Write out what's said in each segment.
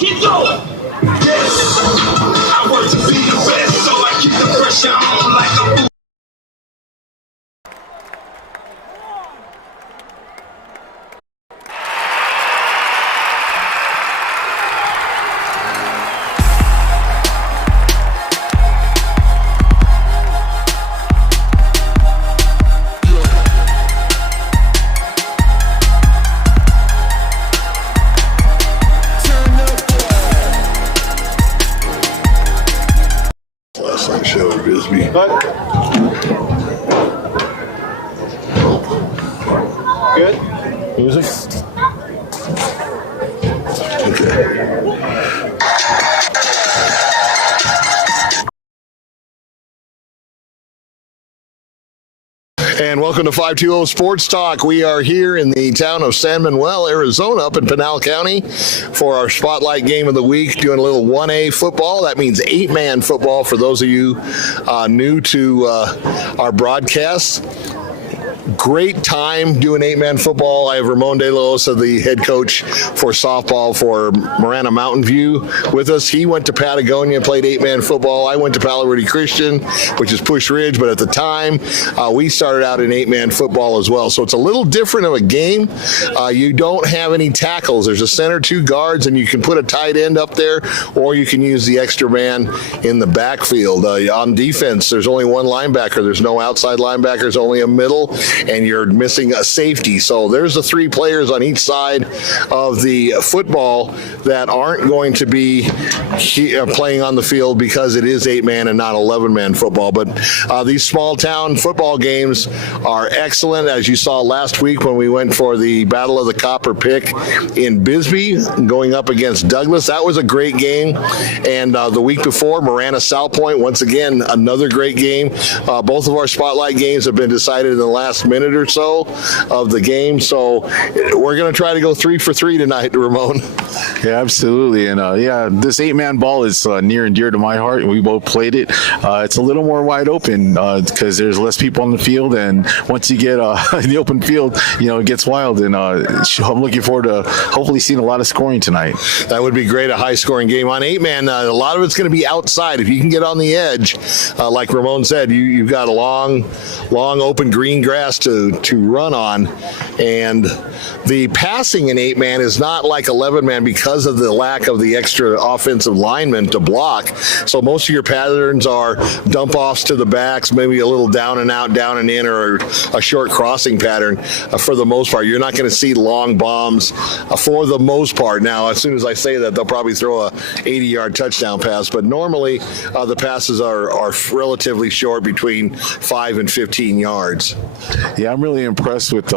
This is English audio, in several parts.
Get going! Yes! I work to be the best, so I keep the pressure on like a fool. Good? Music? And welcome to 520 Sports Talk. We are here in the town of San Manuel, Arizona, up in Pinal County for our Spotlight Game of the Week, doing a little 1A football. That means 8-man football for those of you new to our broadcast. Great time doing 8-man football. I have Ramon De La Osa, the head coach for softball for Marana Mountain View, with us. He went to Patagonia, played 8-man football. I went to Palo Verde Christian, which is Push Ridge, but at the time, we started out in 8-man football as well. So it's a little different of a game. You don't have any tackles. There's a center, 2 guards, and you can put a tight end up there, or you can use the extra man in the backfield. On defense, there's only 1 linebacker. There's no outside linebackers, only a middle, and you're missing a safety. So there's the 3 players on each side of the football that aren't going to be playing on the field because it is 8-man and not 11-man football. But these small town football games are excellent, as you saw last week when we went for the Battle of the Copper Pick in Bisbee, going up against Douglas. That was a great game. And the week before, Marana South Point, once again, another great game. Both of our Spotlight games have been decided in the last minute or so of the game. So we're going to try to go 3 for 3 tonight, Ramon. Yeah, absolutely. And this 8-man ball is near and dear to my heart. We both played it. It's a little more wide open because there's less people on the field. And once you get in the open field, it gets wild. And I'm looking forward to hopefully seeing a lot of scoring tonight. That would be great, a high-scoring game. On 8-man, a lot of it's going to be outside. If you can get on the edge, like Ramon said, you've got a long open green grass to run on. And the passing in 8-man is not like 11-man because of the lack of the extra offensive linemen to block. So most of your patterns are dump offs to the backs, maybe a little down and out, down and in, or a short crossing pattern. For the most part, you're not going to see long bombs for the most part. Now, as soon as I say that, they'll probably throw a 80-yard touchdown pass. But normally, the passes are relatively short, between 5 and 15 yards. Yeah, I'm really impressed with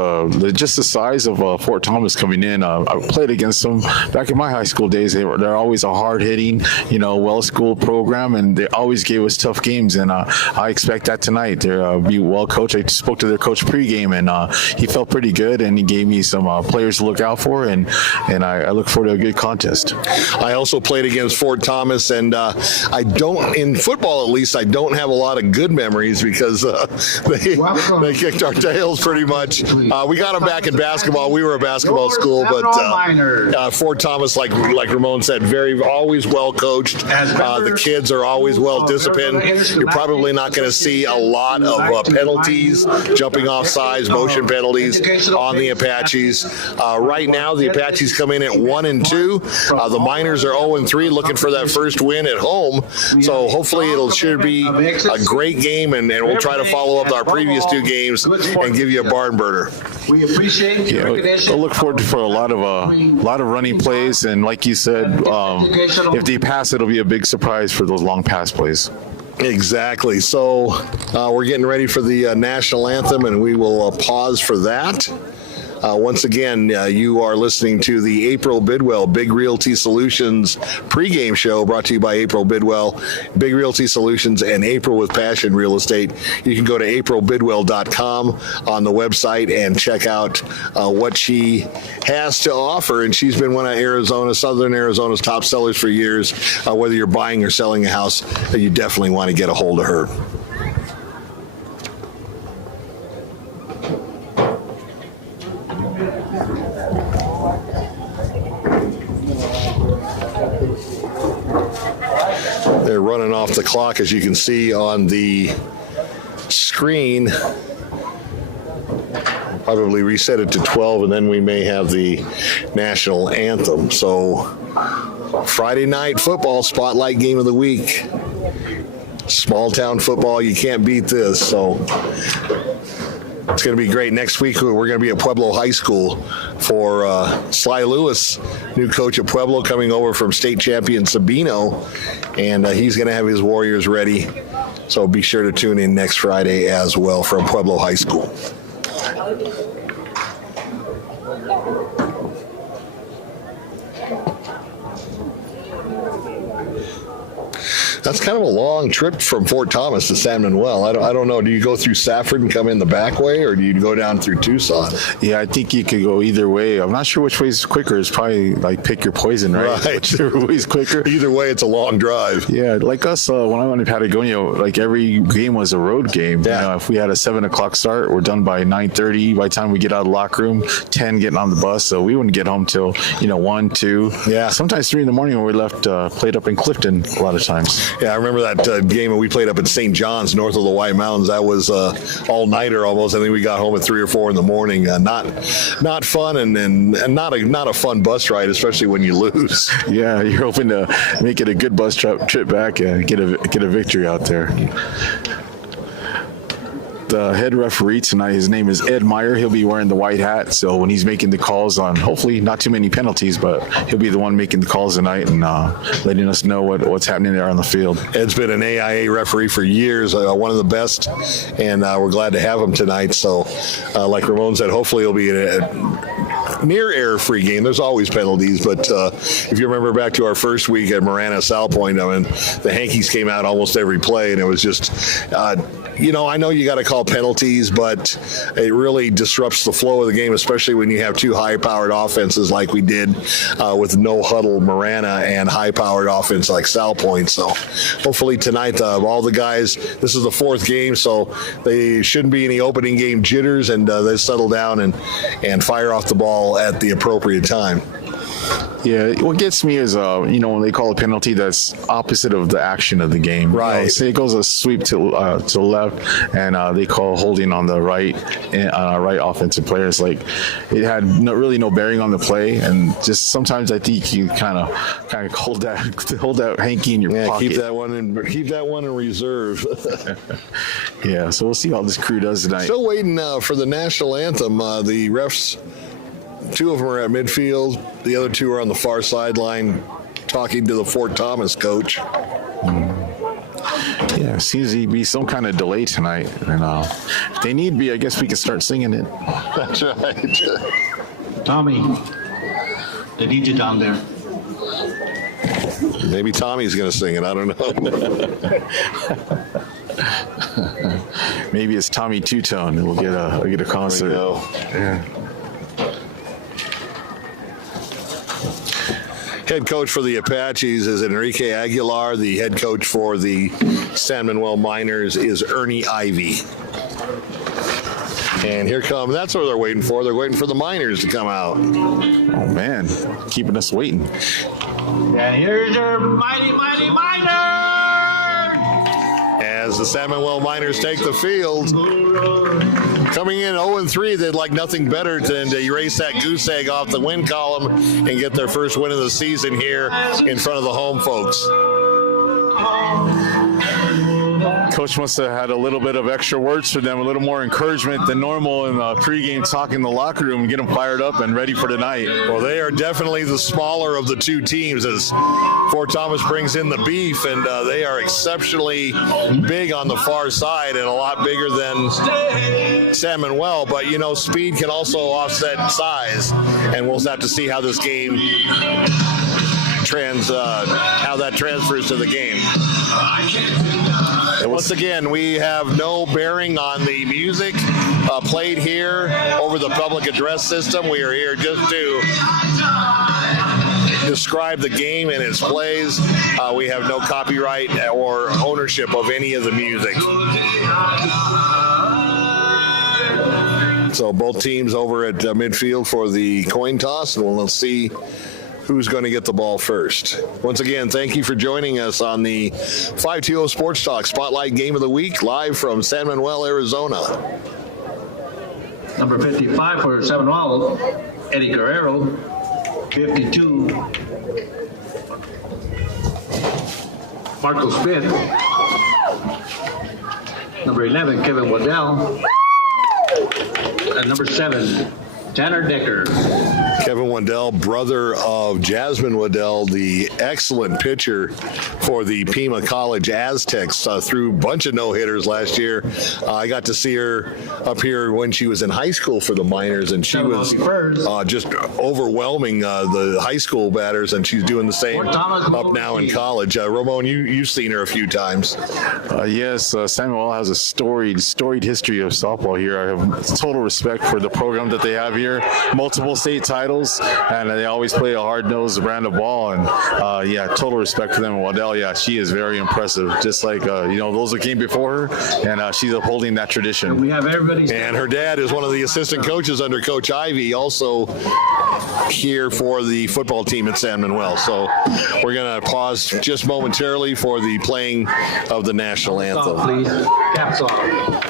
just the size of Fort Thomas coming in. I played against them back in my high school days. They're always a hard-hitting, well-schooled program, and they always gave us tough games. And I expect that tonight. They're be well coached. I spoke to their coach pregame, and he felt pretty good, and he gave me some players to look out for, and I look forward to a good contest. I also played against Fort Thomas, and I don't, in football at least, I don't have a lot of good memories because they kicked our tails pretty much. We got them back in basketball. We were a basketball school, but Fort Thomas, like Ramon said, always well coached. The kids are always well disciplined. You're probably not going to see a lot of penalties, jumping off sides, motion penalties on the Apaches. Right now, the Apaches come in at 1-2. The Miners are 0-3, looking for that first win at home. So hopefully should be a great game, and we'll try to follow up our previous 2 games and give you a barn burner. We appreciate your recognition. I'll look forward for a lot of running plays, and like you said, if they pass, it'll be a big surprise for those long pass plays. Exactly. So we're getting ready for the national anthem, and we will pause for that. Once again, you are listening to the April Bidwell Big Realty Solutions pregame show, brought to you by April Bidwell, Big Realty Solutions, and April with Passion Real Estate. You can go to aprilbidwell.com on the website and check out what she has to offer. And she's been one of Southern Arizona's top sellers for years. Whether you're buying or selling a house, you definitely want to get a hold of her. running off the clock, as you can see on the screen. Probably reset it to 12, and then we may have the national anthem. So Friday night football, spotlight game of the week. Small town football, you can't beat this. So it's going to be great. Next week, we're going to be at Pueblo High School for Sly Lewis, new coach of Pueblo, coming over from state champion Sabino, and he's going to have his Warriors ready. So be sure to tune in next Friday as well from Pueblo High School. That's kind of a long trip from Fort Thomas to San Manuel. I don't know. Do you go through Safford and come in the back way, or do you go down through Tucson? Yeah, I think you could go either way. I'm not sure which way is quicker. It's probably like pick your poison, right? Whichever way is quicker. Either way, it's a long drive. Yeah, like us, when I went to Patagonia, like every game was a road game. Yeah. You know, if we had a 7 o'clock start, we're done by 9:30. By the time we get out of the locker room, 10 getting on the bus. So we wouldn't get home till 1, 2. Yeah. Sometimes 3 in the morning when we left. Played up in Clifton a lot of times. Yeah, I remember that game when we played up at St. John's, north of the White Mountains. That was all-nighter almost. I think we got home at 3 or 4 in the morning. Not fun, and not a fun bus ride, especially when you lose. Yeah, you're hoping to make it a good bus trip back and get a victory out there. The head referee tonight, his name is Ed Meyer. He'll be wearing the white hat, so when he's making the calls on, hopefully not too many penalties, but he'll be the one making the calls tonight and letting us know what's happening there on the field. Ed's been an AIA referee for years, one of the best, and we're glad to have him tonight. So, like Ramon said, hopefully it'll be a near error-free game. There's always penalties, but if you remember back to our first week at Marana Salpointe, I mean, the Hankies came out almost every play, and it was just, I know you got to call penalties, but it really disrupts the flow of the game, especially when you have two high-powered offenses like we did with no-huddle Marana and high-powered offense like Salpointe. So hopefully tonight, all the guys, this is the 4th game, so they shouldn't be any opening game jitters, and they settle down and fire off the ball at the appropriate time. Yeah, what gets me is, when they call a penalty that's opposite of the action of the game. Right. Say it goes a sweep to the left, and they call holding on the right offensive player. It's like it had really no bearing on the play, and just sometimes I think you kind of hold that hanky in your pocket. Keep that one in reserve. Yeah, so we'll see how this crew does tonight. Still waiting for the national anthem. The refs. 2 of them are at midfield. The other 2 are on the far sideline talking to the Fort Thomas coach. Yeah, seems to be some kind of delay tonight. And if they need be, I guess we can start singing it. That's right. Tommy, they need you down there. Maybe Tommy's going to sing it. I don't know. Maybe it's Tommy Two-Tone, and we'll get a concert. There we go. Yeah. Head coach for the Apaches is Enrique Aguilar. The head coach for the San Manuel Miners is Ernie Ivy. And here come, that's what they're waiting for. They're waiting for the Miners to come out. Oh, man, keeping us waiting. And here's your mighty, mighty Miners! As the San Manuel Miners take the field. Coming in 0-3, they'd like nothing better than to erase that goose egg off the win column and get their first win of the season here in front of the home folks. Coach must have had a little bit of extra words for them, a little more encouragement than normal in the pregame talk in the locker room, get them fired up and ready for tonight. Well, they are definitely the smaller of the 2 teams as Fort Thomas brings in the beef, and they are exceptionally big on the far side and a lot bigger than San Manuel. But, speed can also offset size, and we'll have to see how this game how that transfers to the game. And once again, we have no bearing on the music played here over the public address system. We are here just to describe the game and its plays. We have no copyright or ownership of any of the music. So both teams over at midfield for the coin toss, and we'll see who's going to get the ball first. Once again, thank you for joining us on the 520 Sports Talk Spotlight Game of the Week, live from San Manuel, Arizona. Number 55 for San Manuel, Eddie Guerrero. 52, Marco Smith. Number 11, Kevin Waddell. And number 7, Tanner Decker. Kevin Waddell, brother of Jasmine Waddell, the excellent pitcher for the Pima College Aztecs, threw a bunch of no-hitters last year. I got to see her up here when she was in high school for the Miners, and she was just overwhelming the high school batters, and she's doing the same up now in college. Ramon, you've seen her a few times. Yes, Samuel has a storied history of softball here. I have total respect for the program that they have here. Multiple state titles, and they always play a hard-nosed brand of ball, and total respect for them. Waddell, she is very impressive, just like those that came before her, and she's upholding that tradition. We have everybody. And her dad is one of the assistant coaches under Coach Ivy, also here for the football team at San Manuel. So we're going to pause just momentarily for the playing of the national anthem. Please, caps off.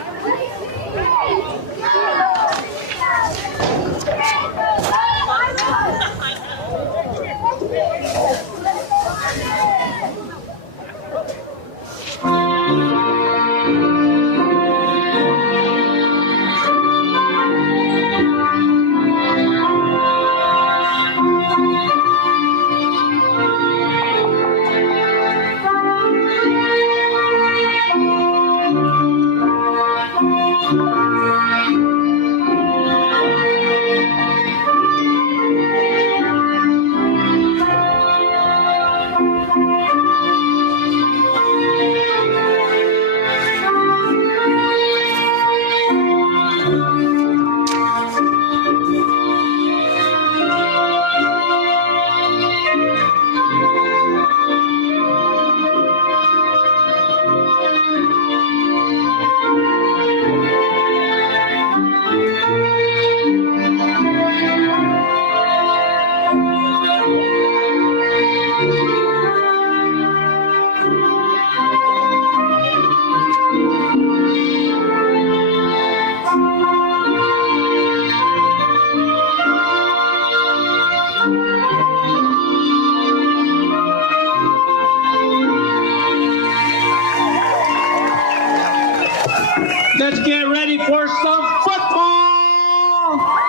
Let's get ready for some football!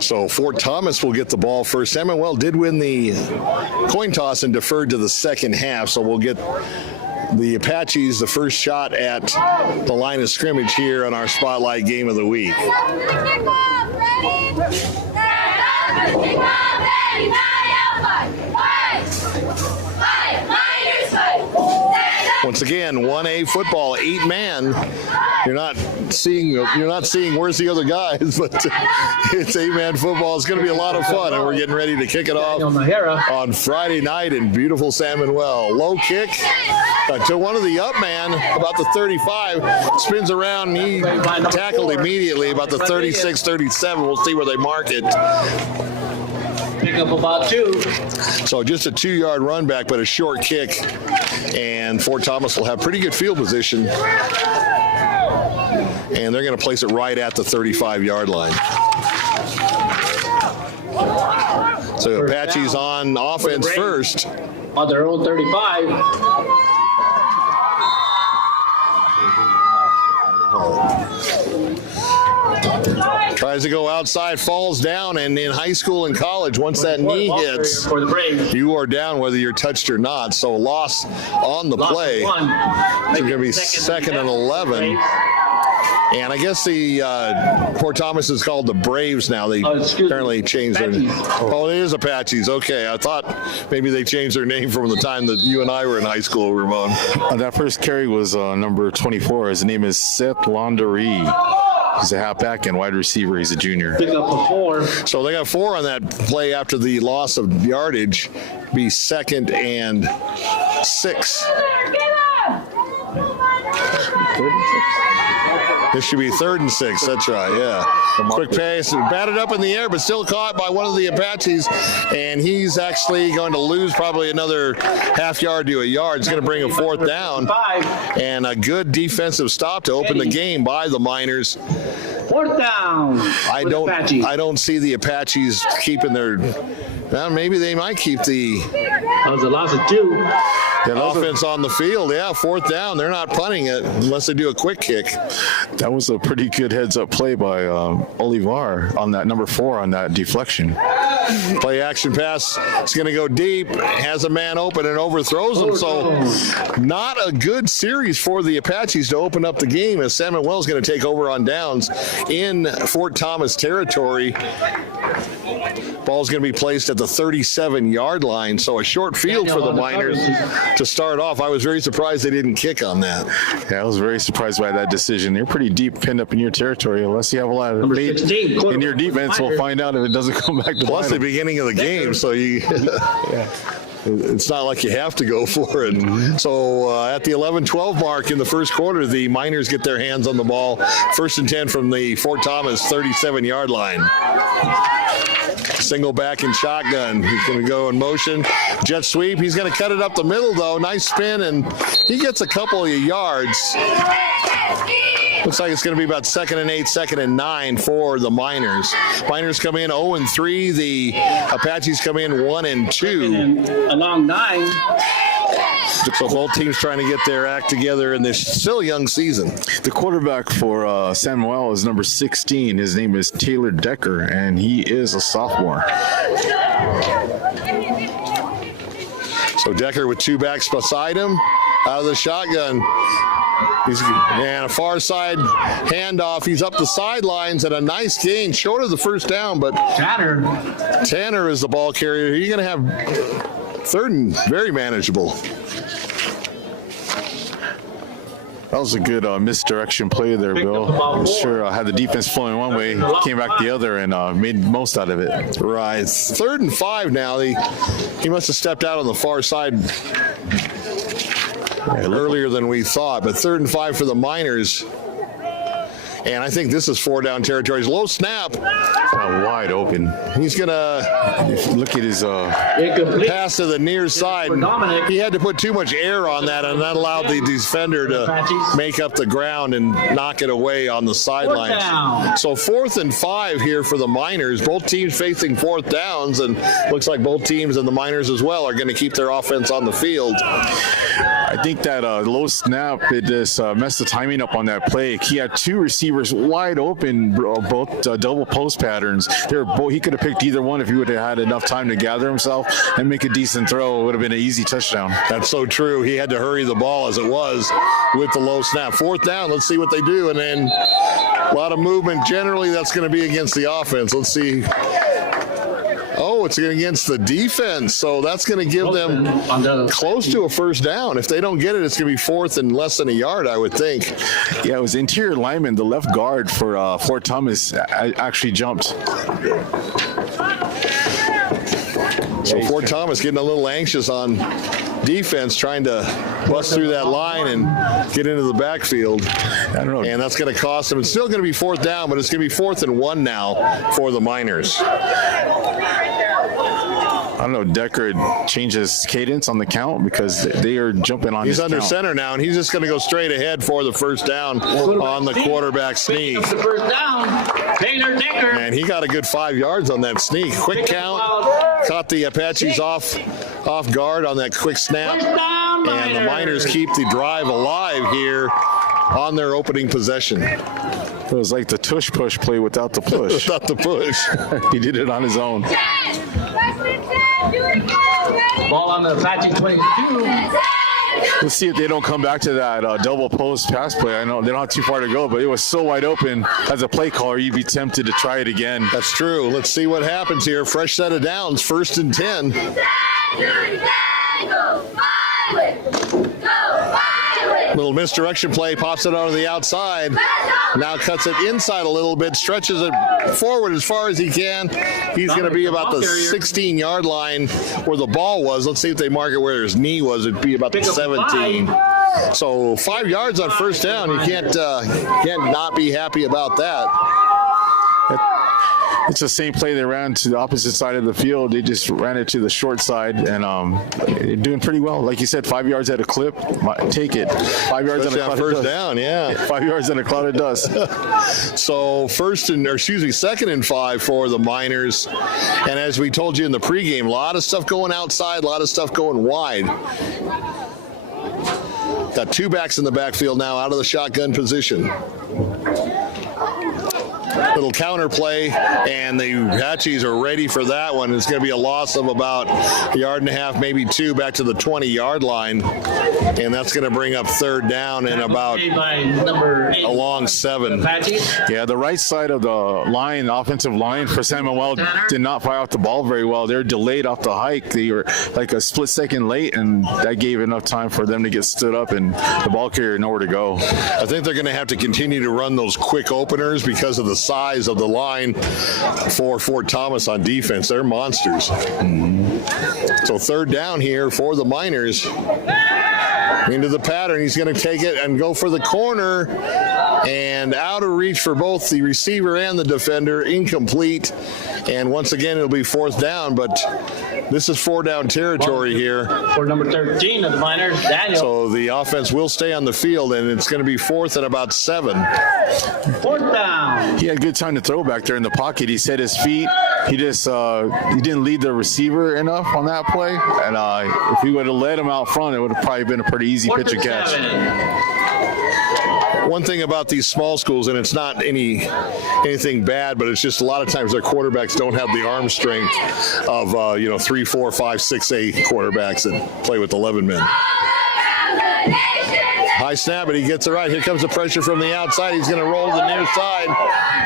So Fort Thomas will get the ball first. San Manuel did win the coin toss and deferred to the second half, so we'll get the Apaches the first shot at the line of scrimmage here on our Spotlight Game of the Week. Once again, 1A football, 8-man. You're not seeing where's the other guys, but it's 8-man football. It's going to be a lot of fun, and we're getting ready to kick it off on Friday night in beautiful San Manuel. Low kick to one of the up man, about the 35, spins around, and he tackled immediately about the 36, 37. We'll see where they mark it. Pick up about 2. So just a 2-yard run back, but a short kick. And Fort Thomas will have pretty good field position. And they're going to place it right at the 35-yard line. So Apache's on offense first. On their own 35. Tries to go outside, falls down, and in high school and college, once that knee hits, you are down whether you're touched or not. So loss on the play. It's going to be second and 11. And I guess the Fort Thomas is called the Braves now. They apparently changed their name. Oh, it is Apaches. Okay, I thought maybe they changed their name from the time that you and I were in high school, Ramon. That first carry was number 24. His name is Seth Laundrie. He's a halfback, and wide receiver, he's a junior. Pick up a 4. So they got 4 on that play after the loss of yardage. Be 2nd and 6. This should be 3rd and 6. That's right, yeah. Quick pass, batted up in the air, but still caught by one of the Apaches, and he's actually going to lose probably another half yard to a yard. It's going to bring a 4th down, and a good defensive stop to open the game by the Miners. 4th down. I don't see the Apaches keeping their. Well, maybe they might keep the. That was a loss of 2. Offense on the field, yeah, 4th down. They're not punting it unless they do a quick kick. That was a pretty good heads-up play by Olivar on that number 4 on that deflection. Play action pass. It's going to go deep. Has a man open and overthrows him. So not a good series for the Apaches to open up the game, as San Manuel is going to take over on downs in Fort Thomas territory. Ball's going to be placed at the 37-yard line, so a short field for the Miners to start off. I was very surprised they didn't kick on that. Yeah, I was very surprised by that decision. They're pretty deep, pinned up in your territory. Unless you have a lot of faith in your defense, we'll find out if it doesn't come back to Plus the beginning of the game, so you. It's not like you have to go for it. So at the 11-12 mark in the first quarter, the Miners get their hands on the ball. 1st and 10 from the Fort Thomas 37-yard line. Single back and shotgun. He's going to go in motion. Jet sweep. He's going to cut it up the middle, though. Nice spin, and he gets a couple of yards. Looks like it's going to be about 2nd and 8, 2nd and 9 for the Miners. Miners come in 0 and 3. The Apaches come in 1 and 2. Along 9. So both teams trying to get their act together in this still young season. The quarterback for San Manuel is number 16. His name is Taylor Decker, and he is a sophomore. So Decker with 2 backs beside him, out of the shotgun. And a far side handoff. He's up the sidelines, and a nice gain, short of the first down, but Tanner is the ball carrier. You're going to have 3rd and very manageable. That was a good misdirection play there, Bill. Sure had the defense flowing one way, came back the other, and made most out of it. Right. 3rd and 5 now. He must have stepped out on the far side earlier than we thought, but 3rd and 5 for the Miners. And I think this is 4-down territory. Low snap. Wide open. He's going to look at his pass to the near side. He had to put too much air on that, and that allowed the defender to make up the ground and knock it away on the sidelines. So 4th and 5 here for the Miners. Both teams facing 4th downs, and looks like both teams and the Miners as well are going to keep their offense on the field. I think that low snap, it just messed the timing up on that play. He had 2 receivers wide open, both double post patterns. He could have picked either one if he would have had enough time to gather himself and make a decent throw. It would have been an easy touchdown. That's so true. He had to hurry the ball as it was with the low snap. 4th down, let's see what they do. And then a lot of movement. Generally, that's going to be against the offense. Let's see. Oh, it's against the defense. So that's going to give them close to a 1st down. If they don't get it, it's going to be 4th and less than a yard, I would think. Yeah, it was interior lineman. The left guard for Fort Thomas actually jumped. So Fort Thomas getting a little anxious on defense, trying to bust through that line and get into the backfield. I don't know. And that's going to cost them. It's still going to be 4th down, but it's going to be 4th and 1 now for the Miners. I don't know, Decker changes cadence on the count because they are jumping on his He's under count. center now, and he's just going to go straight ahead for the 1st down on the quarterback sneak. The 1st down, Taylor Decker. And he got a good 5 yards on that sneak. Quick count, caught the Apaches off guard on that quick snap. And the Miners keep the drive alive here on their opening possession. It was like the tush push play without the push. Without the push. He did it on his own. Ball on the Apache 22. Let's see if they don't come back to that double post pass play. I know they don't have too far to go, but it was so wide open. As a play caller, you'd be tempted to try it again. That's true. Let's see what happens here. Fresh set of downs, 1st and 10. Little misdirection play, pops it onto the outside. Now cuts it inside a little bit, stretches it forward as far as he can. He's going to be about the 16-yard line where the ball was. Let's see if they mark it where his knee was. It'd be about the 17. So 5 yards on first down. You can't not be happy about that. It's the same play they ran to the opposite side of the field. They just ran it to the short side, and they're doing pretty well. Like you said, 5 yards at a clip. Take it. 5 yards on a cloud first of dust. down, yeah. 5 yards on a cloud of dust. So second and 5 for the Miners. And as we told you in the pregame, a lot of stuff going outside, a lot of stuff going wide. Got 2 backs in the backfield now out of the shotgun position. Little counter play, and the Apaches are ready for that one. It's going to be a loss of about a yard and a half, maybe 2, back to the 20-yard line, and that's going to bring up third down and about a long 7. Yeah, the right side of the line, the offensive line for San Manuel did not fire off the ball very well. They're delayed off the hike. They were like a split second late, and that gave enough time for them to get stood up and the ball carrier nowhere to go. I think they're going to have to continue to run those quick openers because of the size of the line for Fort Thomas on defense. They're monsters. So third down here for the Miners. Into the pattern. He's going to take it and go for the corner, and out of reach for both the receiver and the defender. Incomplete. And once again, it'll be fourth down, but this is 4-down territory here. For number 13 of the Miners, Daniel. So the offense will stay on the field, and it's going to be fourth and about 7. Fourth down. He had good time to throw back there in the pocket. He set his feet. He just he didn't lead the receiver enough on that play. And if he would have led him out front, it would have probably been a pretty easy pitch and catch. One thing about these small schools, and it's not anything bad, but it's just a lot of times their quarterbacks don't have the arm strength of 3, 4, 5, 6, 8 quarterbacks that play with 11 men. High snap, but he gets it right. Here comes the pressure from the outside. He's going to roll to the near side.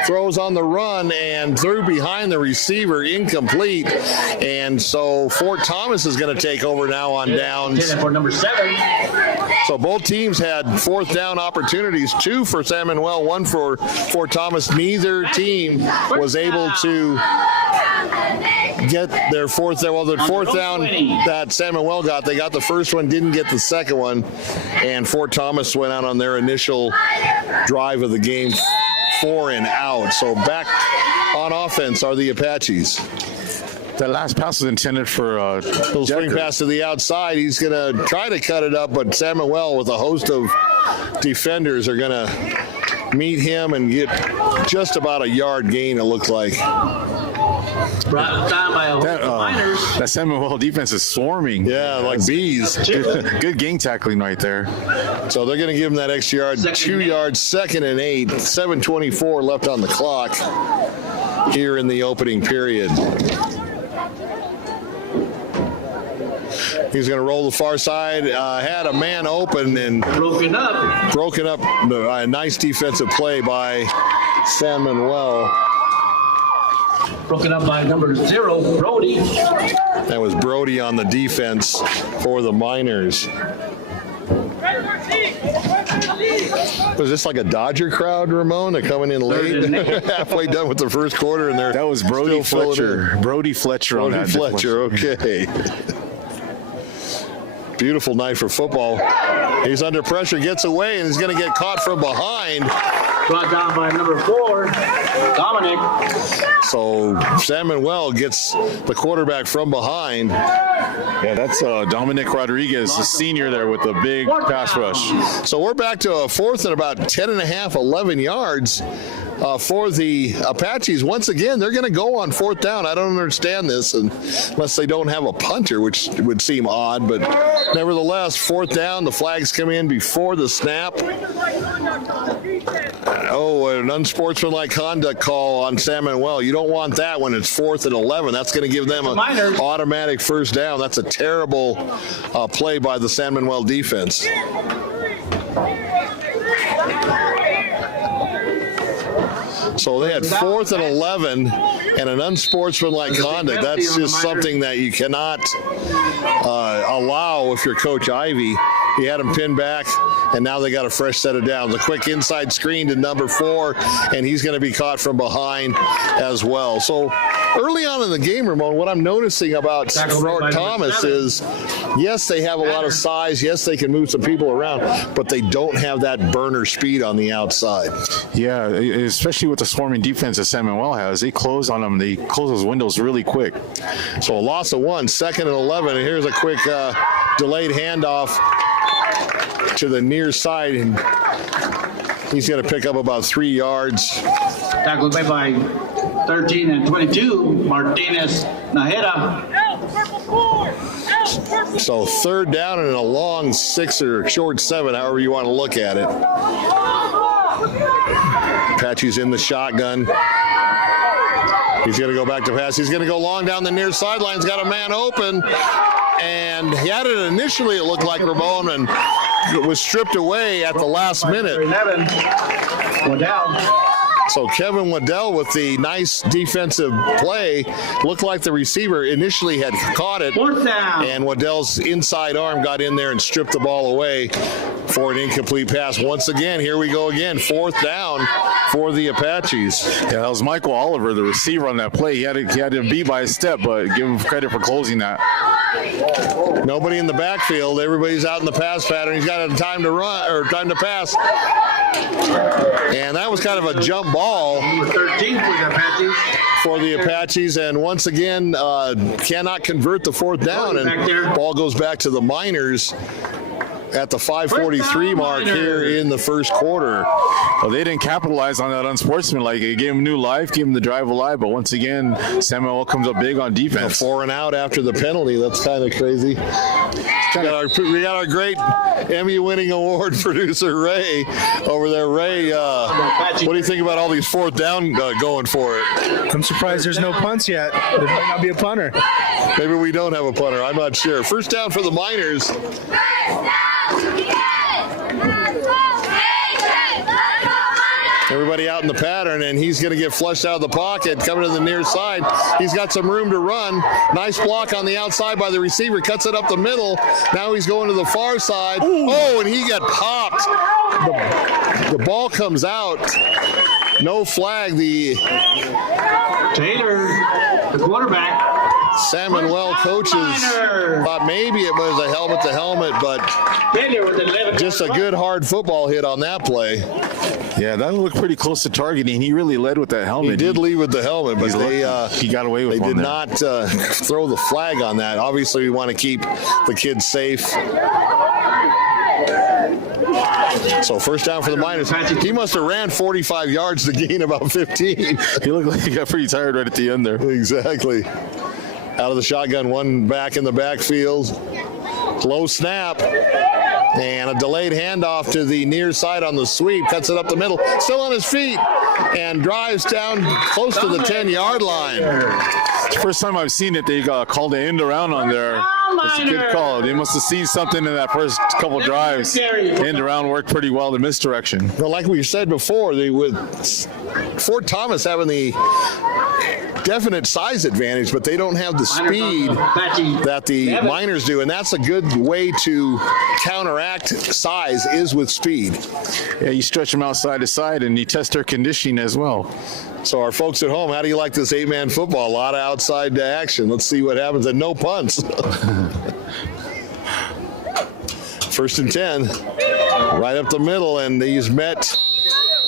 Throws on the run and threw behind the receiver. Incomplete. And so Fort Thomas is going to take over now on downs. For number 7. So both teams had fourth down opportunities, 2 for San Manuel, 1 for Fort Thomas. Neither team was able to get their fourth down. Well, the fourth down that San Manuel got, they got the first one, didn't get the second one, and Fort Thomas went out on their initial drive of the game, 4 and out. So back on offense are the Apaches. That last pass was intended for little swing pass to the outside. He's going to try to cut it up, but San Manuel with a host of defenders are going to meet him and get just about a yard gain, it looks like. Brought down by the Miners. That San Manuel defense is swarming. Yeah, like bees. Good game tackling right there. So they're going to give him that extra yard. 2 yards, 2nd and 8. 7:24 left on the clock here in the opening period. He's going to roll the far side. Had a man open and Broken up. A nice defensive play by San Manuel. Broken up by number 0, Brody. That was Brody on the defense for the Miners. Was this like a Dodger crowd, Ramon? They're coming in late, halfway done with the first quarter, and that was Brody Fletcher. Brody Fletcher on that. Brody Fletcher, okay. Beautiful night for football. He's under pressure, gets away, and he's going to get caught from behind. Brought down by number 4, Dominic. So San Manuel gets the quarterback from behind. Yeah, that's Dominic Rodriguez, the senior there with a big pass rush. So we're back to a fourth and about 10 and a half, 11 yards for the Apaches. Once again, they're going to go on fourth down. I don't understand this unless they don't have a punter, which would seem odd. But nevertheless, fourth down, the flags come in before the snap. Oh, an unsportsmanlike conduct call on San Manuel. You don't want that when it's 4th and 11. That's going to give them an automatic first down. That's a terrible play by the San Manuel defense. So they had 4th and 11 and an unsportsmanlike conduct. That's just something that you cannot allow if you're Coach Ivy. He had him pinned back, and now they got a fresh set of downs. A quick inside screen to number 4, and he's going to be caught from behind as well. So early on in the game, Ramon, what I'm noticing about Fort Thomas is, yes, they have a lot of size. Yes, they can move some people around, but they don't have that burner speed on the outside. Yeah, especially with the swarming defense that San Manuel has. They close on them. They close those windows really quick. So a loss of 1, 2nd and 11. And here's a quick delayed handoff to the near side, and he's going to pick up about 3 yards. Tackled by 13 and 22, Martinez Najera. So 3rd down and a long 6 or short 7, however you want to look at it. Apache's in the shotgun. He's going to go back to pass. He's going to go long down the near sideline. He's got a man open. And he had it initially, it looked like Ramon, and it was stripped away at the last minute. 11. Waddell. So Kevin Waddell with the nice defensive play. Looked like the receiver initially had caught it. 4th down. And Waddell's inside arm got in there and stripped the ball away for an incomplete pass. Once again, here we go again. 4th down for the Apaches. Yeah, that was Michael Oliver, the receiver on that play. He had to be by a step, but give him credit for closing that. Nobody in the backfield. Everybody's out in the pass pattern. He's got a time to run or time to pass. And that was kind of a jump ball. Number 13 for the Apaches. For the Apaches, and once again cannot convert the 4th down, and ball goes back to the Miners at the 5:43 mark here in the first quarter. Well, they didn't capitalize on that unsportsmanlike. It gave them new life, gave them the drive alive, but once again, San Manuel comes up big on defense. 4 and out after the penalty. That's kind of crazy. We got our great Emmy-winning award producer, Ray, over there. Ray, what do you think about all these 4th down going for it? I'm surprised there's no punts yet. There might not be a punter. Maybe we don't have a punter. I'm not sure. First down for the Miners. Everybody out in the pattern, and he's going to get flushed out of the pocket, coming to the near side. He's got some room to run. Nice block on the outside by the receiver. Cuts it up the middle. Now he's going to the far side. Ooh. Oh, and he got popped. The ball comes out. No flag. The Taylor, the quarterback. San Manuel coaches thought maybe it was a helmet to helmet, but just a good hard football hit on that play. Yeah, that looked pretty close to targeting. He really led with that helmet. He did lead with the helmet, but he got away with it. They did not throw the flag on that. Obviously, we want to keep the kids safe. So first down for the Miners. He must have ran 45 yards to gain about 15. He looked like he got pretty tired right at the end there. Exactly. Out of the shotgun, one back in the backfield. Close snap. And a delayed handoff to the near side on the sweep. Cuts it up the middle. Still on his feet. And drives down close to the 10-yard line. It's the first time I've seen it. They called an end around on there. It's a good call. They must have seen something in that first couple drives. End around worked pretty well, the misdirection. Well, like we said before, with Fort Thomas having the definite size advantage, but they don't have the speed that the Miners do, and that's a good way to counteract size is with speed. Yeah, you stretch them out side to side, and you test their conditioning as well. So our folks at home, how do you like this 8-man football? A lot of outside action. Let's see what happens, and no punts. First and 10, right up the middle, and he's met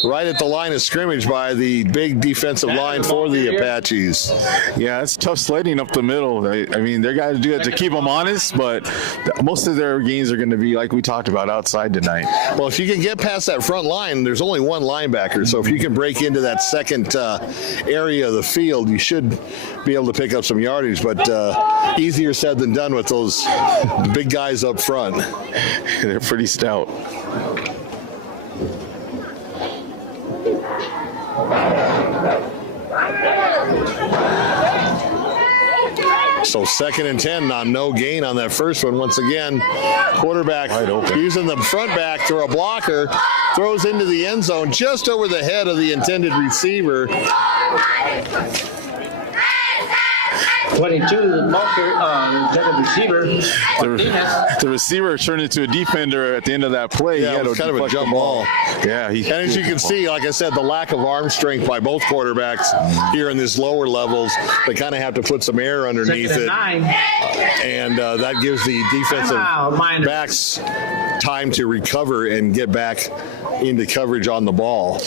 right at the line of scrimmage by the big defensive line for the Apaches. Yeah, it's tough sledding up the middle. I mean, they got to do it to keep them honest, but most of their games are going to be like we talked about outside tonight. Well, if you can get past that front line, there's only one linebacker, so if you can break into that second area of the field, you should be able to pick up some yardage, but easier said than done with those big guys up front. They're pretty stout. So second and 10 on no gain on that first one. Once again, quarterback using the front back through a blocker, throws into the end zone just over the head of the intended receiver. 22, the receiver. The receiver turned into a defender at the end of that play. Yeah, it was kind of a jump ball. Yeah, and as you can see, like I said, the lack of arm strength by both quarterbacks here in these lower levels, they kind of have to put some air underneath it. And that gives the defensive backs time to recover and get back into coverage on the ball.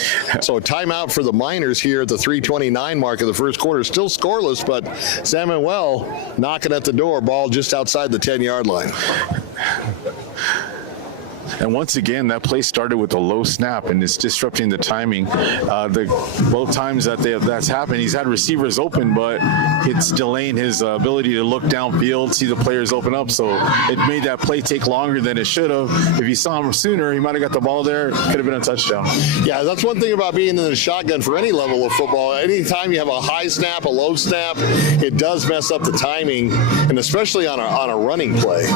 So a timeout for the Miners here at the 3:29 mark of the first quarter. Still scoreless, but San Manuel knocking at the door, ball just outside the 10-yard line. And once again, that play started with a low snap, and it's disrupting the timing. Both times that's happened, he's had receivers open, but it's delaying his ability to look downfield, see the players open up. So it made that play take longer than it should have. If he saw him sooner, he might have got the ball there. Could have been a touchdown. Yeah, that's one thing about being in the shotgun for any level of football. Anytime you have a high snap, a low snap, it does mess up the timing, and especially on a running play.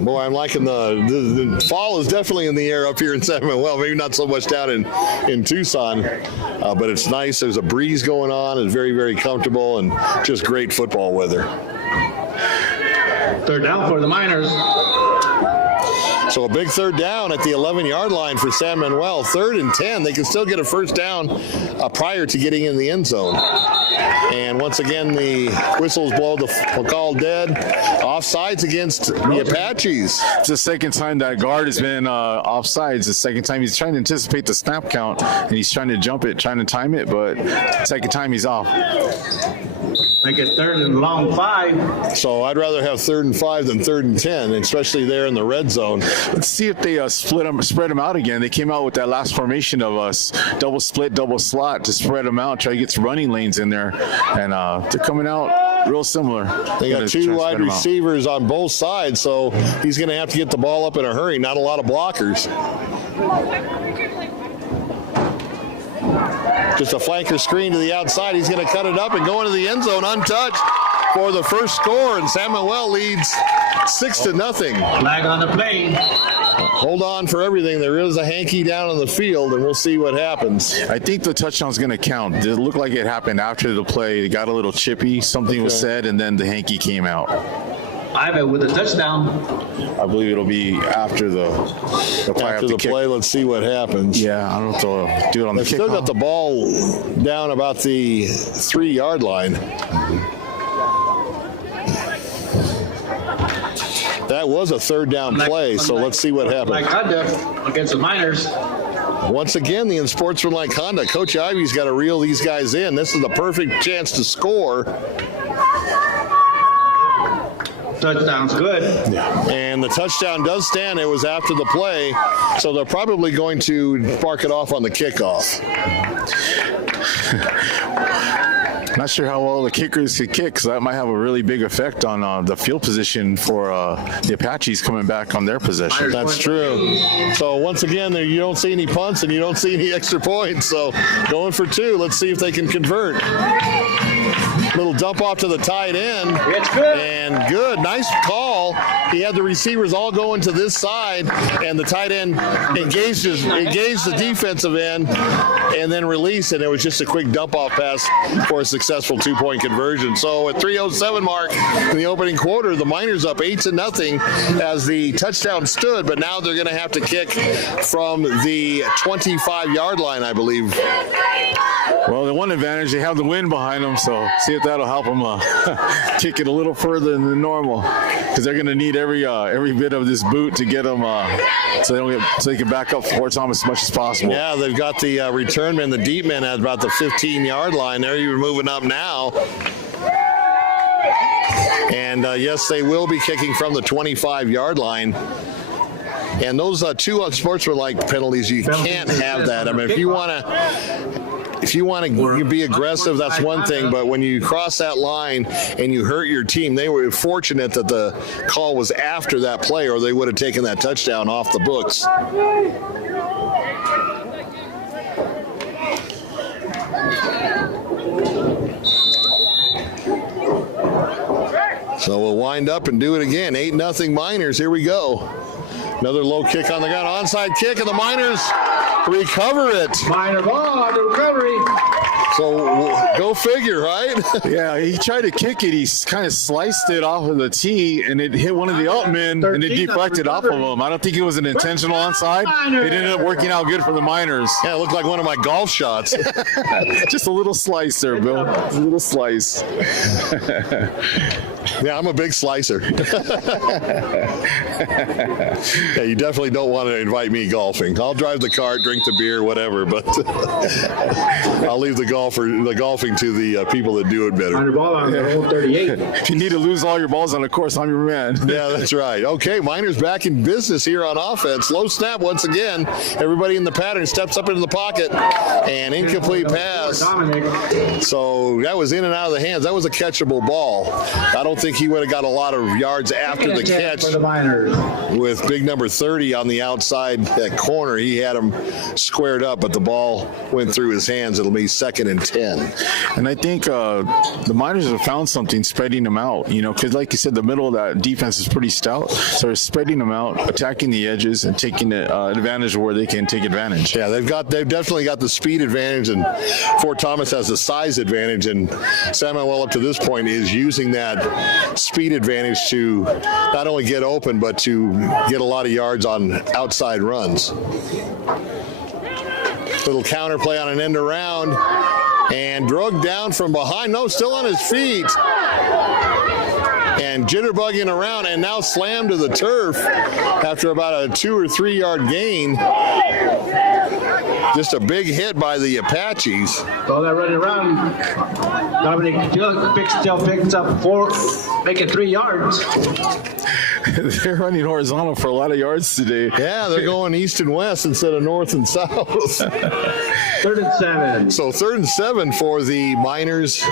Boy, I'm liking the fall is definitely in the air up here in San Manuel. Maybe not so much down in Tucson, but it's nice. There's a breeze going on. It's very, very comfortable and just great football weather. Third down for the Miners. So a big third down at the 11-yard line for San Manuel. 3rd and 10. They can still get a first down prior to getting in the end zone. And once again, the whistles blow the call dead. Offsides against the Apaches. It's the second time that guard has been offsides. The second time he's trying to anticipate the snap count, and he's trying to jump it, trying to time it, but second time he's off. Make it 3rd and long 5. So I'd rather have 3rd and 5 than 3rd and 10, especially there in the red zone. Let's see if they spread them out again. They came out with that last formation of us, double split, double slot to spread them out, try to get some running lanes in there, and they're coming out real similar. They got 2 wide receivers on both sides, so he's going to have to get the ball up in a hurry. Not a lot of blockers. Just a flanker screen to the outside. He's going to cut it up and go into the end zone untouched for the first score, and San Manuel leads 6-0. Flag on the play. Hold on for everything. There is a hanky down on the field, and we'll see what happens. I think the touchdown's going to count. It looked like it happened after the play. It got a little chippy. Something was said, and then the hanky came out. Ivan with a touchdown. I believe it'll be after the play. After the play, let's see what happens. Yeah, I don't have to do it on the kickoff. They've still got the ball down about the 3-yard line. That was a 3rd down play, so let's see what happens. Like conduct against the Miners. Once again, the unsportsmanlike conduct. Coach Ivy's got to reel these guys in. This is the perfect chance to score. Touchdown's good. Yeah. And the touchdown does stand. It was after the play, so they're probably going to mark it off on the kickoff. Not sure how well the kickers could kick, because that might have a really big effect on the field position for the Apaches coming back on their possession. That's true. So once again, there you don't see any punts and you don't see any extra points. So going for 2. Let's see if they can convert. Little dump off to the tight end. It's good. And good. Nice call. He had the receivers all going to this side, and the tight end engaged the defensive end and then released, and it was just a quick dump off pass for a successful 2-point conversion. So at 3:07 mark in the opening quarter, the Miners up 8-0 as the touchdown stood, but now they're going to have to kick from the 25-yard line, I believe. Well, the one advantage, they have the wind behind them, so see if that'll help them kick it a little further than normal, because they're going to need every bit of this boot to get them so they can back up Fort Thomas as much as possible. Yeah, they've got the return man, the deep man at about the 15-yard line. They're even moving up now. And yes, they will be kicking from the 25-yard line. And those 2 unsportsmanlike penalties, you can't have that. I mean, if you want to be aggressive, that's one thing, but when you cross that line and you hurt your team, they were fortunate that the call was after that play, or they would have taken that touchdown off the books. So we'll wind up and do it again. 8-0 Miners. Here we go. Another low kick on the ground. Onside kick, and the Miners recover it. Miner ball on the recovery. So go figure, right? Yeah, he tried to kick it. He kind of sliced it off of the tee, and it hit one of the altmen, and it deflected off of him. I don't think it was an intentional onside. It ended up working out good for the Miners. Yeah, it looked like one of my golf shots. Just a little slice there, Bill. Just a little slice. Yeah, I'm a big slicer. Yeah, you definitely don't want to invite me golfing. I'll drive the cart, drink the beer, whatever, but I'll leave the golfing to the people that do it better. Miner ball on the hole 38. If you need to lose all your balls on the course, I'm your man. Yeah, that's right. Okay, Miners back in business here on offense. Low snap once again. Everybody in the pattern steps up into the pocket, and incomplete pass. So that was in and out of the hands. That was a catchable ball. I don't think he would have got a lot of yards after the catch. For the Miners. With big number 30 on the outside that corner, he had him squared up, but the ball went through his hands. It'll be 2nd and 10. And I think the Miners have found something spreading them out, because like you said, the middle of that defense is pretty stout. So they're spreading them out, attacking the edges, and taking advantage of where they can take advantage. Yeah, they've definitely got the speed advantage, and Fort Thomas has the size advantage, and San Manuel up to this point is using that speed advantage to not only get open, but to get a lot of yards on outside runs. Little counter play on an end around, and drugged down from behind. No, still on his feet. And jitterbugging around, and now slammed to the turf after about a 2 or 3 yard gain. Just a big hit by the Apaches. All that running around. Dominic still picks up 4, making 3 yards. They're running horizontal for a lot of yards today. Yeah, they're going east and west instead of north and south. 3rd and 7. So 3rd and 7 for the Miners.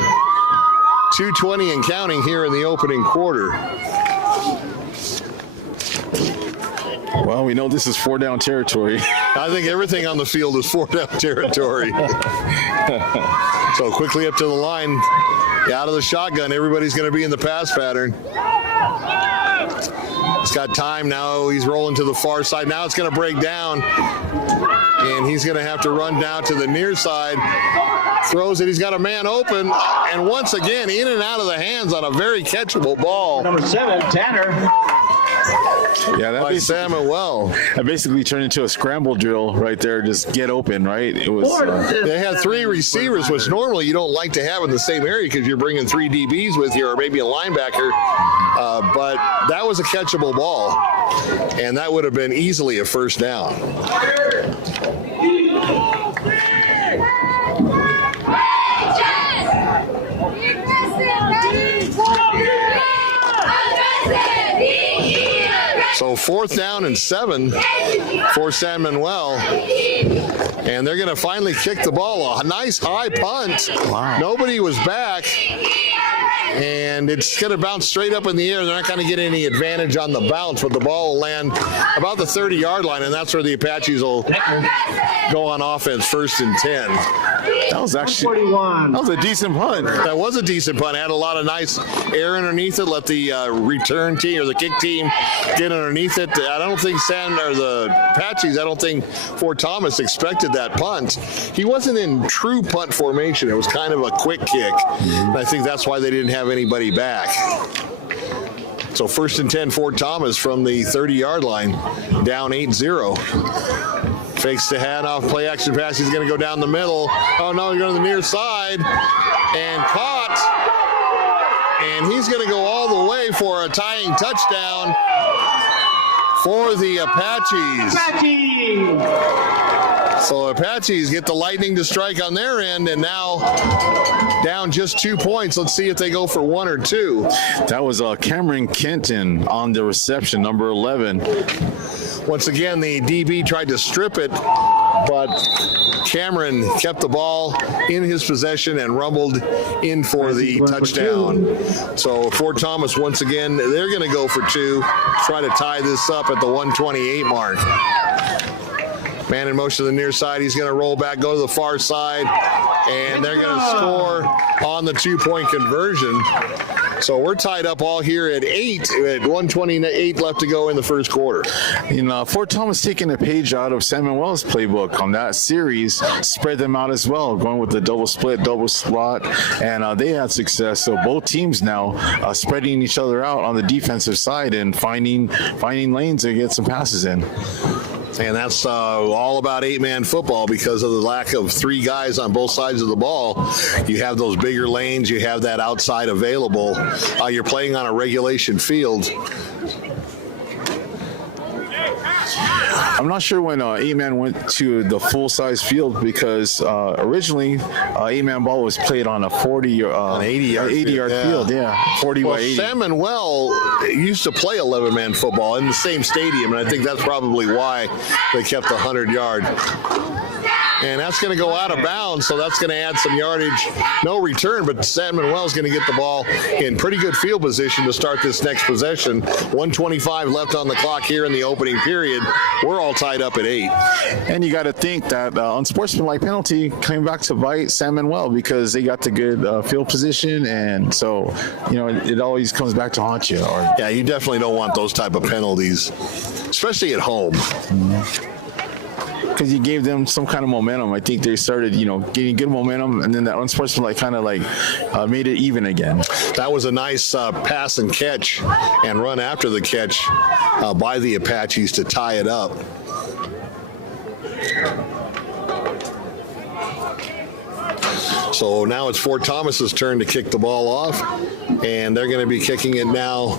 2:20 and counting here in the opening quarter. Well, we know this is 4-down territory. I think everything on the field is 4-down territory. So quickly up to the line, out of the shotgun. Everybody's going to be in the pass pattern. He's got time now. He's rolling to the far side. Now it's going to break down, and he's going to have to run down to the near side. Throws it. He's got a man open, and once again, in and out of the hands on a very catchable ball. Number 7, Tanner. Yeah, By San Manuel. That basically turned into a scramble drill right there. Just get open, right? It was. They had 3 receivers, which normally you don't like to have in the same area because you're bringing 3 DBs with you, or maybe a linebacker. But that was a catchable ball, and that would have been easily a 1st down. So 4th down and 7 for San Manuel. And they're going to finally kick the ball. A nice high punt. Wow. Nobody was back. And it's going to bounce straight up in the air. They're not going to get any advantage on the bounce, but the ball will land about the 30-yard line, and that's where the Apaches will go on offense, 1st and 10. That was actually 41. that was a decent punt. That was a decent punt. Had a lot of nice air underneath it. Let the return team or the kick team get underneath it. I don't think the Apaches, I don't think Fort Thomas expected that punt. He wasn't in true punt formation. It was kind of a quick kick. And I think that's why they didn't have anybody back. So 1st and 10, Fort Thomas from the 30-yard line, down 8-0. Fakes the handoff, play action pass. He's going to go down the middle. Oh, no, he's going to the near side. And caught. And he's going to go all the way for a tying touchdown for the Apaches. So Apaches get the lightning to strike on their end, and now down just 2 points. Let's see if they go for 1 or 2. That was Cameron Kenton on the reception, number 11. Once again, the DB tried to strip it, but Cameron kept the ball in his possession and rumbled in for the touchdown. So Fort Thomas, once again, they're going to go for 2, try to tie this up at the 128 mark. Man in motion to the near side. He's going to roll back, go to the far side, and they're going to score on the 2-point conversion. So we're tied up all here at 8, at 1:28 left to go in the first quarter. Fort Thomas taking a page out of San Manuel's playbook on that series, spread them out as well, going with the double split, double slot, and they had success. So both teams now spreading each other out on the defensive side and finding lanes to get some passes in. And that's all about 8-man football because of the lack of 3 guys on both sides of the ball. You have those bigger lanes. You have that outside available. You're playing on a regulation field. I'm not sure when 8-man went to the full-size field because originally 8-man ball was played on a 40 an 80-yard field. Yeah, 40 by 80. San Manuel used to play 11-man football in the same stadium, and I think that's probably why they kept the 100-yard. And that's going to go out of bounds, so that's going to add some yardage. No return, but San Manuel's going to get the ball in pretty good field position to start this next possession. 1:25 left on the clock here in the opening period. We're all tied up at 8. And you got to think that unsportsmanlike penalty came back to bite San Manuel because they got the good field position, and so it always comes back to haunt you. Yeah, you definitely don't want those type of penalties, especially at home. Because you gave them some kind of momentum. I think they started, getting good momentum, and then that unsportsmanlike kind of made it even again. That was a nice pass and catch and run after the catch by the Apaches to tie it up. So now it's Fort Thomas's turn to kick the ball off, and they're going to be kicking it now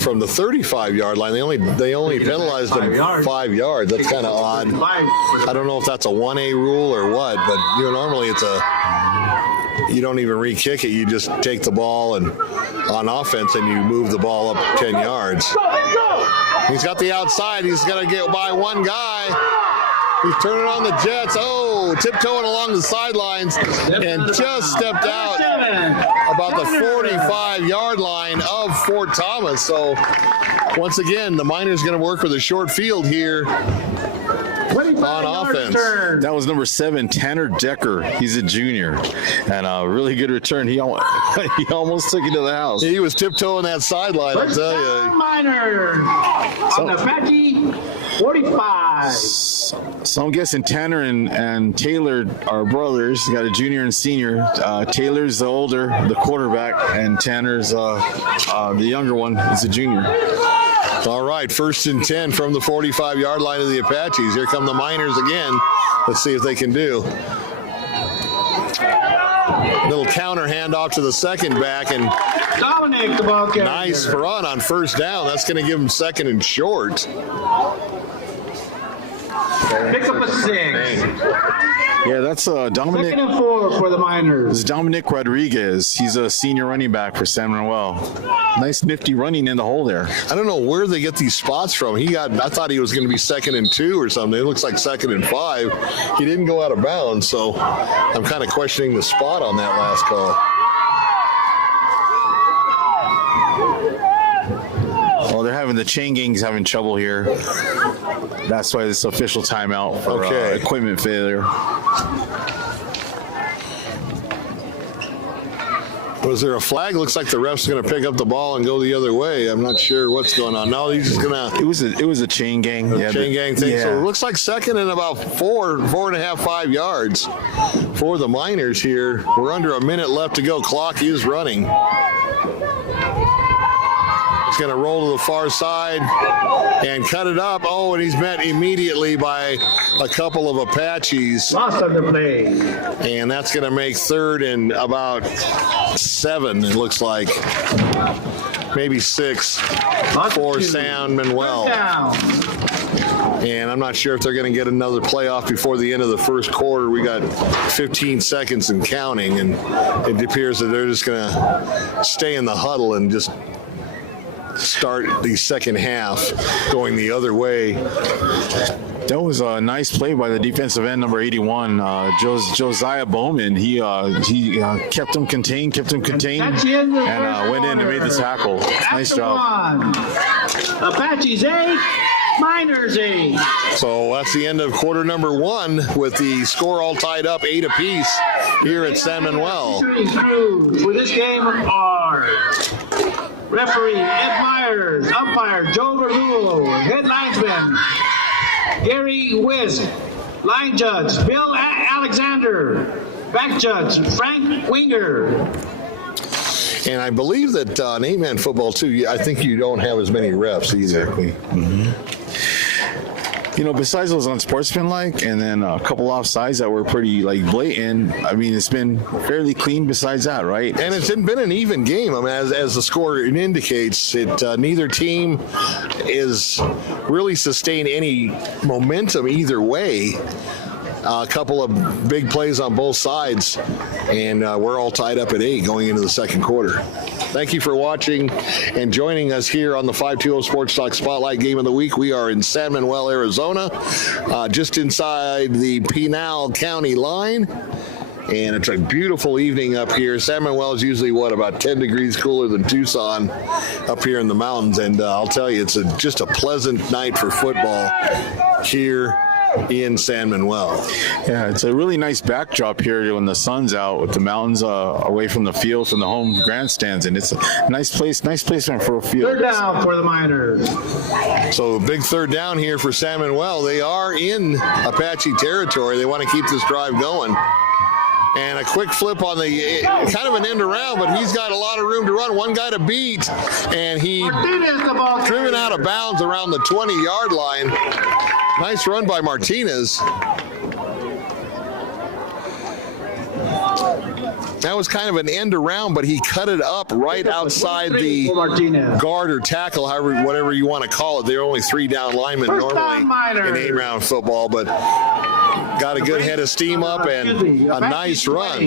from the 35-yard line. They only penalized them 5 yards. That's kind of odd. I don't know if that's a 1A rule or what, but normally you don't even re-kick it. You just take the ball and on offense and you move the ball up 10 yards. He's got the outside. He's going to get by one guy. He's turning on the Jets. Oh, tiptoeing along the sidelines and just stepped out about the 45-yard line of Fort Thomas. So once again, the Miners going to work with a short field here on offense. That was number 7, Tanner Decker. He's a junior, and a really good return. He almost took it to the house. He was tiptoeing that sideline, I'll tell you. Miners on the Apache 45. So I'm guessing Tanner and Taylor are brothers. You got a junior and senior. Taylor's the older, the quarterback, and Tanner's the younger one. He's a junior. All right, 1st and 10 from the 45-yard line of the Apaches. Here come the Miners again. Let's see if they can do. Little counter handoff to the second back, and Dominic, the ball carrier. Nice run on 1st down. That's going to give them 2nd and short. Pick up a 6. Yeah, that's Dominic. 2nd and 4 for the Miners. This is Dominic Rodriguez. He's a senior running back for San Manuel. Nice nifty running in the hole there. I don't know where they get these spots from. I thought he was going to be 2nd and 2 or something. It looks like 2nd and 5. He didn't go out of bounds, so I'm kind of questioning the spot on that last call. Well, they're having the chain gang's having trouble here. That's why this official timeout for equipment failure. Was there a flag? Looks like the ref's going to pick up the ball and go the other way. I'm not sure what's going on. No, he's just going to. It was a chain gang. Chain gang thing. Yeah. So it looks like 2nd and about 4.5, 5 yards for the Miners here. We're under a minute left to go. Clock is running. He's going to roll to the far side and cut it up. Oh, and he's met immediately by a couple of Apaches. Loss of the play. And that's going to make 3rd and about 7, it looks like. Maybe 6 for San Manuel. And I'm not sure if they're going to get another playoff before the end of the first quarter. We got 15 seconds and counting, and it appears that they're just going to stay in the huddle and just start the second half going the other way. That was a nice play by the defensive end, number 81, Josiah Bowman. He kept him contained, and went in and made the tackle. Nice job. Apaches 8, Miners 8. So that's the end of quarter number 1 with the score all tied up 8 apiece here at San Manuel. Crews for this game are referee Ed Myers, umpire Joe Verdulo, head linesman Gary Wisk, line judge Bill Alexander, back judge Frank Winger. And I believe that in 8-man football, too, I think you don't have as many refs either. Exactly. You know, besides those unsportsmanlike and then a couple offsides that were pretty blatant, I mean, it's been fairly clean besides that, right? And it's been an even game. I mean, as the score indicates, neither team is really sustained any momentum either way. A couple of big plays on both sides, and we're all tied up at 8 going into the second quarter. Thank you for watching and joining us here on the 520 Sports Talk Spotlight Game of the Week. We are in San Manuel, Arizona, just inside the Pinal County line. And it's a beautiful evening up here. San Manuel is usually, about 10 degrees cooler than Tucson up here in the mountains. And I'll tell you, it's just a pleasant night for football here in San Manuel. Yeah, it's a really nice backdrop here when the sun's out with the mountains away from the field, from the home grandstands, and it's a nice placement for a field. Third down for the Miners. So big third down here for San Manuel. They are in Apache territory. They want to keep this drive going. And a quick flip on the kind of an end around, but he's got a lot of room to run. One guy to beat, and he driven out of bounds around the 20-yard line. Nice run by Martinez. That was kind of an end around, but he cut it up right outside the guard or tackle, whatever you want to call it. There are only 3 down linemen normally in 8-round football, but got a good head of steam up and a nice run.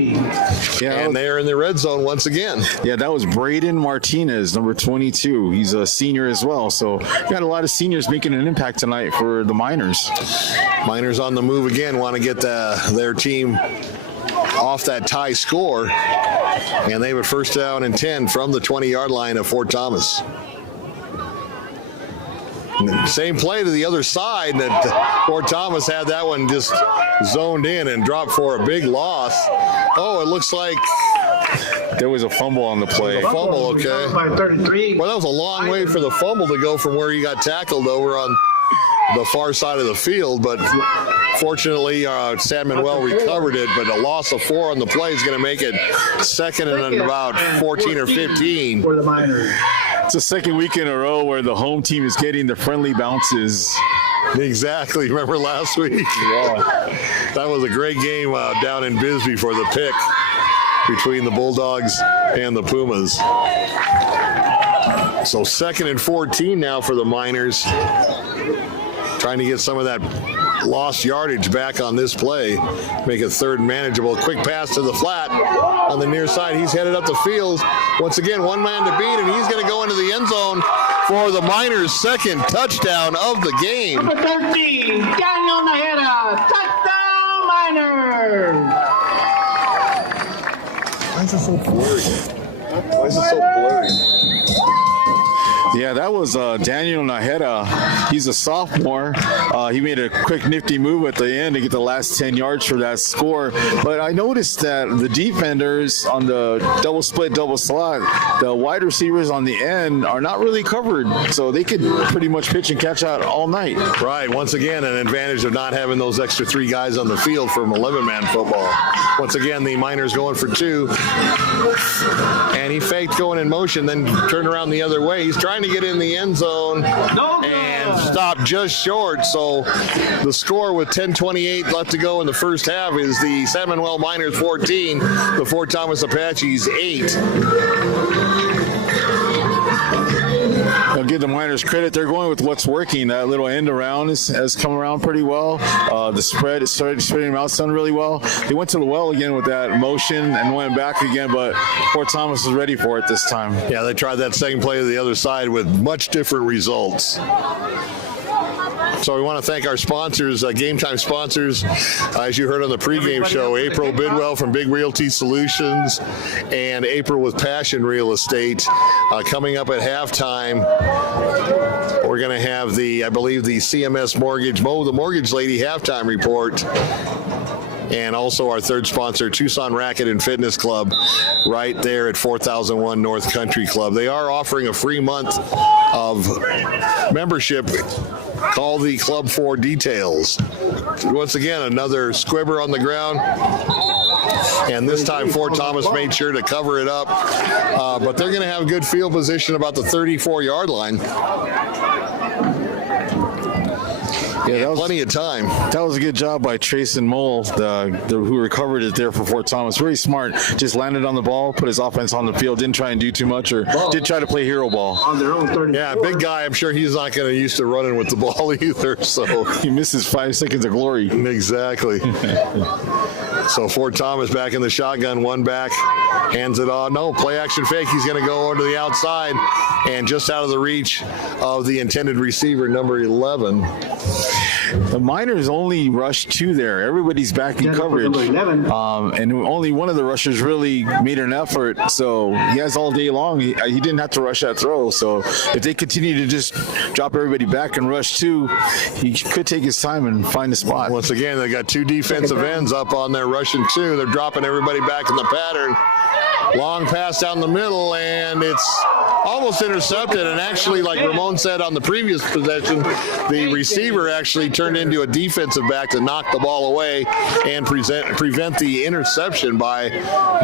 Yeah, and they're in the red zone once again. Yeah, that was Braden Martinez, number 22. He's a senior as well, so got a lot of seniors making an impact tonight for the Miners. Miners on the move again, want to get their team off that tie score, and they have a first down and 10 from the 20-yard line of Fort Thomas. Same play to the other side that Fort Thomas had that one just zoned in and dropped for a big loss. Oh, it looks like there was a fumble on the play. A fumble, okay. Well, that was a long way for the fumble to go from where he got tackled over on the far side of the field, but fortunately San Manuel recovered it, but a loss of 4 on the play is going to make it second and about 14 or 15 for the Miners. It's the second week in a row where the home team is getting the friendly bounces. Exactly. Remember last week? Yeah. That was a great game down in Bisbee for the pick between the Bulldogs and the Pumas. So second and 14 now for the Miners. Trying to get some of that lost yardage back on this play. Make it third and manageable. Quick pass to the flat on the near side. He's headed up the field. Once again, one man to beat, and he's going to go into the end zone for the Miners' second touchdown of the game. Number 13, Daniel Najera. Touchdown, Miners. Why is it so blurry? Why is it so blurry? Yeah, that was Daniel Najera. He's a sophomore. He made a quick nifty move at the end to get the last 10 yards for that score. But I noticed that the defenders on the double split, double slot, the wide receivers on the end are not really covered. So they could pretty much pitch and catch out all night. Right. Once again, an advantage of not having those extra 3 guys on the field from 11-man football. Once again, the Miners going for 2. And he faked going in motion, then turned around the other way. He's trying to get in the end zone and stop just short. So the score with 10:28 left to go in the first half is the San Manuel Miners 14, the Fort Thomas Apaches 8. I'll give the Miners credit. They're going with what's working. That little end around has come around pretty well. The spread is spreading them out done really well. They went to the well again with that motion and went back again, but Fort Thomas was ready for it this time. Yeah, they tried that second play to the other side with much different results. So we want to thank our sponsors, game time sponsors. As you heard on the pregame show, April Bidwell from Big Realty Solutions and April with Passion Real Estate. Coming up at halftime, we're going to have I believe the CMS Mortgage, the Mortgage Lady halftime report. And also our third sponsor, Tucson Racket and Fitness Club, right there at 4001 North Country Club. They are offering a free month of membership. Call the club for details. Once again, another squibber on the ground. And this time, Fort Thomas made sure to cover it up. But they're going to have a good field position about the 34-yard line. Yeah, that was plenty of time. That was a good job by Trace and Mole, who recovered it there for Fort Thomas. Very smart. Just landed on the ball, put his offense on the field, didn't try and do too much, or did try to play hero ball. On their own 34. Yeah, big guy. I'm sure he's not going to used to running with the ball either. So he misses 5 seconds of glory. Exactly. So Fort Thomas back in the shotgun, one back, hands it on. No, play action fake. He's going to go over to the outside and just out of the reach of the intended receiver, number 11. The Miners only rushed 2 there. Everybody's back in coverage. And only one of the rushers really made an effort. So he has all day long. He didn't have to rush that throw. So if they continue to just drop everybody back and rush 2, he could take his time and find a spot. Once again, they got 2 defensive ends up on there rushing 2. They're dropping everybody back in the pattern. Long pass down the middle, and it's almost intercepted. And actually, like Ramon said on the previous possession, the receiver actually turned into a defensive back to knock the ball away and prevent the interception by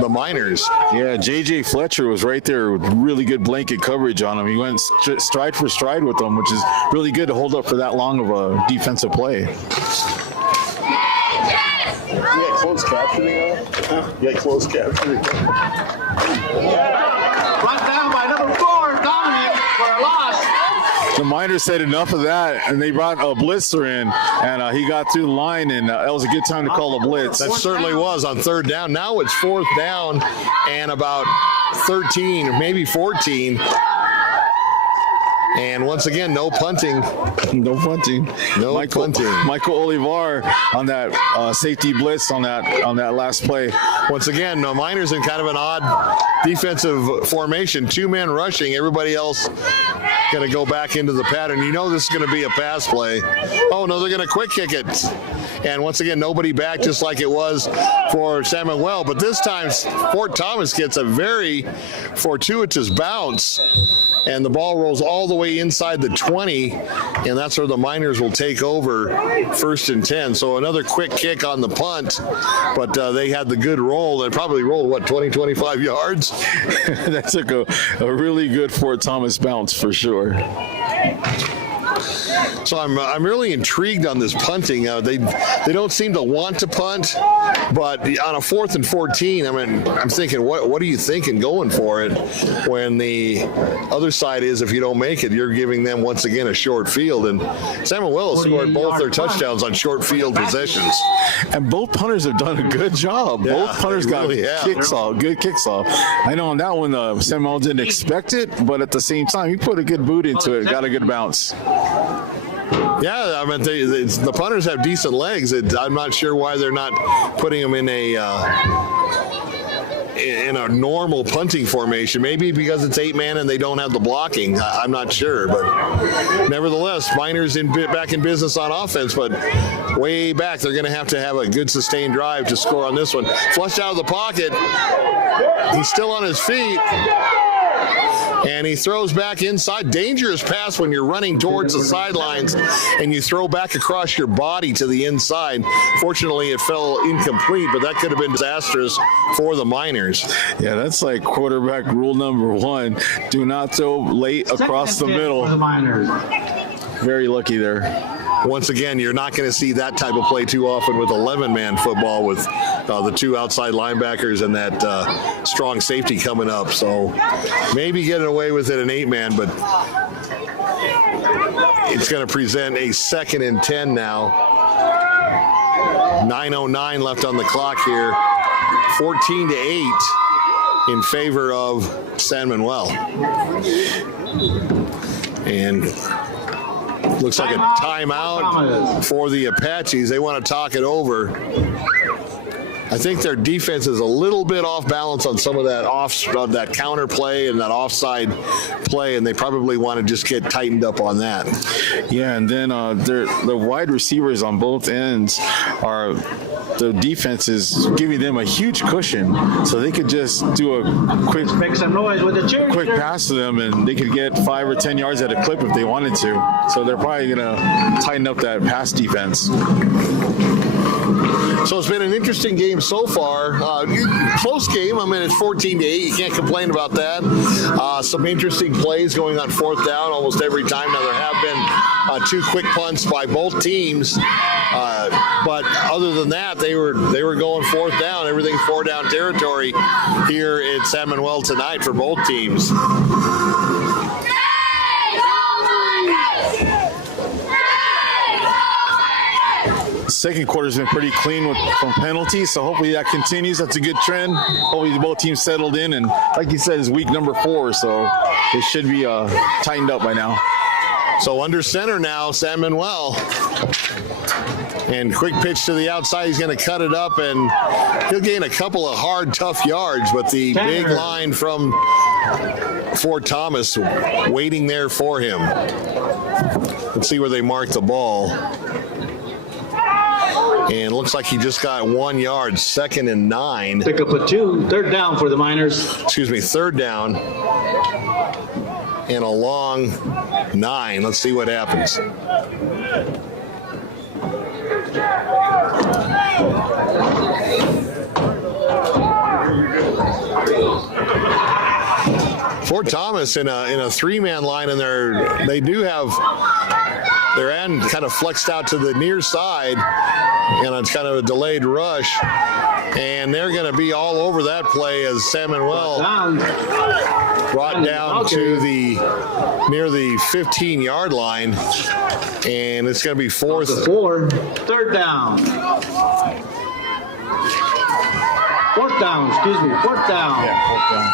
the Miners. Yeah, J.J. Fletcher was right there with really good blanket coverage on him. He went stride for stride with them, which is really good to hold up for that long of a defensive play. You got closed captioning on? You got closed captioning. Brought down by number 4, Dominic, for a loss. The Miners said enough of that, and they brought a blitzer in, and he got through the line, and that was a good time to call a blitz. That certainly was on 3rd down. Now it's 4th down and about 13 or maybe 14. And once again, no punting. No punting. No punting. Michael Olivar on that safety blitz on that last play. Once again, the Miners in kind of an odd defensive formation. 2 men rushing. Everybody else going to go back into the pattern. You know this is going to be a pass play. Oh, no, they're going to quick kick it. And once again, nobody back, just like it was for San Manuel. But this time, Fort Thomas gets a very fortuitous bounce. And the ball rolls all the way inside the 20, and that's where the Miners will take over 1st and 10. So another quick kick on the punt, but they had the good roll. They probably rolled, 20, 25 yards? That took a really good Fort Thomas bounce for sure. So I'm really intrigued on this punting. They don't seem to want to punt, but on a 4th and 14, I mean, I'm thinking, what are you thinking going for it when the other side is, if you don't make it, you're giving them once again a short field. And San Manuel has scored both their touchdowns on short field possessions. And both punters have done a good job. Yeah, both punters got really good kicks off. I know on that one, San Manuel didn't expect it, but at the same time, he put a good boot into it, got a good bounce. Yeah, I mean, the punters have decent legs. I'm not sure why they're not putting them in a normal punting formation. Maybe because it's 8-man and they don't have the blocking. I'm not sure, but nevertheless, Miners back in business on offense, but way back, they're going to have a good sustained drive to score on this one. Flushed out of the pocket. He's still on his feet. And he throws back inside. Dangerous pass when you're running towards the sidelines and you throw back across your body to the inside. Fortunately, it fell incomplete, but that could have been disastrous for the Miners. Yeah, that's like quarterback rule number 1. Do not throw late across the middle. For the Miners. Very lucky there. Once again, you're not going to see that type of play too often with 11-man football with the 2 outside linebackers and that strong safety coming up. So maybe getting away with it in 8-man, but it's going to present a 2nd and 10 now. 9:09 left on the clock here. 14-8 in favor of San Manuel. And Looks like a timeout for the Apaches. They want to talk it over. I think their defense is a little bit off balance on some of that counter play and that offside play, and they probably want to just get tightened up on that. Yeah, and then the wide receivers on both ends are the defense is giving them a huge cushion, so they could just do a quick Make some noise with the quick pass to them, and they could get 5 or 10 yards at a clip if they wanted to. So they're probably going to tighten up that pass defense. So it's been an interesting game so far. Close game. I mean, it's 14-8. You can't complain about that. Some interesting plays going on fourth down almost every time. Now, there have been 2 quick punts by both teams. But other than that, they were going fourth down. Everything's 4-down territory here at San Manuel tonight for both teams. Second quarter's been pretty clean from penalties, so hopefully that continues. That's a good trend. Hopefully both teams settled in, and like you said, it's week number 4, so they should be tightened up by now. So under center now, San Manuel. And quick pitch to the outside. He's going to cut it up, and he'll gain a couple of hard, tough yards. But the big line from Fort Thomas waiting there for him. Let's see where they mark the ball. And looks like he just got 1 yard, 2nd and 9. Pick up a 2, 3rd down for the Miners. Excuse me, 3rd down. And a long 9. Let's see what happens. Fort Thomas in a 3-man line, and they do have their end kind of flexed out to the near side, and it's kind of a delayed rush, and they're going to be all over that play as San Manuel brought down to near the 15-yard line, and it's going to be 3rd down. 4th down, excuse me, 4th down. Yeah, 4th down.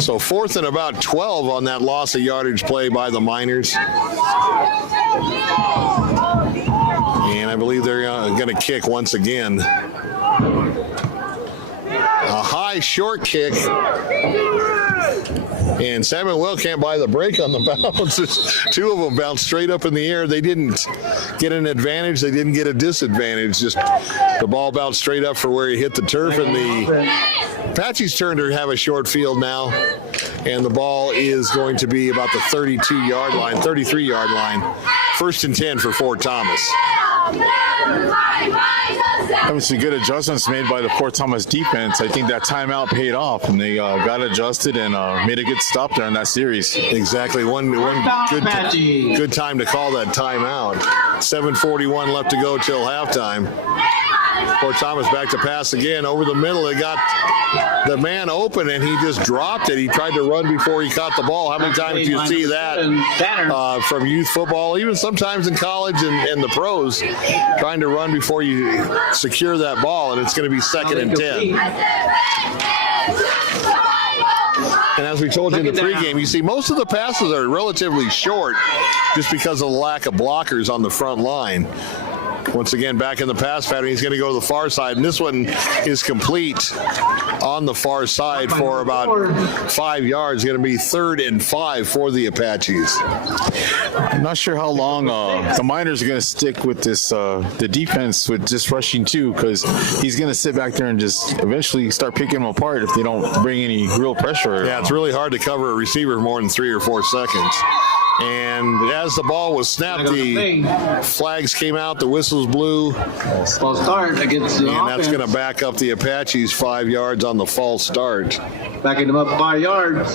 So 4th and about 12 on that loss of yardage play by the Miners. And I believe they're going to kick once again. A high short kick. And San Manuel can't buy the break on the bounce. 2 of them bounced straight up in the air. They didn't get an advantage. They didn't get a disadvantage. Just the ball bounced straight up for where he hit the turf. And the Apache's turn to have a short field now. And the ball is going to be about the 32-yard line, 33-yard line. 1st and 10 for Fort Thomas. Having some good adjustments made by the Fort Thomas defense. I think that timeout paid off, and they got adjusted and made a good stop there in that series. Exactly. One good time to call that timeout. 7:41 left to go till halftime. Fort Thomas back to pass again over the middle. They got the man open, and he just dropped it. He tried to run before he caught the ball. How many times do you see that from youth football, even sometimes in college and the pros, trying to run before you secure that ball, and it's going to be 2nd and 10. And as we told you in the pregame, you see most of the passes are relatively short just because of the lack of blockers on the front line. Once again, back in the pass pattern, he's going to go to the far side, and this one is complete on the far side for about 5 yards. Going to be 3rd and 5 for the Apaches. I'm not sure how long the Miners are going to stick with this, the defense with just rushing 2, because he's going to sit back there and just eventually start picking them apart if they don't bring any real pressure. Yeah, it's really hard to cover a receiver more than 3 or 4 seconds. And as the ball was snapped, the flags came out, the whistles blew. False start against the offense. And that's going to back up the Apaches 5 yards on the false start. Backing them up 5 yards.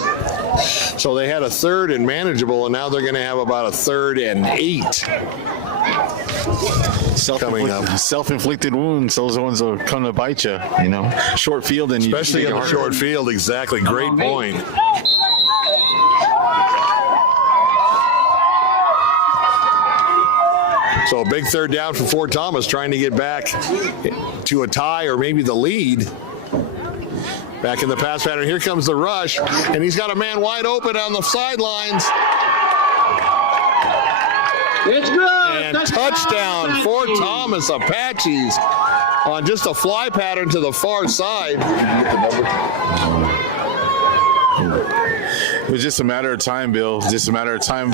So they had a 3rd and manageable, and now they're going to have about a 3rd and 8. Self-inflicted wounds, those ones will come to bite you, you know. Short field, and especially on the short field, exactly. Great point. So a big 3rd down for Fort Thomas, trying to get back to a tie or maybe the lead. Back in the pass pattern. Here comes the rush, and he's got a man wide open on the sidelines. It's good. And touchdown, Fort Thomas Apaches on just a fly pattern to the far side. It was just a matter of time, Bill. Just a matter of time.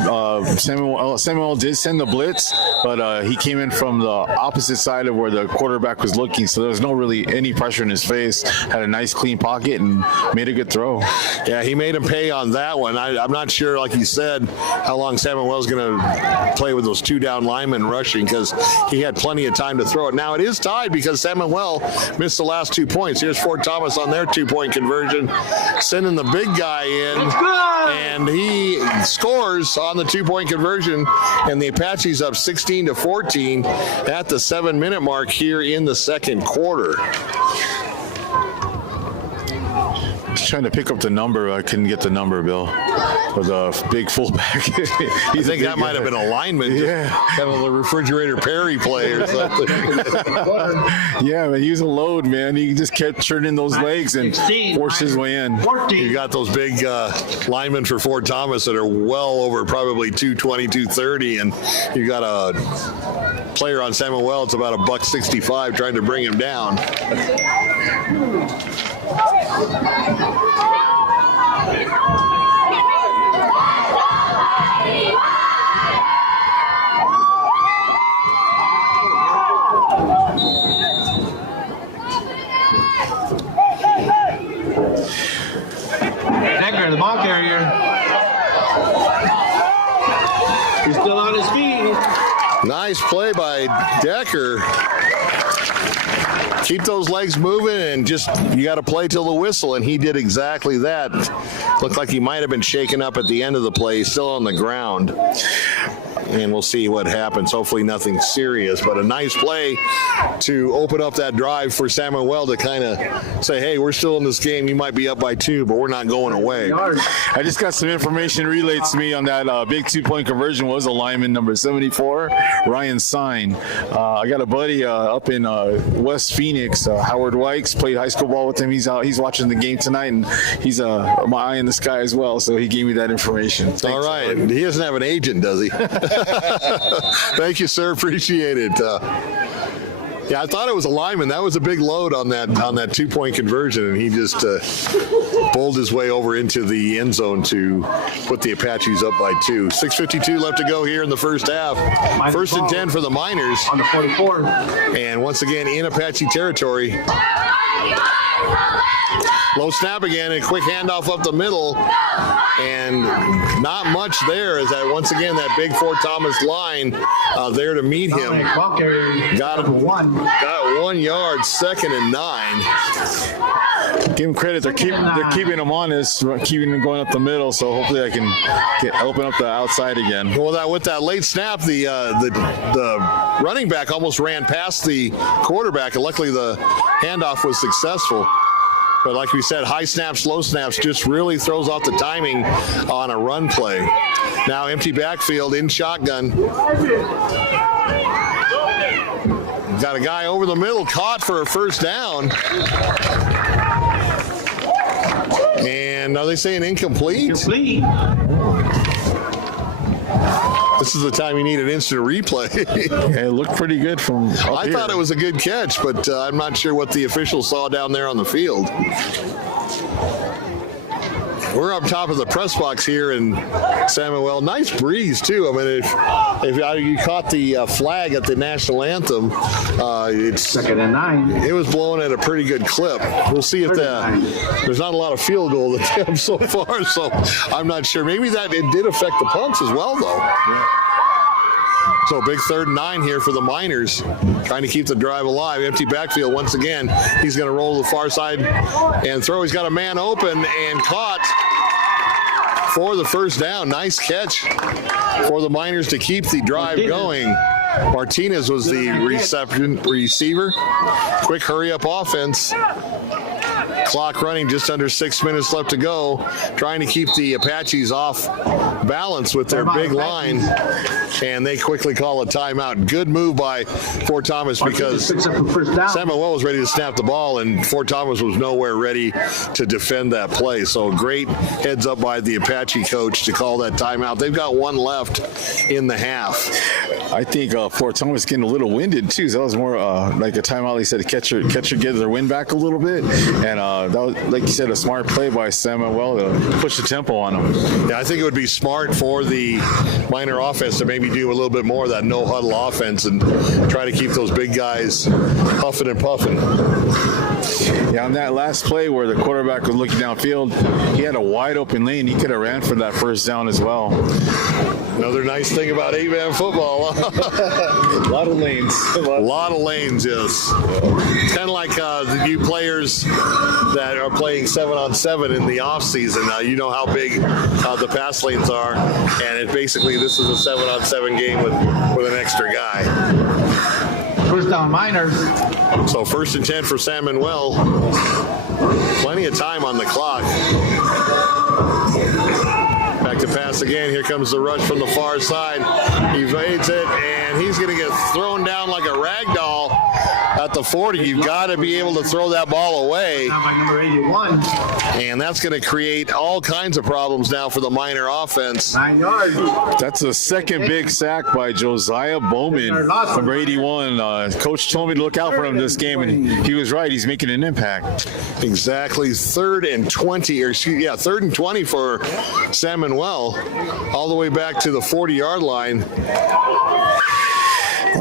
Samuel did send the blitz, but he came in from the opposite side of where the quarterback was looking, so there was no really any pressure in his face. Had a nice clean pocket and made a good throw. Yeah, he made him pay on that one. I'm not sure, like you said, how long San Manuel's going to play with those 2 down linemen rushing, because he had plenty of time to throw it. Now it is tied because San Manuel missed the last 2 points. Here's Fort Thomas on their 2-point conversion, sending the big guy in. And he scores on the 2-point conversion, and the Apaches up 16-14 at the 7-minute mark here in the second quarter. Just trying to pick up the number. I couldn't get the number, Bill. For the big fullback. You think that might have been a lineman? Yeah. Kind of a refrigerator Perry play or something. Yeah, man, he was a load, man. He just kept turning those legs and forced his way in. You got those big linemen for Fort Thomas that are well over probably 220, 230, and you got a player on San Manuel. It's about $165 trying to bring him down. Decker, the ball carrier. He's still on his feet. Nice play by Decker. Keep those legs moving, and just you got to play till the whistle, and he did exactly that. Looked like he might have been shaken up at the end of the play, still on the ground. And we'll see what happens. Hopefully nothing serious, but a nice play to open up that drive for San Manuel to kind of say, hey, we're still in this game. You might be up by 2, but we're not going away. I just got some information relayed to me on that big 2-point conversion. Was a lineman number 74, Ryan Sign. I got a buddy up in West Phoenix, Howard Wykes, played high school ball with him. He's watching the game tonight, and he's my eye in the sky as well, so he gave me that information. Thanks. All right. He doesn't have an agent, does he? Thank you, sir. Appreciate it. Yeah, I thought it was a lineman. That was a big load on that 2-point conversion, and he just bowled his way over into the end zone to put the Apaches up by 2. 6:52 left to go here in the first half. First and 10 for the Miners. On the 44. And once again in Apache territory. Low snap again, and quick handoff up the middle, and not much there as that once again that big Fort Thomas line there to meet him. Got 1 yard, 2nd and 9. Give him credit. They're keeping him honest, keeping him going up the middle. So hopefully I can open up the outside again. Well, with that late snap, the running back almost ran past the quarterback, and luckily the handoff was successful. But like we said, high snaps, low snaps just really throws off the timing on a run play. Now empty backfield in shotgun. Got a guy over the middle, caught for a first down. And are they saying incomplete? Complete. This is the time you need an instant replay. Yeah, it looked pretty good from up I here. thought it was a good catch, but I'm not sure what the officials saw down there on the field. We're up top of the press box here in San Manuel. Nice breeze, too. I mean, if you caught the flag at the national anthem, it's 2nd and 9. it was blowing at a pretty good clip. We'll see if there's not a lot of field goal attempts so far, so I'm not sure. Maybe that it did affect the punts as well, though. Yeah. So big 3rd and 9 here for the Miners, trying to keep the drive alive. Empty backfield once again. He's going to roll to the far side and throw. He's got a man open and caught for the first down. Nice catch for the Miners to keep the drive going. Martinez was the receiver. Quick hurry-up offense. Clock running, just under 6 minutes left to go. Trying to keep the Apaches off balance with their big line. And they quickly call a timeout. Good move by Fort Thomas because San Manuel was ready to snap the ball and Fort Thomas was nowhere ready to defend that play. So great heads up by the Apache coach to call that timeout. They've got one left in the half. I think Fort Thomas getting a little winded too. So that was more like a timeout. He said to catcher get their wind back a little bit, and that was, like you said, a smart play by San Manuel to push the tempo on them. Yeah, I think it would be smart for the Miner offense to maybe do a little bit more of that no huddle offense and try to keep those big guys huffing and puffing. Yeah, on that last play where the quarterback was looking downfield, he had a wide open lane. He could have ran for that first down as well. Another nice thing about 8-man football. A lot of lanes. A lot of lanes, yes. It's kind of like the new players that are playing 7-on-7 in the off season. You know how big the pass lanes are, and basically this is a 7-on-7 game with an extra guy. First down, Miners. So 1st and 10 for San Manuel. Plenty of time on the clock. Back to pass again. Here comes the rush from the far side. He evades it, and he's going to get thrown down like a rag doll at the 40. You've got to be able to throw that ball away. By number 81. And that's going to create all kinds of problems now for the Miner offense. 9 yards. That's the second big sack by Josiah Bowman, number 81. Coach told me to look out for him this game, and he was right. He's making an impact. Exactly. 3rd and 20, or excuse, yeah, 3rd and 20 for San Manuel, all the way back to the 40-yard line.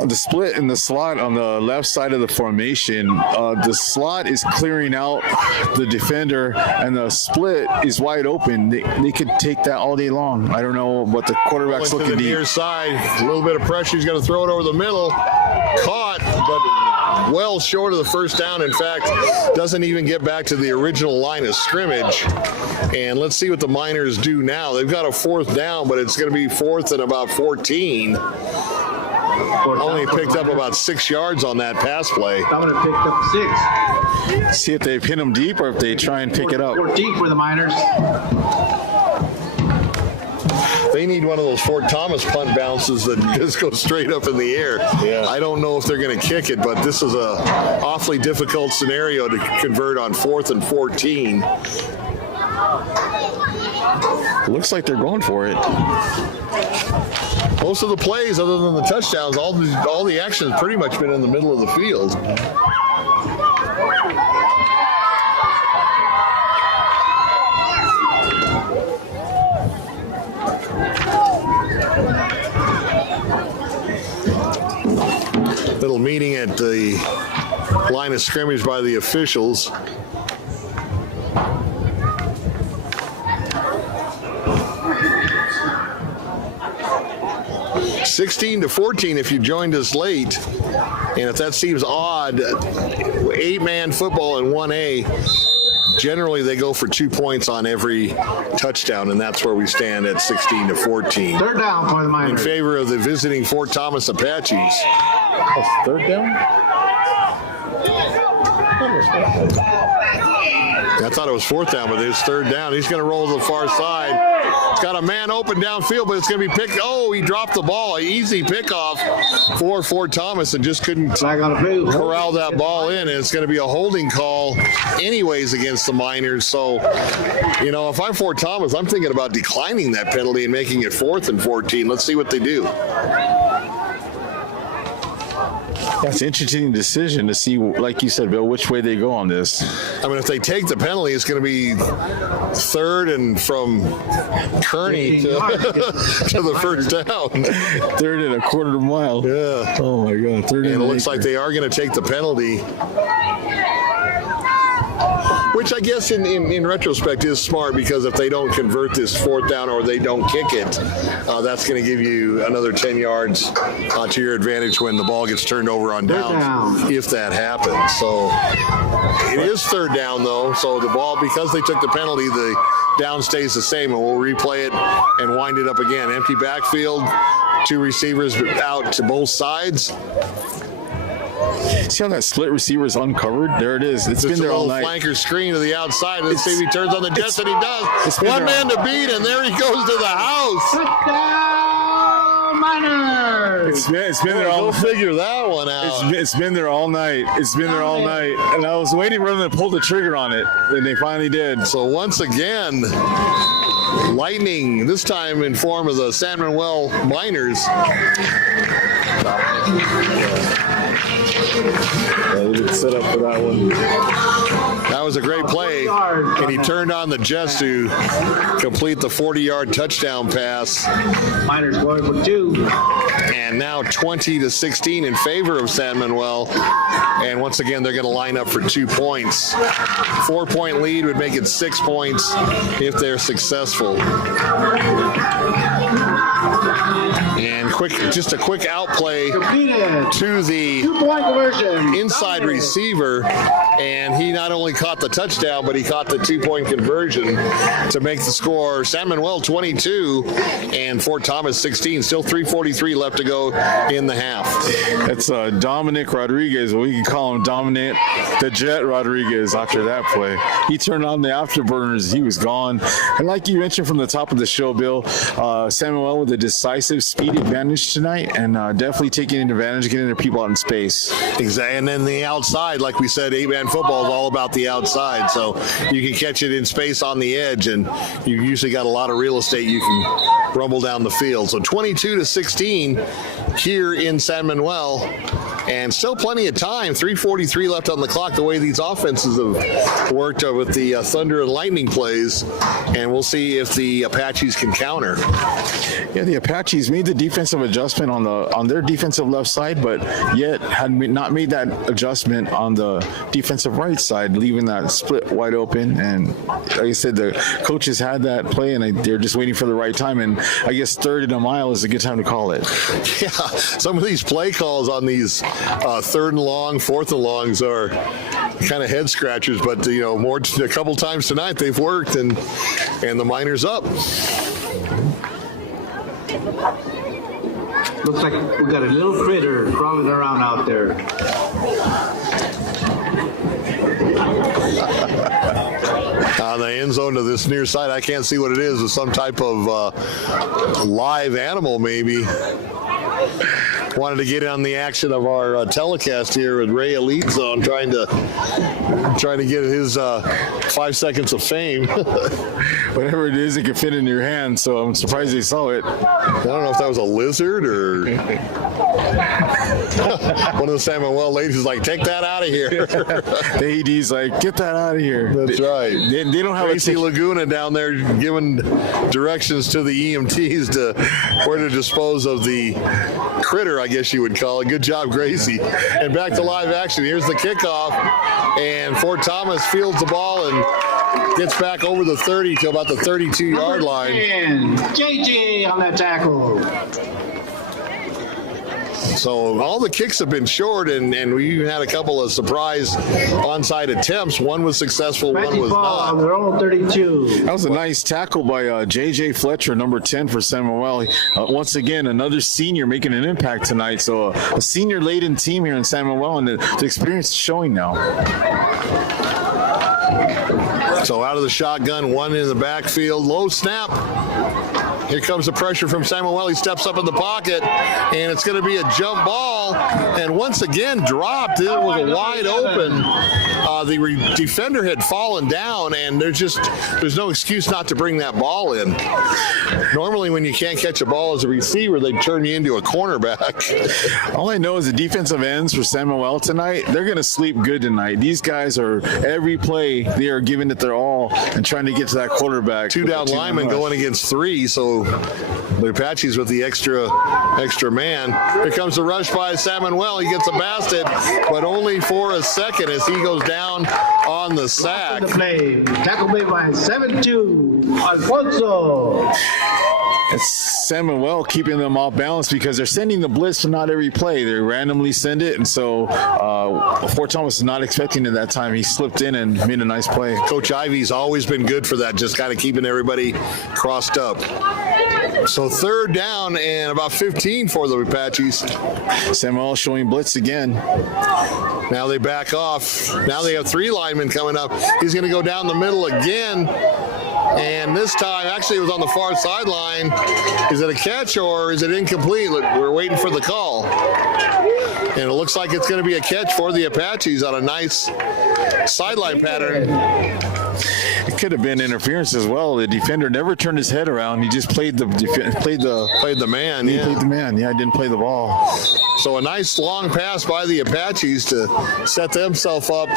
The split in the slot on the left side of the formation, the slot is clearing out the defender, and the split is wide open. They could take that all day long. I don't know what the quarterback's looking to the near side. A little bit of pressure. He's going to throw it over the middle. Caught, but well short of the first down. In fact, doesn't even get back to the original line of scrimmage. And let's see what the Miners do now. They've got a 4th down, but it's going to be 4th and about 14. Only picked up about 6 yards on that pass play. Dominic picked up 6. See if they pin them deep or if they try and pick it up. 14 for the Miners. They need one of those Fort Thomas punt bounces that just go straight up in the air. Yeah. I don't know if they're going to kick it, but this is a awfully difficult scenario to convert on 4th and 14. Looks like they're going for it. Most of the plays, other than the touchdowns, all the action has pretty much been in the middle of the field. Little meeting at the line of scrimmage by the officials. (16-14) if you joined us late. And if that seems odd, 8-man football in 1A, generally they go for 2 points on every touchdown, and that's where we stand at 16-14. 3rd down for the In Miners. favor of the visiting Fort Thomas Apaches. That's 3rd down? I thought it was 4th down, but it's 3rd down. He's going to roll to the far side. He's got a man open downfield, but it's going to be picked. Oh, he dropped the ball. An easy pickoff for Fort Thomas and just couldn't corral that ball in. And it's going to be a holding call anyways against the Miners. So, you know, if I'm Fort Thomas, I'm thinking about declining that penalty and making it 4th and 14. Let's see what they do. That's an interesting decision to see, like you said, Bill, which way they go on this. I mean, if they take the penalty, it's going to be 3rd and from Kearney to the first down. 3rd and a quarter mile. Yeah. Oh, my God. 3rd And and it looks like they are going to take the penalty. Which I guess in retrospect is smart, because if they don't convert this 4th down or they don't kick it, that's going to give you another 10 yards to your advantage when the ball gets turned over on downs, if that happens. So it is 3rd down, though. So the ball, because they took the penalty, the down stays the same, and we'll replay it and wind it up again. Empty backfield, 2 receivers out to both sides. See how that split receiver is uncovered? There it is. It's been there all night. Flanker screen to the outside. Let's see if he turns on the Jets, and he does. been One there man to beat, and there he goes to the house. Touchdown, Miners! It's been there all Go figure that one out. It's been there all night. It's been there all night. And I was waiting for them to pull the trigger on it, and they finally did. So once again, Lightning, this time in form of the San Manuel Miners. They didn't set up for that one. That was a great play, and he turned on the Jets to complete the 40-yard touchdown pass. Miners going for 2. And now 20-16 in favor of San Manuel. And once again, they're going to line up for 2 points. 4-point lead would make it 6 points if they're successful. And just a quick outplay to the 2-point conversion. inside receiver, and he not only caught the touchdown, but he caught the 2-point conversion to make the score San Manuel 22 and Fort Thomas 16. Still 3:43 left to go in the half. That's Dominic Rodriguez. We can call him Dominic the Jet Rodriguez after that play. He turned on the afterburners. He was gone. And like you mentioned from the top of the show, Bill, San Manuel with a decisive speed advantage tonight, and definitely taking advantage of getting their people out in space. Exactly. And then the outside, like we said, 8-man football is all about the outside. So you can catch it in space on the edge, and you usually got a lot of real estate you can rumble down the field. So 22-16 here in San Manuel, and still plenty of time. 3:43 left on the clock. The way these offenses have worked with the Thunder and Lightning plays, and we'll see if the Apaches can counter. Yeah, the Apaches made the defensive adjustment on their defensive left side, but yet had not made that adjustment on the defensive right side, leaving that split wide open. And like I said, the coaches had that play, and they're just waiting for the right time. And I guess 3rd and a mile is a good time to call it. Yeah, some of these play calls on these 3rd and long, 4th and longs are kind of head scratchers, but a couple times tonight they've worked, and the Miners up. Looks like we got a little critter crawling around out there. On the end zone to this near side, I can't see what it is. It's some type of live animal, maybe. Wanted to get on the action of our telecast here with Ray Elite Zone, trying to get his 5 seconds of fame. Whatever it is, it can fit in your hand, so I'm surprised they saw it. I don't know if that was a lizard or one of the San Manuel ladies is like, take that out of here. The AD's like, get that out of here. That's right. They don't have Tracy Laguna down there giving directions to the EMTs to where to dispose of the critter, I guess you would call it. Good job, Gracie. And back to live action. Here's the kickoff, and Fort Thomas fields the ball and gets back over the 30 to about the 32-yard line. And JJ on that tackle. So all the kicks have been short, and we had a couple of surprise onside attempts. One was successful, one was not. On their own 32. That was a nice tackle by J.J. Fletcher, number 10 for San Manuel. Once again, another senior making an impact tonight. So a senior-laden team here in San Manuel, and the experience is showing now. So out of the shotgun, one in the backfield, low snap. Here comes the pressure from San Manuel. He steps up in the pocket, and it's going to be a jump ball. And once again, dropped. It was a wide open. The defender had fallen down, and there's no excuse not to bring that ball in. Normally, when you can't catch a ball as a receiver, they turn you into a cornerback. All I know is the defensive ends for San Manuel tonight, they're going to sleep good tonight. These guys are, every play, they are giving it their all and trying to get to that quarterback. 2 down linemen going against 3, so the Apaches with the extra man. Here comes the rush by San Manuel. He gets a basket, but only for a second as he goes down on the sack. The play. Tackle made by 7-2. Alfonso. It's San Manuel keeping them off balance because they're sending the blitz to not every play. They randomly send it, and so Fort Thomas is not expecting it that time. He slipped in and made a nice play. Coach Ivy's always been good for that, just kind of keeping everybody crossed up. So third down and about 15 for the Apaches. San Manuel showing blitz again. Now they back off. Now they have 3 linemen coming up. He's going to go down the middle again. And this time, actually, it was on the far sideline. Is it a catch or is it incomplete? We're waiting for the call. And it looks like it's going to be a catch for the Apaches on a nice sideline pattern. It could have been interference as well. The defender never turned his head around. He just played the man. He played the man. Yeah, didn't play the ball. So a nice long pass by the Apaches to set themselves up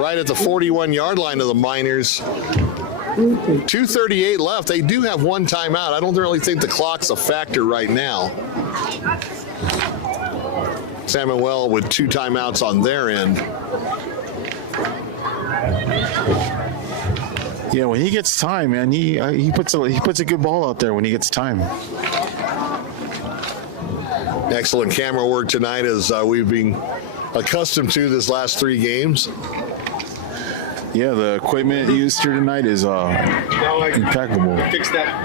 right at the 41-yard line of the Miners. 2:38 left. They do have 1 timeout. I don't really think the clock's a factor right now. San Manuel with 2 timeouts on their end. Yeah, when he gets time, man, he puts a good ball out there when he gets time. Excellent camera work tonight, as we've been accustomed to this last 3 games. Yeah, the equipment used here tonight is impeccable. Fix that.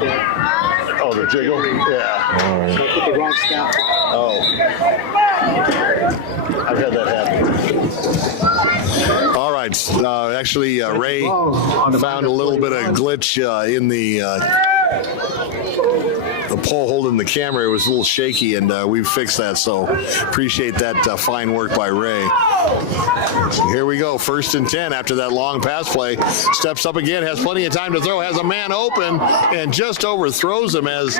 Oh, the jiggle? Yeah. All right. Put the wrong snap. Oh. I've had that happen. All right. Actually, Ray found a little bit of glitch in the pole holding the camera. It was a little shaky, and we've fixed that, so appreciate that fine work by Ray. Here we go, 1st and 10 after that long pass play. Steps up again, has plenty of time to throw, has a man open, and just overthrows him as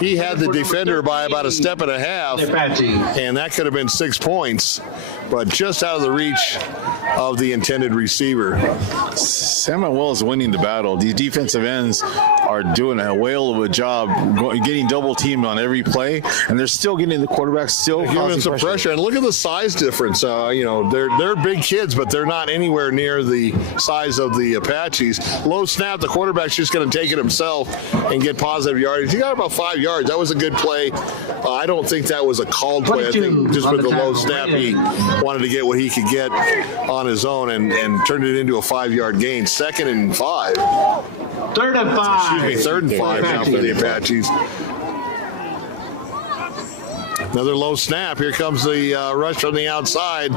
he had the defender by about a step and a half. And that could have been 6 points, but just out of the reach of the intended receiver. San Manuel is winning the battle. These defensive ends are doing a whale of a job getting double teamed on every play, and they're still getting the quarterback still giving some pressure. And look at the size difference. They're big kids, but they're not anywhere near the size of the Apaches. Low snap, the quarterback's just going to take it himself and get positive yardage. He got about 5 yards. That was a good play. I don't think that was a called play. I think just with the low snap, he wanted to get what he could get on his own and turned it into a 5-yard gain. 2nd and 5. 3rd and 5. Excuse me, 3rd and 5 now for the Apaches. Another low snap. Here comes the rush from the outside.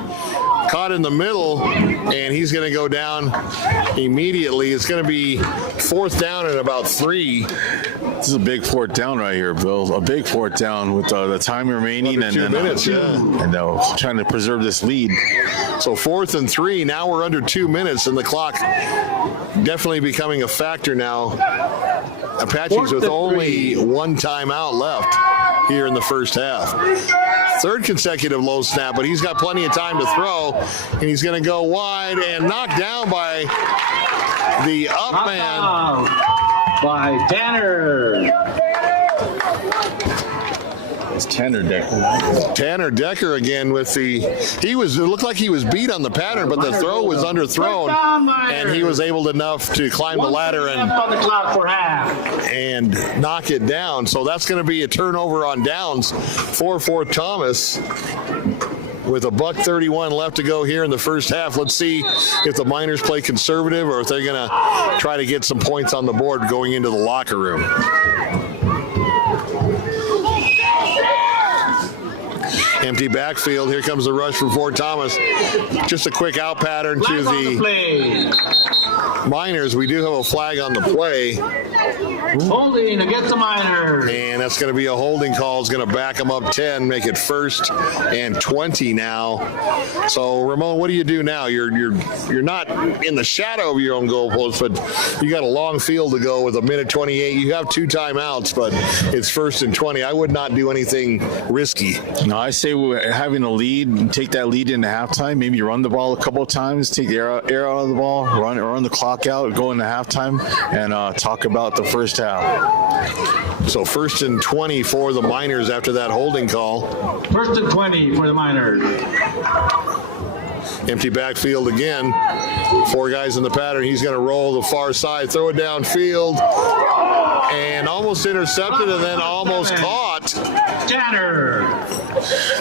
Caught in the middle, and he's going to go down immediately. It's going to be 4th down and about 3. This is a big 4th down right here, Bill. A big 4th down with the time remaining and 2 minutes, and trying to preserve this lead. So 4th and 3. Now we're under 2 minutes, and the clock definitely becoming a factor now. Apaches with only 1 timeout left here in the first half. 3rd consecutive low snap, but he's got plenty of time to throw, and he's going to go wide and knocked down by the up man. By Tanner. It's Tanner Decker. Tanner Decker again with it looked like he was beat on the pattern, but the throw was underthrown, and he was able enough to climb the ladder and on the clock for half. And knock it down. So that's going to be a turnover on downs for Fort Thomas. With $1:31 left to go here in the first half. Let's see if the Miners play conservative or if they're going to try to get some points on the board going into the locker room. Empty backfield. Here comes the rush from Fort Thomas. Just a quick out pattern to the Miners. We do have a flag on the play. Holding against the Miners. And that's going to be a holding call. It's going to back them up 10, make it 1st and 20 now. So, Ramon, what do you do now? You're not in the shadow of your own goalpost, but you got a long field to go with 1:28. You have 2 timeouts, but it's 1st and 20. I would not do anything risky. No, I say we're having a lead, take that lead into halftime, maybe run the ball a couple of times, take the air out of the ball, run the clock out, go into halftime, and talk about the first half. So 1st and 20 for the Miners after that holding call. 1st and 20 for the Miners. Empty backfield again. 4 guys in the pattern. He's going to roll the far side, throw it downfield, and almost intercepted and then almost caught. Tanner.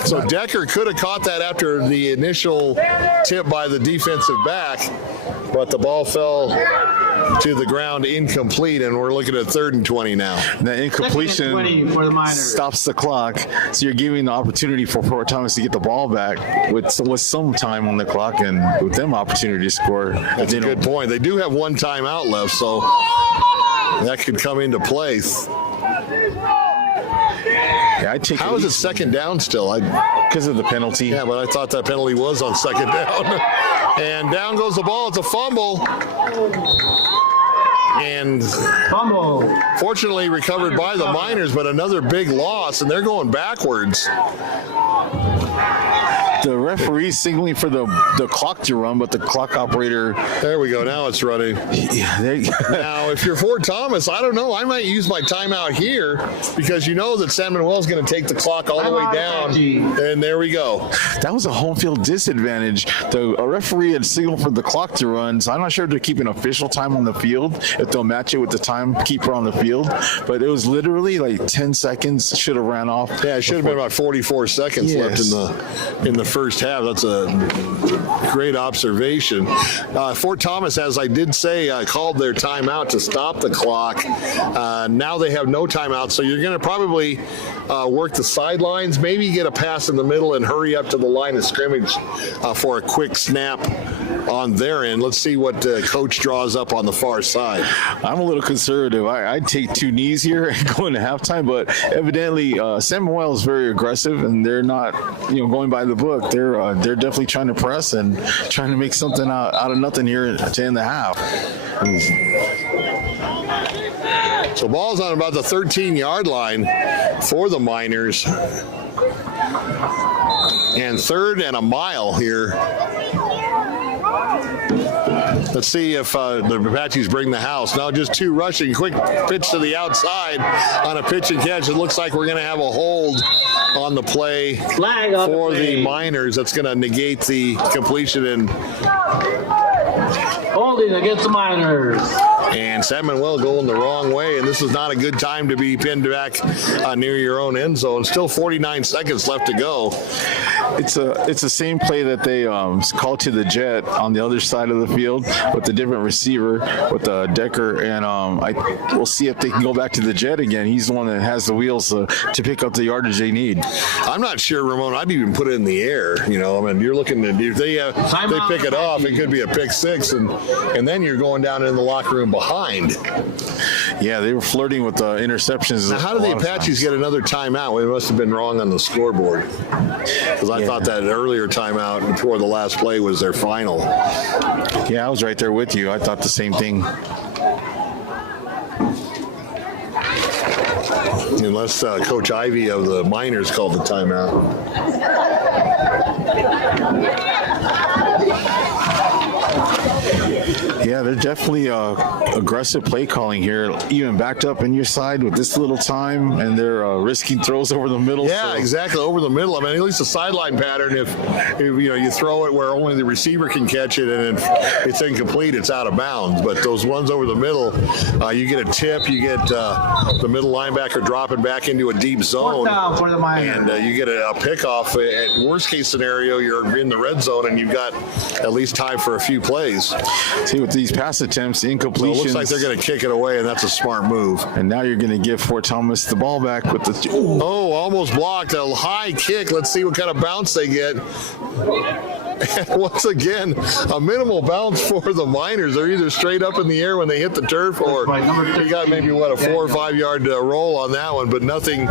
So Decker could have caught that after the initial tip by the defensive back, but the ball fell to the ground incomplete, and we're looking at 3rd and 20 now. The incompletion 20 for the Miners. stops the clock, so you're giving the opportunity for Fort Thomas to get the ball back with some time on the clock and with them opportunity to score. That's a good point. They do have one timeout left, so that could come into play. Yeah, I take. How is it 2nd down still? Because of the penalty. Yeah, but I thought that penalty was on 2nd down. And down goes the ball. It's a fumble. And Fumble. fortunately recovered by the Miners, but another big loss, and they're going backwards. The referee signaling for the clock to run, but the clock operator. There we go. Now it's running. Yeah, there you go. Now, if you're Fort Thomas, I don't know. I might use my timeout here because you know that San Manuel's going to take the clock all the way down. And there we go. That was a home field disadvantage. The referee had signaled for the clock to run, so I'm not sure if they're keeping official time on the field, if they'll match it with the timekeeper on the field. But it was literally like 10 seconds. Should have ran off. Yeah, it should have been about 44 seconds left in the first half. That's a great observation. Fort Thomas, as I did say, called their timeout to stop the clock. Now they have no timeout, so you're going to probably work the sidelines, maybe get a pass in the middle and hurry up to the line of scrimmage for a quick snap on their end. Let's see what coach draws up on the far side. I'm a little conservative. I'd take 2 knees here and go into halftime, but evidently San Manuel is very aggressive, and they're not, going by the book. They're definitely trying to press and trying to make something out of nothing here to end the half. So ball's on about the 13-yard line for the Miners. And 3rd and a mile here. Let's see if the Apaches bring the house. Now just 2 rushing. Quick pitch to the outside on a pitch and catch. It looks like we're going to have a hold on the play for the Miners. That's going to negate the completion and Holding against the Miners. And San Manuel going the wrong way, and this is not a good time to be pinned back near your own end zone. Still 49 seconds left to go. It's the same play that they called to the jet on the other side of the field with the different receiver with Decker, and we'll see if they can go back to the jet again. He's the one that has the wheels to pick up the yardage they need. I'm not sure, Ramon. I'd even put it in the air. You're looking to if they pick it off, it could be a pick 6, and then you're going down in the locker room behind. Yeah, they were flirting with the interceptions. Now, how did the Apaches get another timeout? It must have been wrong on the scoreboard, because I thought that earlier timeout before the last play was their final. Yeah, I was right there with you. I thought the same thing. Unless Coach Ivy of the Miners called the timeout. Yeah, they're definitely aggressive play calling here, even backed up in your side with this little time, and they're risking throws over the middle. Yeah, exactly, over the middle. I mean, at least the sideline pattern, if you throw it where only the receiver can catch it and if it's incomplete, it's out of bounds. But those ones over the middle, you get a tip, you get the middle linebacker dropping back into a deep zone, down for the Miners. and you get a pickoff. At worst case scenario, you're in the red zone and you've got at least time for a few plays. See, with these pass attempts, incompletions. So it looks like they're going to kick it away, and that's a smart move. And now you're going to give Fort Thomas the ball back with the. Oh, almost blocked. A high kick. Let's see what kind of bounce they get. And once again, a minimal bounce for the Miners. They're either straight up in the air when they hit the turf, or you got maybe a 4 or 5 yard roll on that one, but nothing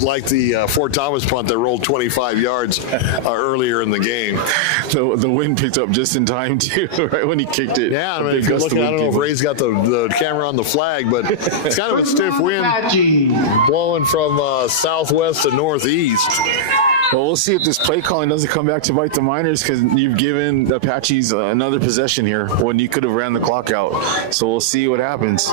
like the Fort Thomas punt that rolled 25 yards earlier in the game. So the wind picked up just in time too, right when he kicked it. Yeah, I mean, if you're looking, I don't know if Ray's got the camera on the flag, but it's kind of a stiff wind blowing from southwest to northeast. Well, we'll see if this play calling doesn't come back to bite the Miners, because you've given the Apaches another possession here when you could have ran the clock out. So we'll see what happens.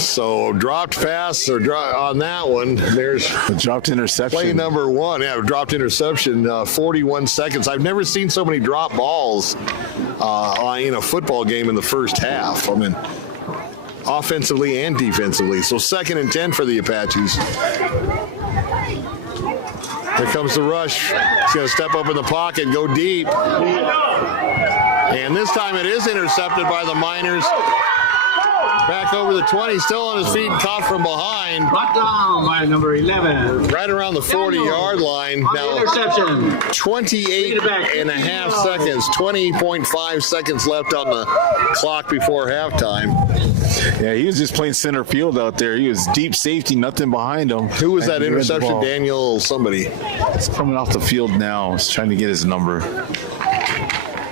So dropped pass on that one. There's A dropped interception. play number 1. Yeah, dropped interception. 41 seconds. I've never seen so many drop balls in a football game in the first half. I mean, offensively and defensively. So 2nd and 10 for the Apaches. Here comes the rush. He's going to step up in the pocket, go deep. And this time it is intercepted by the Miners. Back over the 20, still on his feet, caught from behind. Brought down by number 11. Right around the 40-yard line. On Now, the interception. 28 and a half seconds, 20.5 seconds left on the clock before halftime. Yeah, he was just playing center field out there. He was deep safety, nothing behind him. Who was And that he read the interception? ball. Daniel somebody. He's coming off the field now. He's trying to get his number.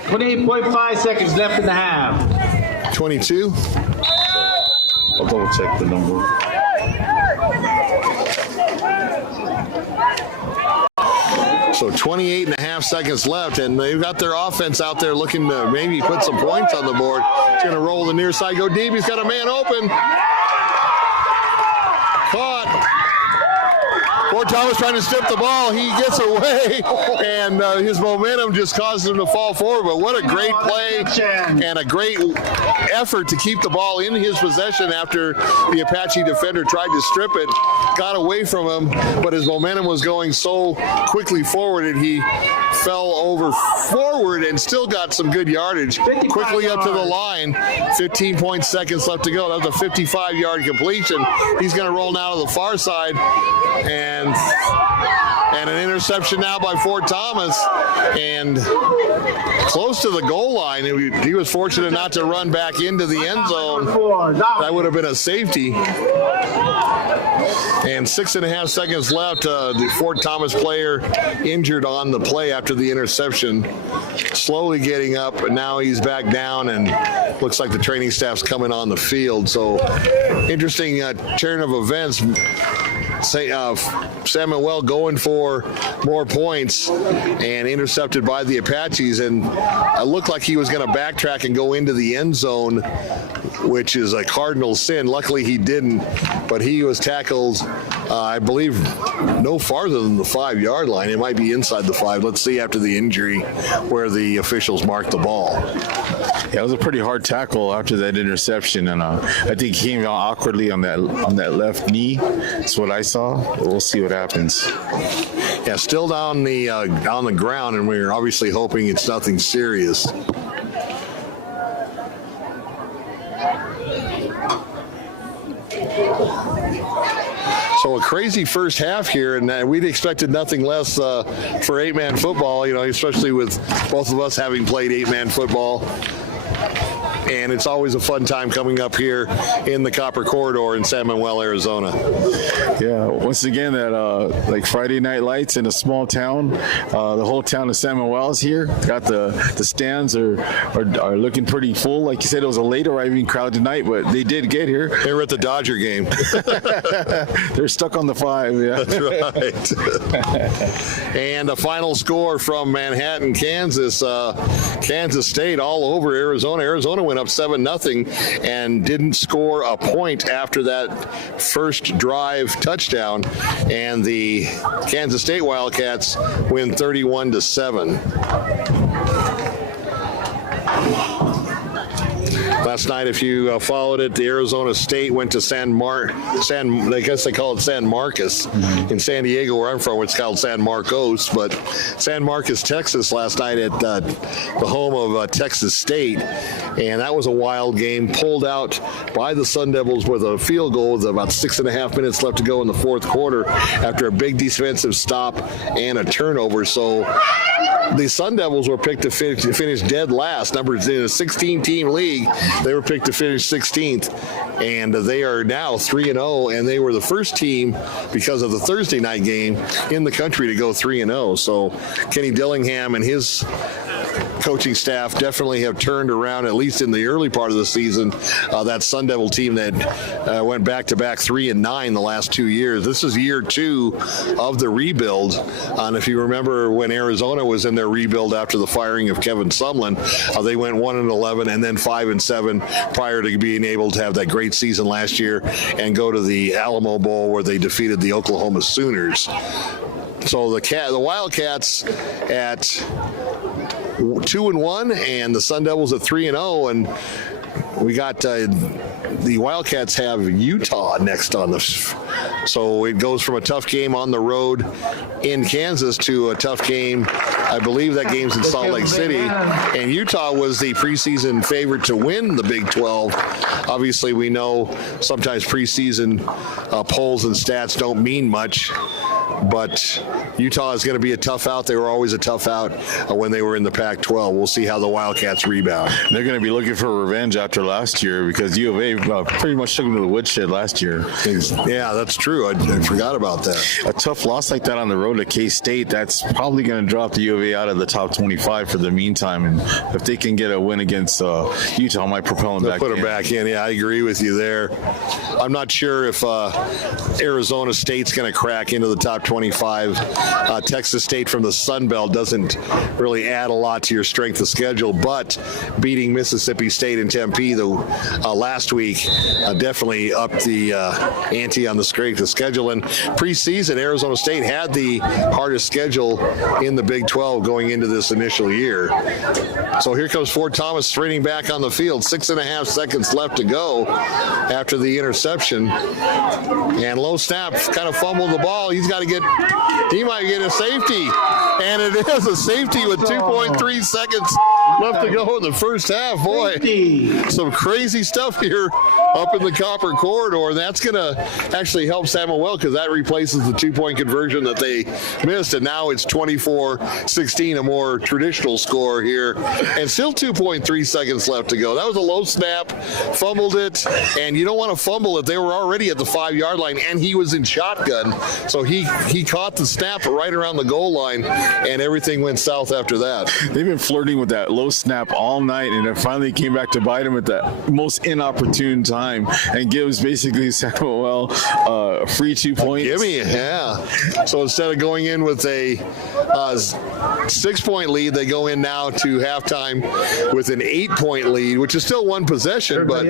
28.5 seconds left in the half. 22. I'll double check the number. So 28 and a half seconds left, and they've got their offense out there looking to maybe put some points on the board. He's going to roll the near side, go deep. He's got a man open. Caught. Fort Thomas trying to strip the ball. He gets away, and his momentum just causes him to fall forward. But what a great play and a great effort to keep the ball in his possession after the Apache defender tried to strip it. Got away from him, but his momentum was going so quickly forward, and he fell over forward and still got some good yardage. Quickly up to the line. 15 seconds left to go. That was a 55-yard completion. He's going to roll now to the far side, and an interception now by Fort Thomas, and close to the goal line. He was fortunate not to run back into the end zone. That would have been a safety. And 6.5 seconds left. The Fort Thomas player injured on the play after the interception. Slowly getting up, and now he's back down, and looks like the training staff's coming on the field. So interesting turn of events. San Manuel going for more points and intercepted by the Apaches, and it looked like he was going to backtrack and go into the end zone, which is a cardinal sin. Luckily he didn't, but he was tackled, I believe, no farther than the 5-yard line. It might be inside the 5. Let's see after the injury where the officials marked the ball. Yeah, it was a pretty hard tackle after that interception, and I think he came out awkwardly on that left knee. That's what I saw. We'll see what happens. Yeah, still down on the ground, and we're obviously hoping it's nothing serious. So a crazy first half here, and we'd expected nothing less for 8-man football, especially with both of us having played 8-man football. And it's always a fun time coming up here in the Copper Corridor in San Manuel, Arizona. Yeah, once again, that like Friday Night Lights in a small town. The whole town of San Manuel is here. Got the stands are looking pretty full. Like you said, it was a late arriving crowd tonight, but they did get here. They were at the Dodger game. They're stuck on the 5. Yeah, that's right. And a final score from Manhattan, Kansas. Kansas State all over Arizona. Arizona went up 7-0 and didn't score a point after that first drive touchdown, and the Kansas State Wildcats win 31-7. Last night, if you followed it, the Arizona State went to I guess they call it San Marcos. In San Diego, where I'm from, it's called San Marcos, but San Marcos, Texas, last night at the home of Texas State. And that was a wild game, pulled out by the Sun Devils with a field goal with about 6.5 minutes left to go in the fourth quarter after a big defensive stop and a turnover. So the Sun Devils were picked to finish dead last. Numbers in a 16-team league, they were picked to finish 16th, and they are now 3-0, and they were the first team, because of the Thursday night game, in the country to go 3-0. So Kenny Dillingham and his coaching staff definitely have turned around, at least in the early part of the season, that Sun Devil team that went back-to-back 3-9 the last 2 years. This is year 2 of the rebuild. And if you remember when Arizona was in their rebuild after the firing of Kevin Sumlin, they went 1-11 and then 5-7 prior to being able to have that great season last year and go to the Alamo Bowl where they defeated the Oklahoma Sooners. So the Wildcats at 2-1 and the Sun Devils at 3-0, and we got the Wildcats have Utah next on the. So it goes from a tough game on the road in Kansas to a tough game. I believe that game's in Salt Lake City, and Utah was the preseason favorite to win the Big 12. Obviously, we know sometimes preseason polls and stats don't mean much. But Utah is going to be a tough out. They were always a tough out when they were in the Pac-12. We'll see how the Wildcats rebound. They're going to be looking for revenge after last year because U of A pretty much took them to the woodshed last year. Yeah, that's true. I forgot about that. A tough loss like that on the road to K-State, that's probably going to drop the U of A out of the top 25 for the meantime. And if they can get a win against Utah, might propel them back in. Put them back in. Yeah, I agree with you there. I'm not sure if Arizona State's going to crack into the top 25. Texas State from the Sun Belt doesn't really add a lot to your strength of schedule, but beating Mississippi State and Tempe last week definitely upped the ante on the strength of schedule. And preseason, Arizona State had the hardest schedule in the Big 12 going into this initial year. So here comes Fort Thomas sprinting back on the field. 6.5 seconds left to go after the interception. And low snap, kind of fumbled the ball. He might get a safety. And it is a safety with 2.3 seconds left to go in the first half. Boy, some crazy stuff here up in the Copper Corridor. That's going to actually help San Manuel because that replaces the 2-point conversion that they missed. And now it's 24-16, a more traditional score here. And still 2.3 seconds left to go. That was a low snap, fumbled it. And you don't want to fumble it. They were already at the 5-yard line, and he was in shotgun. So he caught the snap right around the goal line, and everything went south after that. They've been flirting with that low snap all night, and it finally came back to bite them at the most inopportune time and gives basically San Manuel free 2 points. Gimme, yeah. So instead of going in with a 6-point lead, they go in now to halftime with an 8-point lead, which is still one possession, but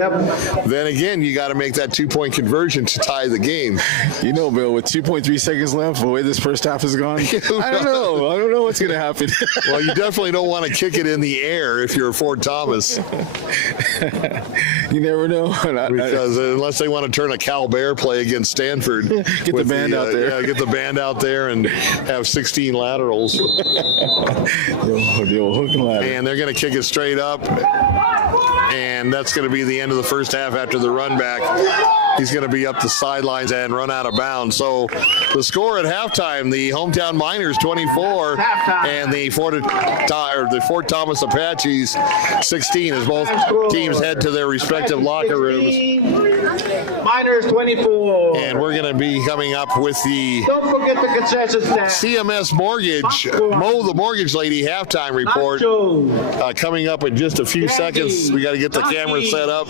then again, you got to make that 2-point conversion to tie the game. You know, Bill, with 2.3 seconds left, the way this first half has gone, I don't know what's going to happen. Well, you definitely don't want to kick it in the air if you're Fort Thomas. You never know. Because unless they want to turn a Cal Bear play against Stanford. Get the band out there. Yeah, get the band out there and have 16 laterals. The old hook and ladder. And they're going to kick it straight up. And that's going to be the end of the first half after the run back. He's going to be up the sidelines and run out of bounds. So the score at halftime, the hometown Miners 24 and the Fort Thomas Apaches 16 as both teams head to their respective locker rooms. Miners 24. And we're going to be coming up with the Don't forget the concession stand. CMS Mortgage, Mo the Mortgage Lady halftime report coming up in just a few seconds. We got to get the camera set up.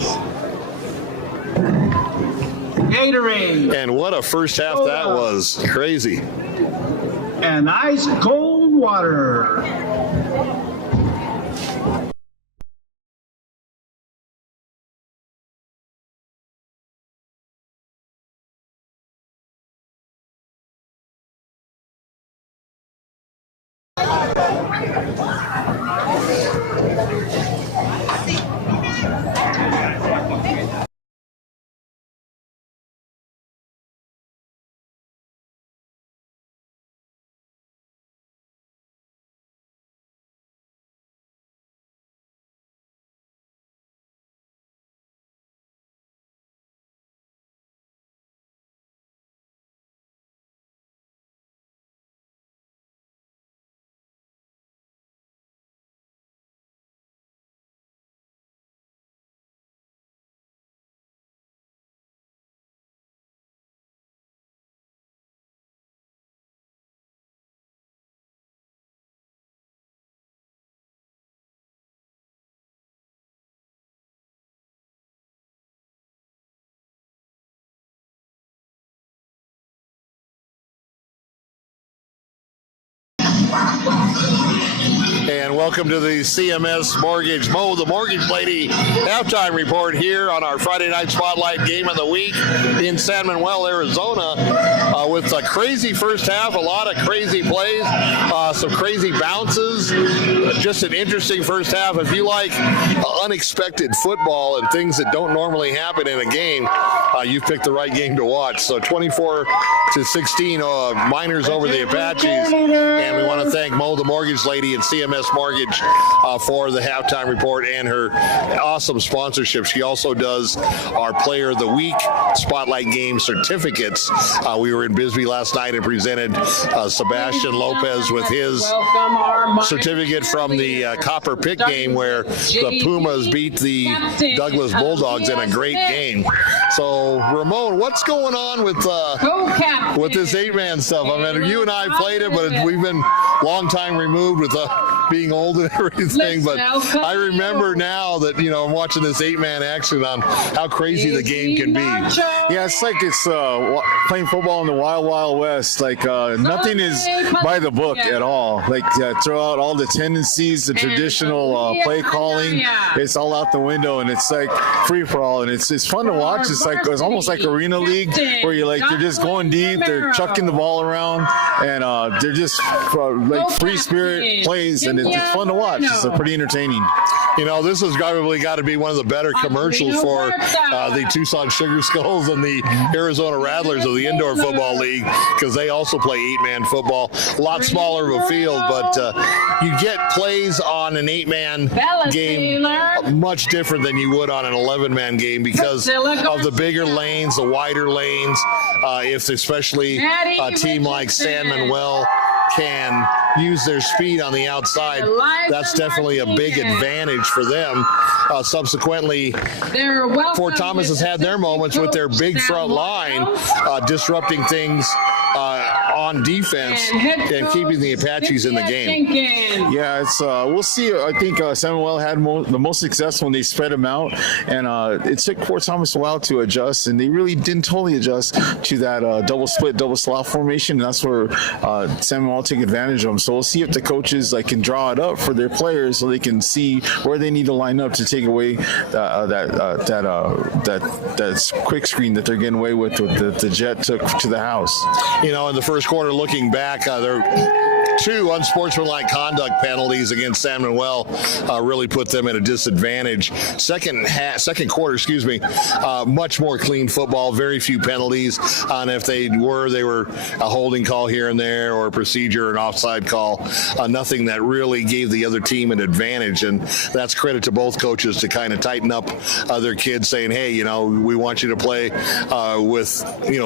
Gatorade. And what a first half that was. Crazy. And ice cold water. And welcome to the CMS Mortgage Mo, the Mortgage Lady halftime report here on our Friday night spotlight game of the week in San Manuel, Arizona, with a crazy first half, a lot of crazy plays, some crazy bounces, just an interesting first half. If you like unexpected football and things that don't normally happen in a game, you've picked the right game to watch. So 24-16 Miners over the Apaches, and we want to thank Mo, the Mortgage Lady, and CMS Mortgage for the halftime report and her awesome sponsorship. She also does our Player of the Week Spotlight Game certificates. We were in Bisbee last night and presented Sebastian Lopez with his certificate from the Copper Pick game where the Pumas beat the Douglas Bulldogs in a great game. So, Ramon, what's going on with this 8-man stuff? I mean, you and I played it, but we've been long time removed with being old and everything. But I remember now that, I'm watching this 8-man action on how crazy the game can be. Yeah, it's like it's playing football in the Wild Wild West. Like nothing is by the book at all. Like throw out all the tendencies, the traditional play calling. It's all out the window, and it's like free for all, and it's fun to watch. It's almost like Arena League, where you're just going deep. They're chucking the ball around, and they're just like free spirit plays, and it's fun to watch. It's pretty entertaining. This has probably got to be one of the better commercials for the Tucson Sugar Skulls and the Arizona Rattlers of the Indoor Football League, because they also play 8-man football. A lot smaller of a field, but you get plays on an 8-man game much different than you would on an 11-man game because of the bigger lanes, the wider lanes. If especially a team like San Manuel can use their speed on the outside, that's definitely a big advantage for them. Subsequently, Fort Thomas has had their moments with their big front line disrupting things on defense and keeping the Apaches in the game. Yeah, it's we'll see. I think San Manuel had the most success when they spread them out, and it took Fort Thomas a while to adjust, and they really didn't totally adjust to that double split, double slot formation, and that's where San Manuel took advantage of them. So we'll see if the coaches can draw it up for their players so they can see where they need to line up to take away that quick screen that they're getting away with the Jet took to the house. In the first quarter, looking back, there two unsportsmanlike conduct penalties against San Manuel really put them at a disadvantage. Second quarter, much more clean football, very few penalties. And if they were a holding call here and there or a procedure, an offside call, nothing that really gave the other team an advantage. And that's credit to both coaches to kind of tighten up their kids, saying, hey, we want you to play with,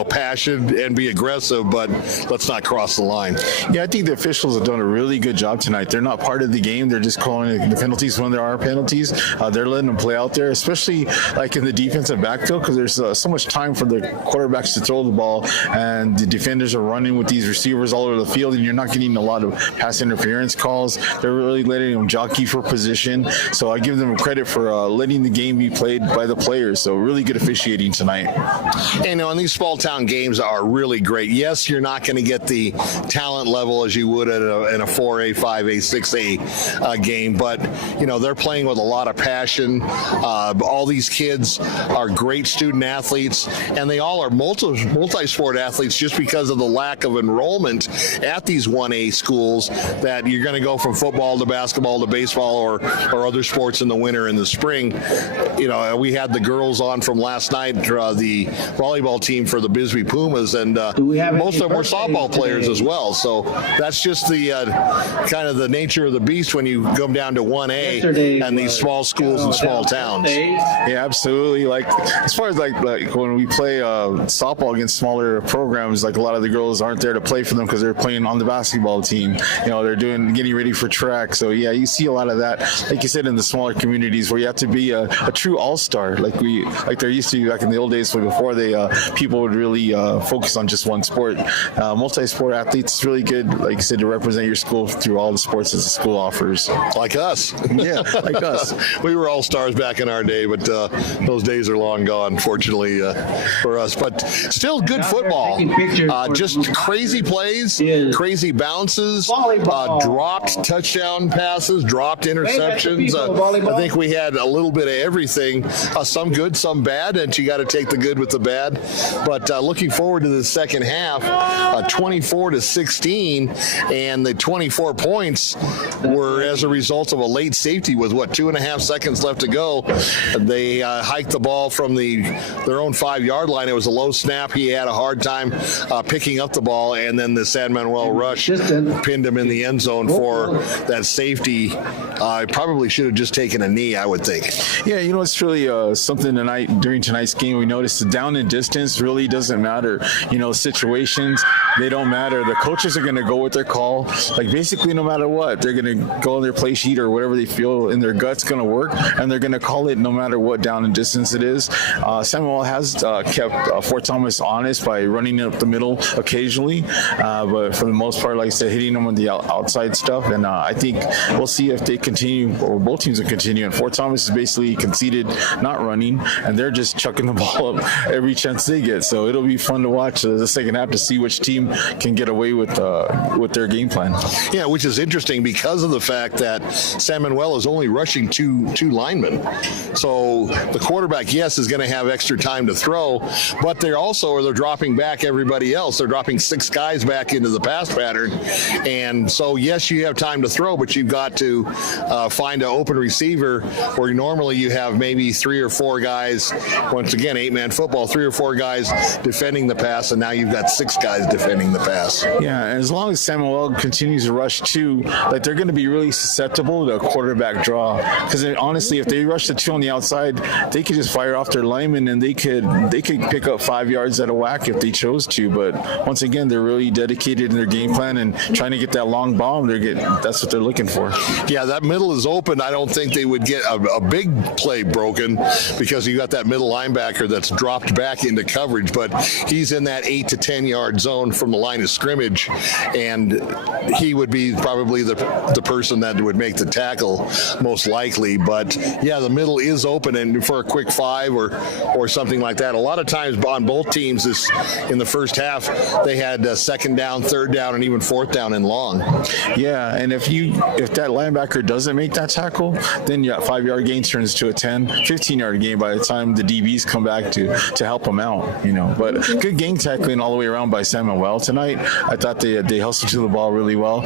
passion and be aggressive, but let's not cross the line. Yeah, I think the officials have done a really good job tonight. They're not part of the game. They're just calling the penalties when there are penalties. They're letting them play out there, especially like in the defensive backfield, because there's so much time for the quarterbacks to throw the ball, and the defenders are running with these receivers all over the field, and you're not getting a lot of pass interference calls. They're really letting them jockey for position. So I give them credit for letting the game be played by the players. So really good officiating tonight. And and these small town games are really great. Yes, you're not going to get the talent level as you would in a 4A, 5A, 6A game, but they're playing with a lot of passion. All these kids are great student athletes, and they all are multi-sport athletes just because of the lack of enrollment at these 1A schools, that you're going to go from football to basketball to baseball or other sports in the winter and the spring. We had the girls on from last night, the volleyball team for the Bisbee Pumas, and most of them were softball players as well. So that's just the kind of the nature of the beast when you come down to 1A and these small schools and small towns. Yeah, absolutely. Like as far as like when we play softball against smaller programs, like a lot of the girls aren't there to play for them because they're playing on the basketball team. They're getting ready for track. So yeah, you see a lot of that, like you said, in the smaller communities where you have to be a true all-star, like there used to be back in the old days before people would really focus on just one sport. Multi-sport athletes, really good, like I said, to represent your school through all the sports that the school offers. Like us. Yeah, like us. We were all stars back in our day, but those days are long gone, fortunately, for us. But still good football. Just crazy plays, crazy bounces, dropped touchdown passes, dropped interceptions. I think we had a little bit of everything, some good, some bad, and you got to take the good with the bad. But looking forward to the second half, 24-16, and the 24 points were as a result of a late safety with 2.5 seconds left to go. They hiked the ball from their own 5-yard line. It was a low snap. He had a hard time picking up the ball, and then the San Manuel rush pinned him in the end zone for that safety. Probably should have just taken a knee, I would think. Yeah, it's really something during tonight's game. We noticed the down and distance really doesn't matter. Situations, they don't matter. The coaches are going to go with their call. Like basically no matter what, they're going to go on their play sheet or whatever they feel in their gut's going to work, and they're going to call it no matter what down and distance it is. Samuel has kept Fort Thomas honest by running up the middle occasionally, but for the most part, like I said, hitting them on the outside stuff. And I think we'll see if they continue, or both teams will continue. And Fort Thomas is basically conceded not running, and they're just chucking the ball up every chance they get. So it'll be fun to watch the second half to see which team can get away with their game plan. Yeah, which is interesting because of the fact that San Manuel is only rushing two linemen. So the quarterback, yes, is going to have extra time to throw, but they're dropping back everybody else. They're dropping 6 guys back into the pass pattern. And so, yes, you have time to throw, but you've got to find an open receiver where normally you have maybe 3 or 4 guys, once again, 8-man football, 3 or 4 guys defending the pass, and now you've got 6 guys defending the pass. Yeah, and as long as Samuel continues to rush 2, like they're going to be really susceptible to a quarterback draw. Because honestly, if they rush the 2 on the outside, they could just fire off their linemen, and they could pick up 5 yards at a whack if they chose to. But once again, they're really dedicated in their game plan and trying to get that long bomb. That's what they're looking for. Yeah, that middle is open. I don't think they would get a big play broken because you got that middle linebacker that's dropped back into coverage, but he's in that 8 to 10 yard zone from the line of scrimmage, and he would be probably the person that would make the tackle most likely. But yeah, the middle is open, and for a quick 5 or something like that. A lot of times on both teams in the first half, they had second down, third down, and even fourth down and long. Yeah, and if that linebacker doesn't make that tackle, then your 5-yard gain turns to a 10, 15-yard gain by the time the DBs come back to help them out. But good game tackling all the way around by San Manuel tonight. I thought they hustled to the ball really well.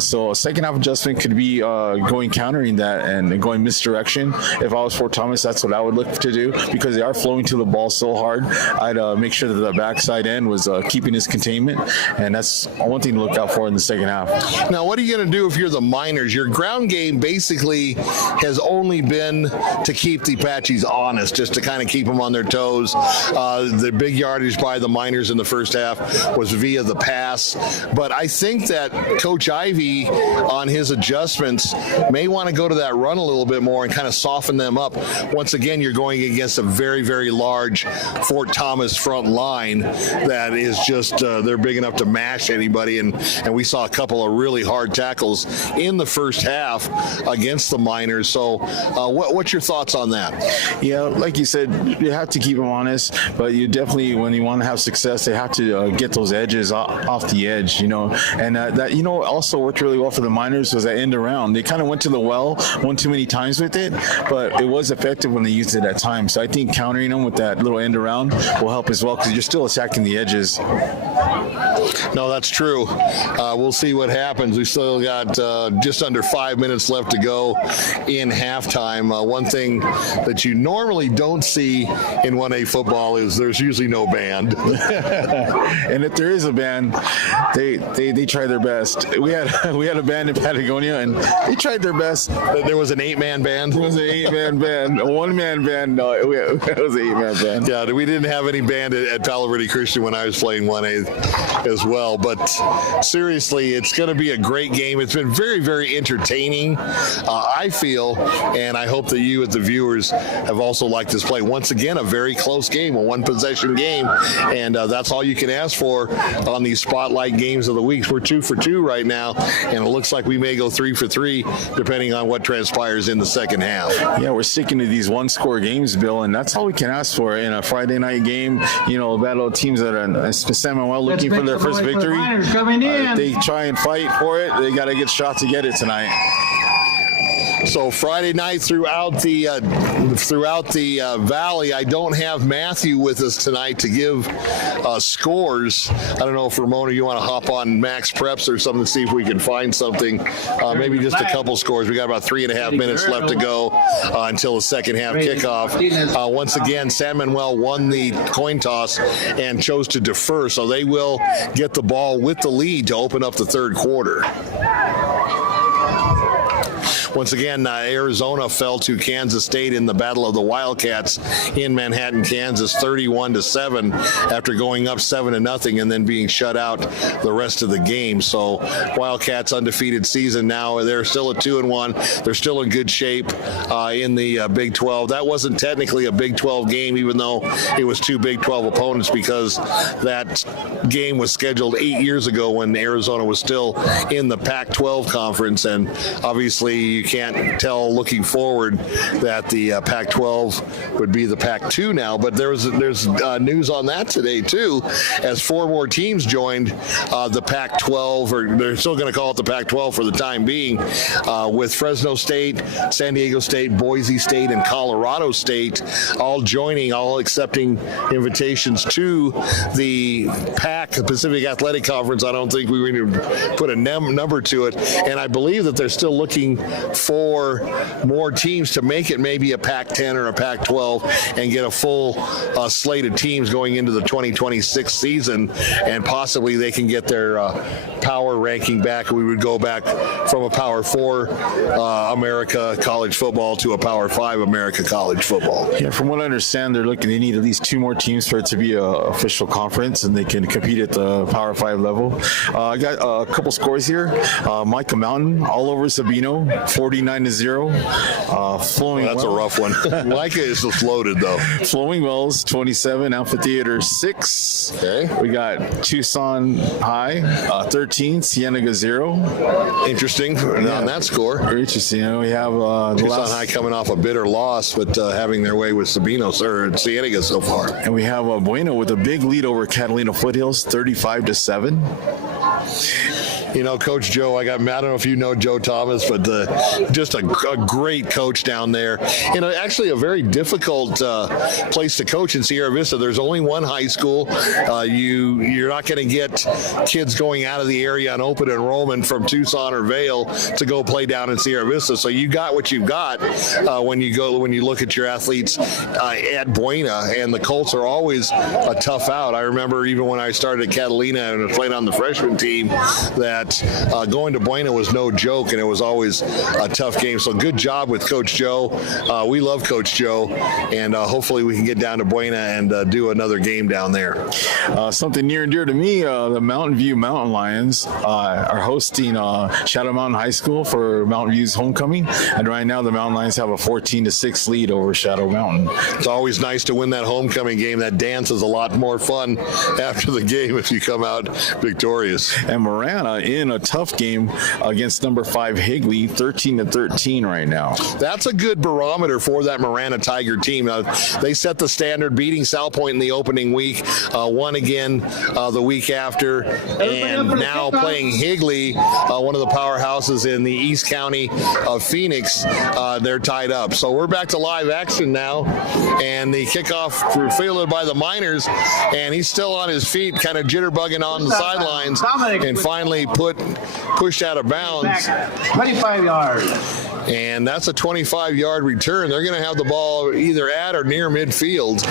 So a second half adjustment could be countering that and going misdirection. If I was Fort Thomas, that's what I would look to do, because they are flowing to the ball so hard. I'd make sure that the backside end was keeping his containment, and that's one thing to look out for in the second half. Now, what are you going to do if you're the Miners? Your ground game basically has only been to keep the Apaches honest, just to kind of keep them on their toes. The big yardage by the Miners in the first half was via the pass, but I think that Coach Ivey, on his adjustments, may want to go to that run a little bit more and kind of soften them up. Once again, you're going against a very, very large Fort Thomas front line that is just, they're big enough to mash anybody, and we saw a couple of really hard tackles in the first half against the Miners. So what's your thoughts on that? Yeah, like you said, you have to keep them honest, but you definitely, when you want to have success, they have to get those edges off the edge, and that also worked really well for the Miners was that end around. They kind of went to the well one too many times with it, but it was effective when they used it at times. So I think countering them with that little end around will help as well, because you're still attacking the edges. No, that's true. We'll see what happens. We still got just under 5 minutes left to go in halftime. One thing that you normally don't see in 1A football is there's usually no band. And if there is a band, they try their best. We had a band in Patagonia, and they tried their best. There was an 8-man band? There was an 8-man band. A 1-man band. No, it was an 8-man band. Yeah, we didn't have any band at Palo Verde Christian when I was playing 1A as well. But seriously, it's going to be a great game. It's been very, very entertaining, I feel, and I hope that you, as the viewers, have also liked this play. Once again, a very close game, a one-possession game, and that's all you can ask for on these spotlight games of the week. We're 2 for 2 right now, and it looks like we may go 3 for 3 depending on what transpires in the second half. Yeah, we're sticking to these one-score games, Bill, and that's all we can ask for in a Friday night game. You know, battle of teams that are San Manuel looking for their first victory. If they try and fight for it, they got to get shot to get it tonight. So Friday night throughout the valley, I don't have Matthew with us tonight to give scores. I don't know if Ramona, you want to hop on Max Preps or something to see if we can find something. Maybe just a couple scores. We got about 3.5 minutes left to go until the second half kickoff. Once again, San Manuel won the coin toss and chose to defer, so they will get the ball with the lead to open up the third quarter. Once again, Arizona fell to Kansas State in the Battle of the Wildcats in Manhattan, Kansas, 31-7 after going up 7-0 and then being shut out the rest of the game. So Wildcats undefeated season now. They're still at 2-1. They're still in good shape in the Big 12. That wasn't technically a Big 12 game, even though it was 2 Big 12 opponents, because that game was scheduled 8 years ago when Arizona was still in the Pac-12 conference, and obviously you can't tell looking forward that the Pac-12 would be the Pac-2 now, but there's news on that today too, as 4 more teams joined the Pac-12, or they're still going to call it the Pac-12 for the time being, with Fresno State, San Diego State, Boise State, and Colorado State all joining, all accepting invitations to the PAC, the Pacific Athletic Conference. I don't think we need to put a number to it, and I believe that they're still looking for more teams to make it maybe a Pac-10 or a Pac-12 and get a full slate of teams going into the 2026 season, and possibly they can get their power ranking back. We would go back from a Power 4 America college football to a Power 5 America college football. Yeah, from what I understand, they need at least 2 more teams for it to be an official conference, and they can compete at the Power 5 level. I got a couple scores here. Micah Mountain all over Sabino, 49-0. Flowing That's Wells. a rough one. Micah is just loaded though. Flowing Wells, 27. Amphitheater 6. Okay. We got Tucson High, 13. Cienega 0. Interesting on that score. Very interesting. You know, we have Tucson High coming off a bitter loss, but having their way with Sabino or Cienega so far. And we have Bueno with a big lead over Catalina Foothills, 35-7. You know, Coach Joe, I don't know if you know Joe Thomas, but just a great coach down there. You know, actually a very difficult place to coach in Sierra Vista. There's only one high school. You're not going to get kids going out of the area on open enrollment from Tucson or Vail to go play down in Sierra Vista. So you got what you've got when you look at your athletes at Buena, and the Colts are always a tough out. I remember even when I started at Catalina and was playing on the freshman team, that going to Buena was no joke, and it was always a tough game. So good job with Coach Joe. We love Coach Joe, and hopefully we can get down to Buena and do another game down there. Something near and dear to me, the Mountain View Mountain Lions are hosting Shadow Mountain High School for Mountain View's homecoming, and right now the Mountain Lions have a 14-6 lead over Shadow Mountain. It's always nice to win that homecoming game. That dance is a lot more fun after the game if you come out victorious. And Marana in a tough game against number 5 Higley, 13-13 right now. That's a good barometer for that Marana Tiger team. They set the standard, beating South Point in the opening week, won again the week after, and now playing Higley, one of the powerhouses in the East County of Phoenix. They're tied up. So we're back to live action now, and the kickoff fielded by the Miners, and he's still on his feet, kind of jitterbugging on the sidelines, and finally pushed out of bounds. 25 yards. And that's a 25-yard return. They're going to have the ball either at or near midfield.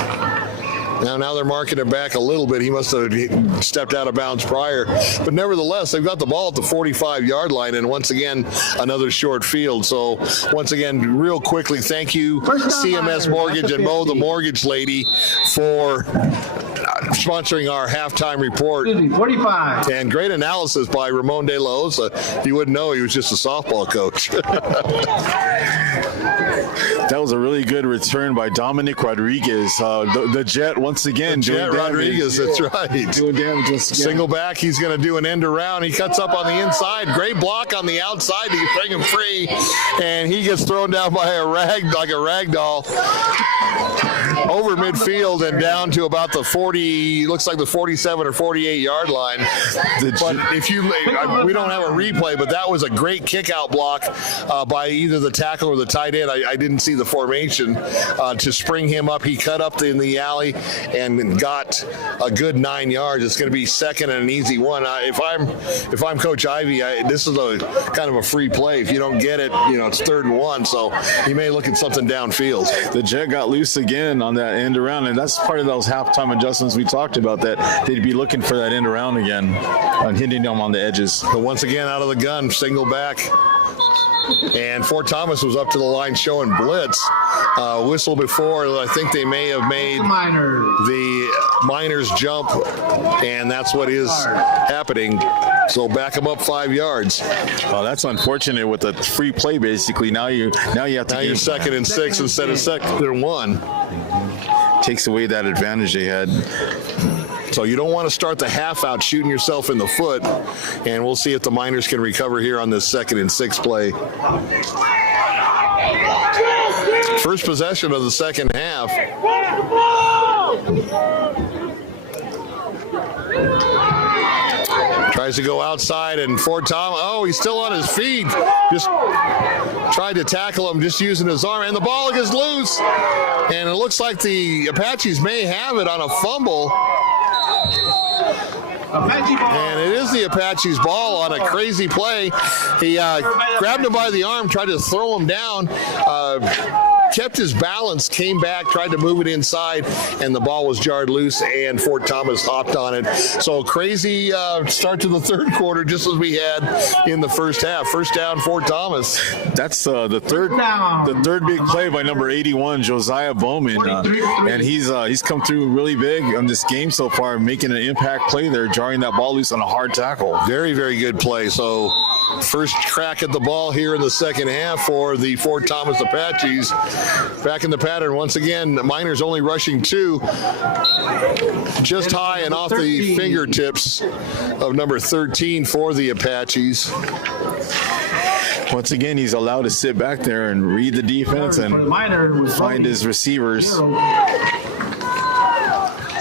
Now they're marking it back a little bit. He must have stepped out of bounds prior. But nevertheless, they've got the ball at the 45-yard line, and once again, another short field. So once again, real quickly, thank you, CMS Mortgage and Mo, the mortgage lady, for sponsoring our halftime report. 45. And great analysis by Ramon De La Osa. You wouldn't know he was just a softball coach. That was a really good return by Dominic Rodriguez. The Jet once again. Jet Rodriguez, that's right. Doing damage once again. Single back, he's going to do an end around. He cuts up on the inside. Great block on the outside to bring him free, and he gets thrown down by a rag doll over midfield and down to about the 40, looks like the 47 or 48 yard line. But if you, we don't have a replay, but that was a great kick out block by either the tackle or the tight end. I didn't see the formation to spring him up. He cut up in the alley and got a good 9 yards. It's going to be second and an easy one. If I'm Coach Ivey, this is a kind of a free play. If you don't get it, it's 3rd and 1. So he may look at something downfield. The Jet got loose again on that end around, and that's part of those halftime adjustments we talked about, that they'd be looking for that end around again and hitting them on the edges. But once again, out of the gun, single back. And Fort Thomas was up to the line showing blitz. Whistle before, I think they may have made the Miners jump, and that's what is happening. So back them up 5 yards. Oh, that's unfortunate with a free play, basically. Now you have to. Now you're 2nd and 6 instead of 2nd and 1. Takes away that advantage they had. So you don't want to start the half out shooting yourself in the foot, and we'll see if the Miners can recover here on this 2nd and 6 play. First possession of the second half. Tries to go outside, and Fort Thomas, he's still on his feet. Just tried to tackle him, just using his arm, and the ball gets loose. And it looks like the Apaches may have it on a fumble. And it is the Apaches' ball on a crazy play. He grabbed him by the arm, tried to throw him down, kept his balance, came back, tried to move it inside, and the ball was jarred loose, and Fort Thomas hopped on it. So crazy start to the 3rd quarter, just as we had in the first half. First down, Fort Thomas. That's the third big play by number 81, Josiah Bowman, and he's come through really big on this game so far, making an impact play there, jarring that ball loose on a hard tackle. Very, very good play. So first crack at the ball here in the second half for the Fort Thomas Apaches. Back in the pattern once again. The Miners only rushing 2, just high and off the fingertips of number 13 for the Apaches. Once again, he's allowed to sit back there and read the defense and find his receivers.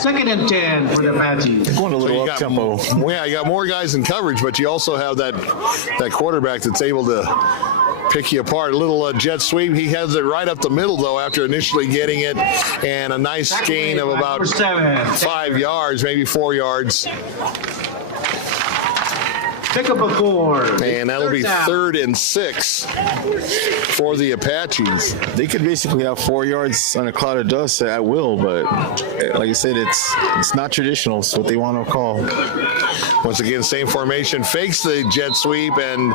2nd and 10 for the Apaches. Going a little up tempo. Yeah, you got more guys in coverage, but you also have that quarterback that's able to pick you apart. A little jet sweep. He has it right up the middle, though, after initially getting it, and a nice gain of about 5 yards, maybe 4 yards. Pick up a 4. And that'll be 3rd and 6 for the Apaches. They could basically have 4 yards on a cloud of dust at will, but like I said, it's not traditional. It's what they want to call. Once again, same formation, fakes the jet sweep, and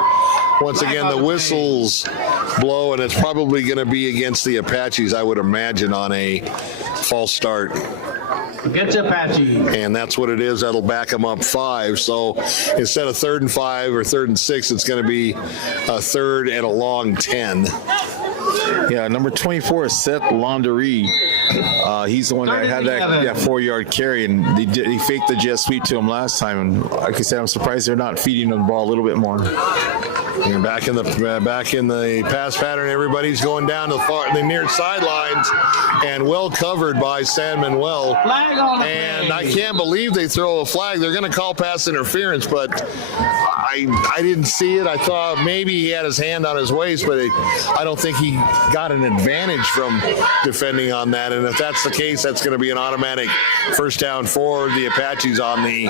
once again the whistles blow, and it's probably going to be against the Apaches, I would imagine, on a false start. Against Apache. And that's what it is. That'll back them up 5. So instead of 3rd and 5 or 3rd and 6, it's going to be a 3rd and a long 10. Yeah, number 24 is Seth Laundrie. He's the one that had that 4-yard carry, and he faked the jet sweep to him last time. And like I said, I'm surprised they're not feeding him the ball a little bit more. And back in the pass pattern, everybody's going down to the near sidelines, and well covered by San Manuel. Flag on the and play. I can't believe they throw a flag. They're going to call pass interference, but I didn't see it. I thought maybe he had his hand on his waist, but I don't think he got an advantage from defending on that. And if that's the case, that's going to be an automatic first down for the Apaches on the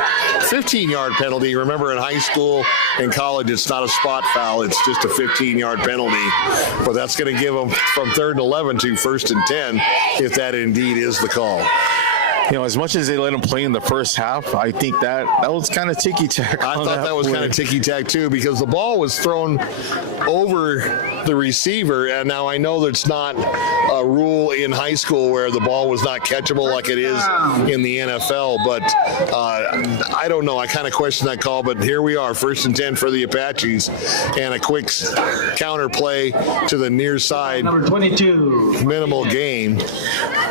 15-yard penalty. Remember, in high school and college, it's not a spot foul. It's just a 15-yard penalty. But that's going to give them from 3rd and 11 to 1st and 10 if that indeed is the call. As much as they let him play in the first half, I think that was kind of ticky-tack. I thought that was kind of ticky-tack too, because the ball was thrown over the receiver, and now I know that's not a rule in high school where the ball was not catchable like it is in the NFL, but I don't know. I kind of question that call, but here we are, 1st and 10 for the Apaches, and a quick counter play to the near side. Number 22. Minimal gain.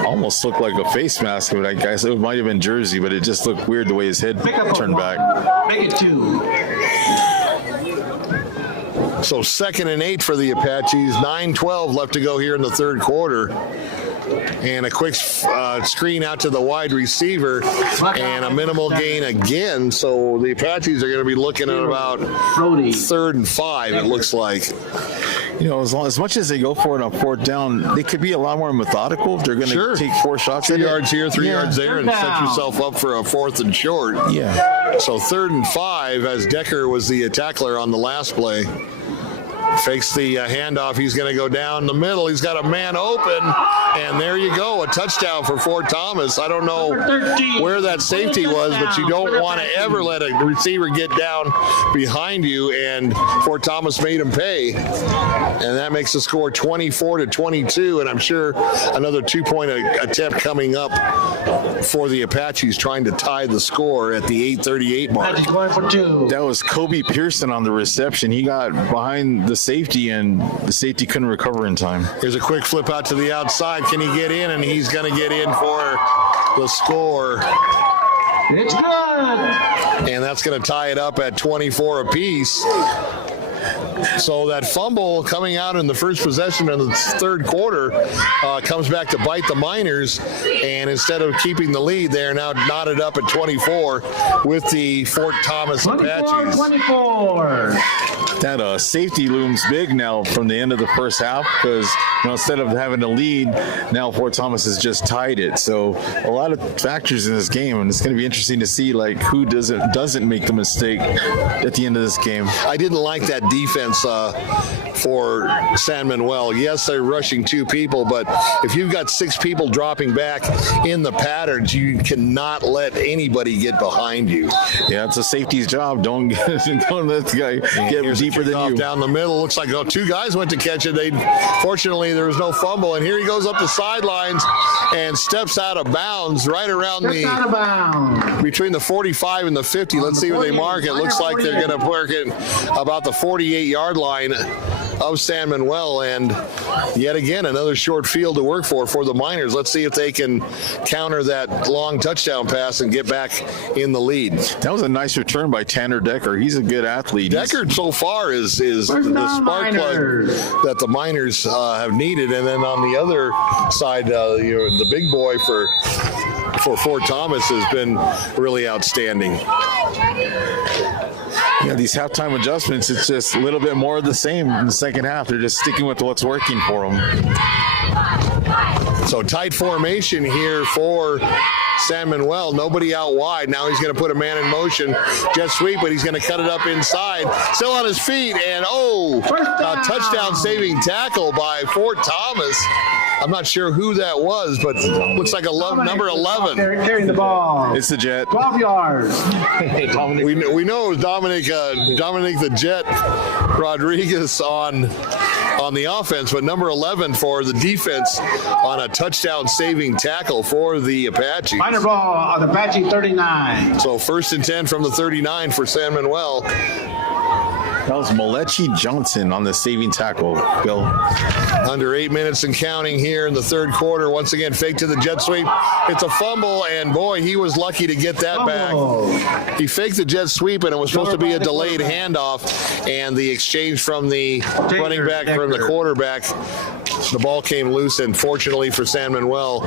Almost looked like a face mask, but I guess it might have been jersey, but it just looked weird the way his head turned back. Make it 2. So 2nd and 8 for the Apaches. 9:12 left to go here in the third quarter. And a quick screen out to the wide receiver and a minimal gain again. So the Apaches are going to be looking at about 3rd and 5, it looks like. As much as they go for it on 4th down, they could be a lot more methodical if they're going to take 4 shots. 2 yards here, 3 yards there, and set yourself up for a 4th and short. Yeah. So 3rd and 5, as Decker was the tackler on the last play. Fakes the handoff. He's going to go down the middle. He's got a man open, and there you go, a touchdown for Fort Thomas. I don't know where that safety was, but you don't want to ever let a receiver get down behind you, and Fort Thomas made him pay, and that makes the score 24-22, and I'm sure another 2-point attempt coming up for the Apaches, trying to tie the score at the 8:38 mark. That was Kobe Pearson on the reception. He got behind the safety, and the safety couldn't recover in time. Here's a quick flip out to the outside. Can he get in? And he's going to get in for the score. It's good. And that's going to tie it up at 24 apiece. So that fumble coming out in the first possession of the third quarter comes back to bite the Miners, and instead of keeping the lead, they are now knotted up at 24 with the Fort Thomas Apaches. 24. That safety looms big now from the end of the first half, because instead of having a lead, now Fort Thomas has just tied it. So a lot of factors in this game, and it's going to be interesting to see who doesn't make the mistake at the end of this game. I didn't like that defense for San Manuel. Yes, they're rushing 2 people, but if you've got 6 people dropping back in the patterns, you cannot let anybody get behind you. Yeah, it's a safety's job. Don't let the guy get deeper than you. Down the middle. Looks like 2 guys went to catch it. Fortunately, there was no fumble, and here he goes up the sidelines and steps out of bounds right around between the 45 and the 50. Let's see where they mark it. Looks like they're going to mark it about the 48-yard line of San Manuel, and yet again another short field to work for the Miners. Let's see if they can counter that long touchdown pass and get back in the lead. That was a nice return by Tanner Decker. He's a good athlete. Decker so far is the spark plug that the Miners have needed, and then on the other side, the big boy for Fort Thomas has been really outstanding. These halftime adjustments, it's just a little bit more of the same in the second half. They're just sticking with what's working for them. So tight formation here for San Manuel. Nobody out wide. Now he's going to put a man in motion. Jet sweep, but he's going to cut it up inside. Still on his feet, and a touchdown saving tackle by Fort Thomas. I'm not sure who that was, but looks like number 11. Carrying the ball. It's the Jet. 12 yards. We know it was Dominic the Jet Rodriguez on the offense, but number 11 for the defense on a touchdown saving tackle for the Apaches. Minor ball on the Apache 39. So 1st and 10 from the 39 for San Manuel. That was Malechi Johnson on the saving tackle, Bill. Under 8 minutes and counting here in the third quarter. Once again, fake to the jet sweep. It's a fumble, and boy, he was lucky to get that back. He faked the jet sweep, and it was supposed to be a delayed handoff, and the exchange from the running back from the quarterback, the ball came loose, and fortunately for San Manuel,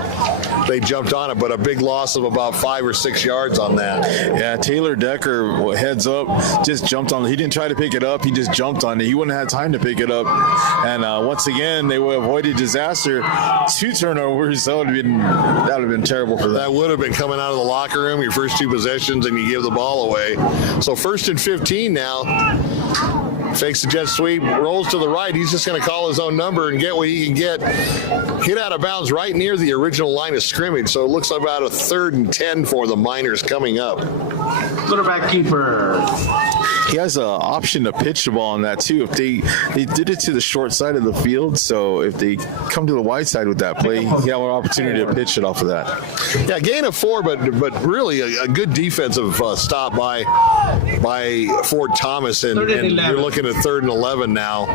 they jumped on it, but a big loss of about 5 or 6 yards on that. Yeah, Taylor Decker, heads up, just jumped on it. He didn't try to pick it up. He just jumped on it. He wouldn't have had time to pick it up. And once again, they avoided disaster. 2 turnovers. That would have been terrible for them. That would have been coming out of the locker room, your first 2 possessions, and you give the ball away. So 1st and 15 now Fakes the jet sweep, rolls to the right. He's just going to call his own number and get what he can get. Hit out of bounds right near the original line of scrimmage. So it looks like about a 3rd and 10 for the Miners coming up. Quarterback keeper. He has an option to pitch the ball on that too. If they did it to the short side of the field, so if they come to the wide side with that play, he have an opportunity to pitch it off of that. Yeah, gain of 4, but really a good defensive stop by Fort Thomas, and you're looking at 3rd and 11 now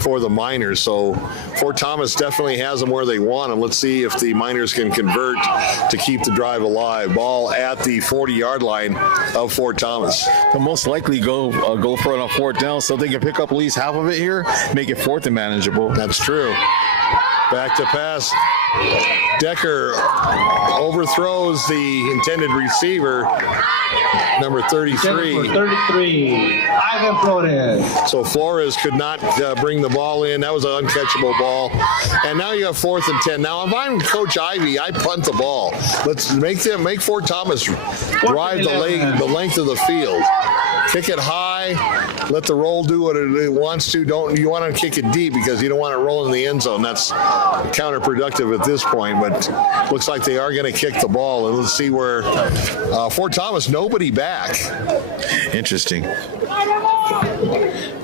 for the Miners. So Fort Thomas definitely has them where they want them. Let's see if the Miners can convert to keep the drive alive. Ball at the 40-yard line of Fort Thomas. They'll most likely go for it on 4th down, so they can pick up at least half of it here, make it 4th and manageable. That's true. Back to pass. Decker overthrows the intended receiver, number 33. 33. Ivan Flores. So Flores could not bring the ball in. That was an uncatchable ball. And now you have 4th and 10. Now, if I'm Coach Ivy, I punt the ball. Let's make Fort Thomas drive the length of the field. Kick it high. Let the roll do what it wants to. You want to kick it deep because you don't want it rolling in the end zone. That's counterproductive at this point, but looks like they are going to kick the ball. And let's see where Fort Thomas, nobody back. Interesting.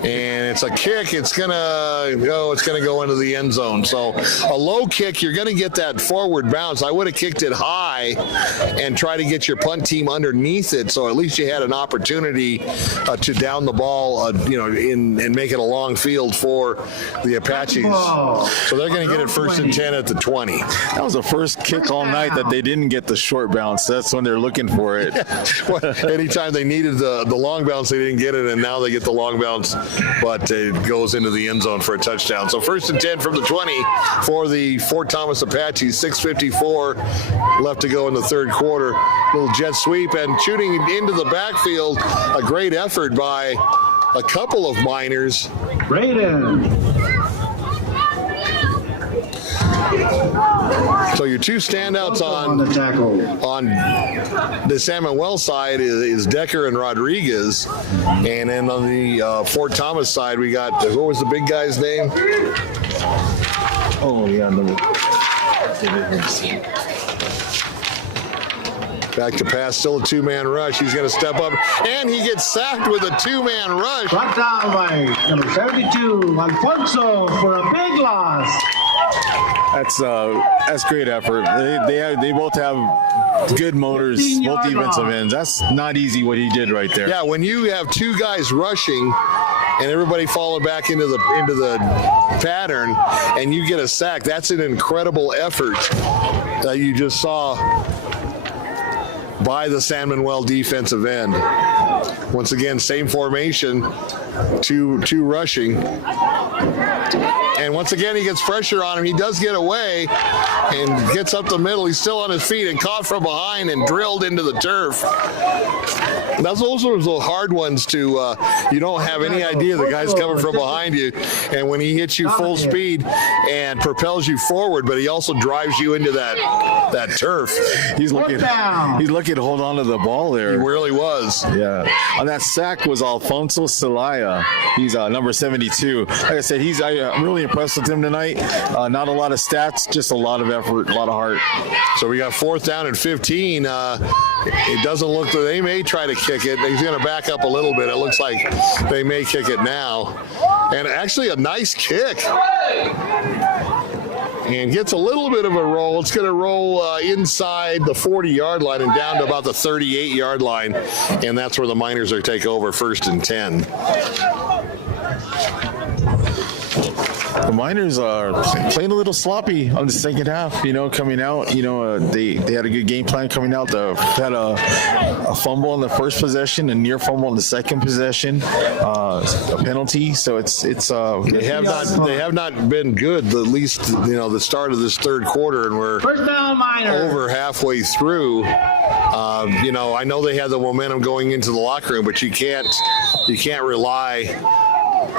And it's a kick. It's going to go into the end zone. So a low kick, you're going to get that forward bounce. I would have kicked it high and try to get your punt team underneath it, so at least you had an opportunity to down the ball, and make it a long field for the Apaches. So they're going to get it 1st and 10 at the 20. That was the first kick all night that they didn't get the short bounce. That's when they're looking for it. Well, anytime they needed the long bounce, they didn't get it, and now they get the long bounce, but it goes into the end zone for a touchdown. So 1st and 10 from the 20 for the Fort Thomas Apaches. 6:54 left to go in the 3rd quarter. Little jet sweep and shooting into the backfield. A great effort by a couple of Miners. Braden. So your two standouts on the San Manuel side is Decker and Rodriguez, and then on the Fort Thomas side we got, what was the big guy's name? Oh yeah, Back to pass, still a 2-man rush. He's going to step up, and he gets sacked with a 2-man rush. Brought down by number 72, Alfonso, for a big loss. That's great effort. They both have good motors, both defensive ends. That's not easy what he did right there. Yeah, when you have 2 guys rushing and everybody followed back into the pattern, and you get a sack, that's an incredible effort that you just saw by the San Manuel defensive end. Once again, same formation, two rushing. And once again, he gets pressure on him. He does get away and gets up the middle. He's still on his feet and caught from behind and drilled into the turf. Those are the hard ones to, you don't have any idea the guy's coming from behind you. And when he hits you full speed and propels you forward, but he also drives you into that turf. He's looking to hold on to the ball there. He really was. Yeah. On that sack was Alfonso Celaya. He's number 72. Like I said, I'm really impressed with him tonight. Not a lot of stats, just a lot of effort, a lot of heart. So we got 4th down and 15. It doesn't look that they may try to kick it. He's going to back up a little bit. It looks like they may kick it now. And actually a nice kick. And gets a little bit of a roll. It's going to roll inside the 40-yard line and down to about the 38-yard line. And that's where the Miners are take over 1st and 10. The Miners are playing a little sloppy on the second half, coming out. They had a good game plan coming out. They had a fumble on the first possession, a near fumble on the second possession, a penalty. So they have not been good, at least, the start of this 3rd quarter, and we're First down, Miners. over halfway through. I know they had the momentum going into the locker room, but you can't rely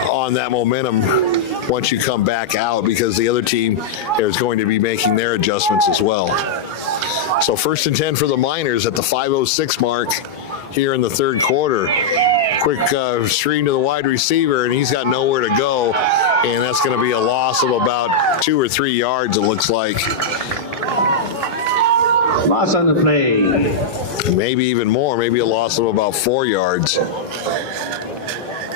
on that momentum once you come back out, because the other team is going to be making their adjustments as well. So 1st and 10 for the Miners at the 5:06 mark here in the 3rd quarter. quick screen to the wide receiver, and he's got nowhere to go. And that's going to be a loss of about 2 or 3 yards, it looks like. Loss on the play. Maybe even more, maybe a loss of about 4 yards.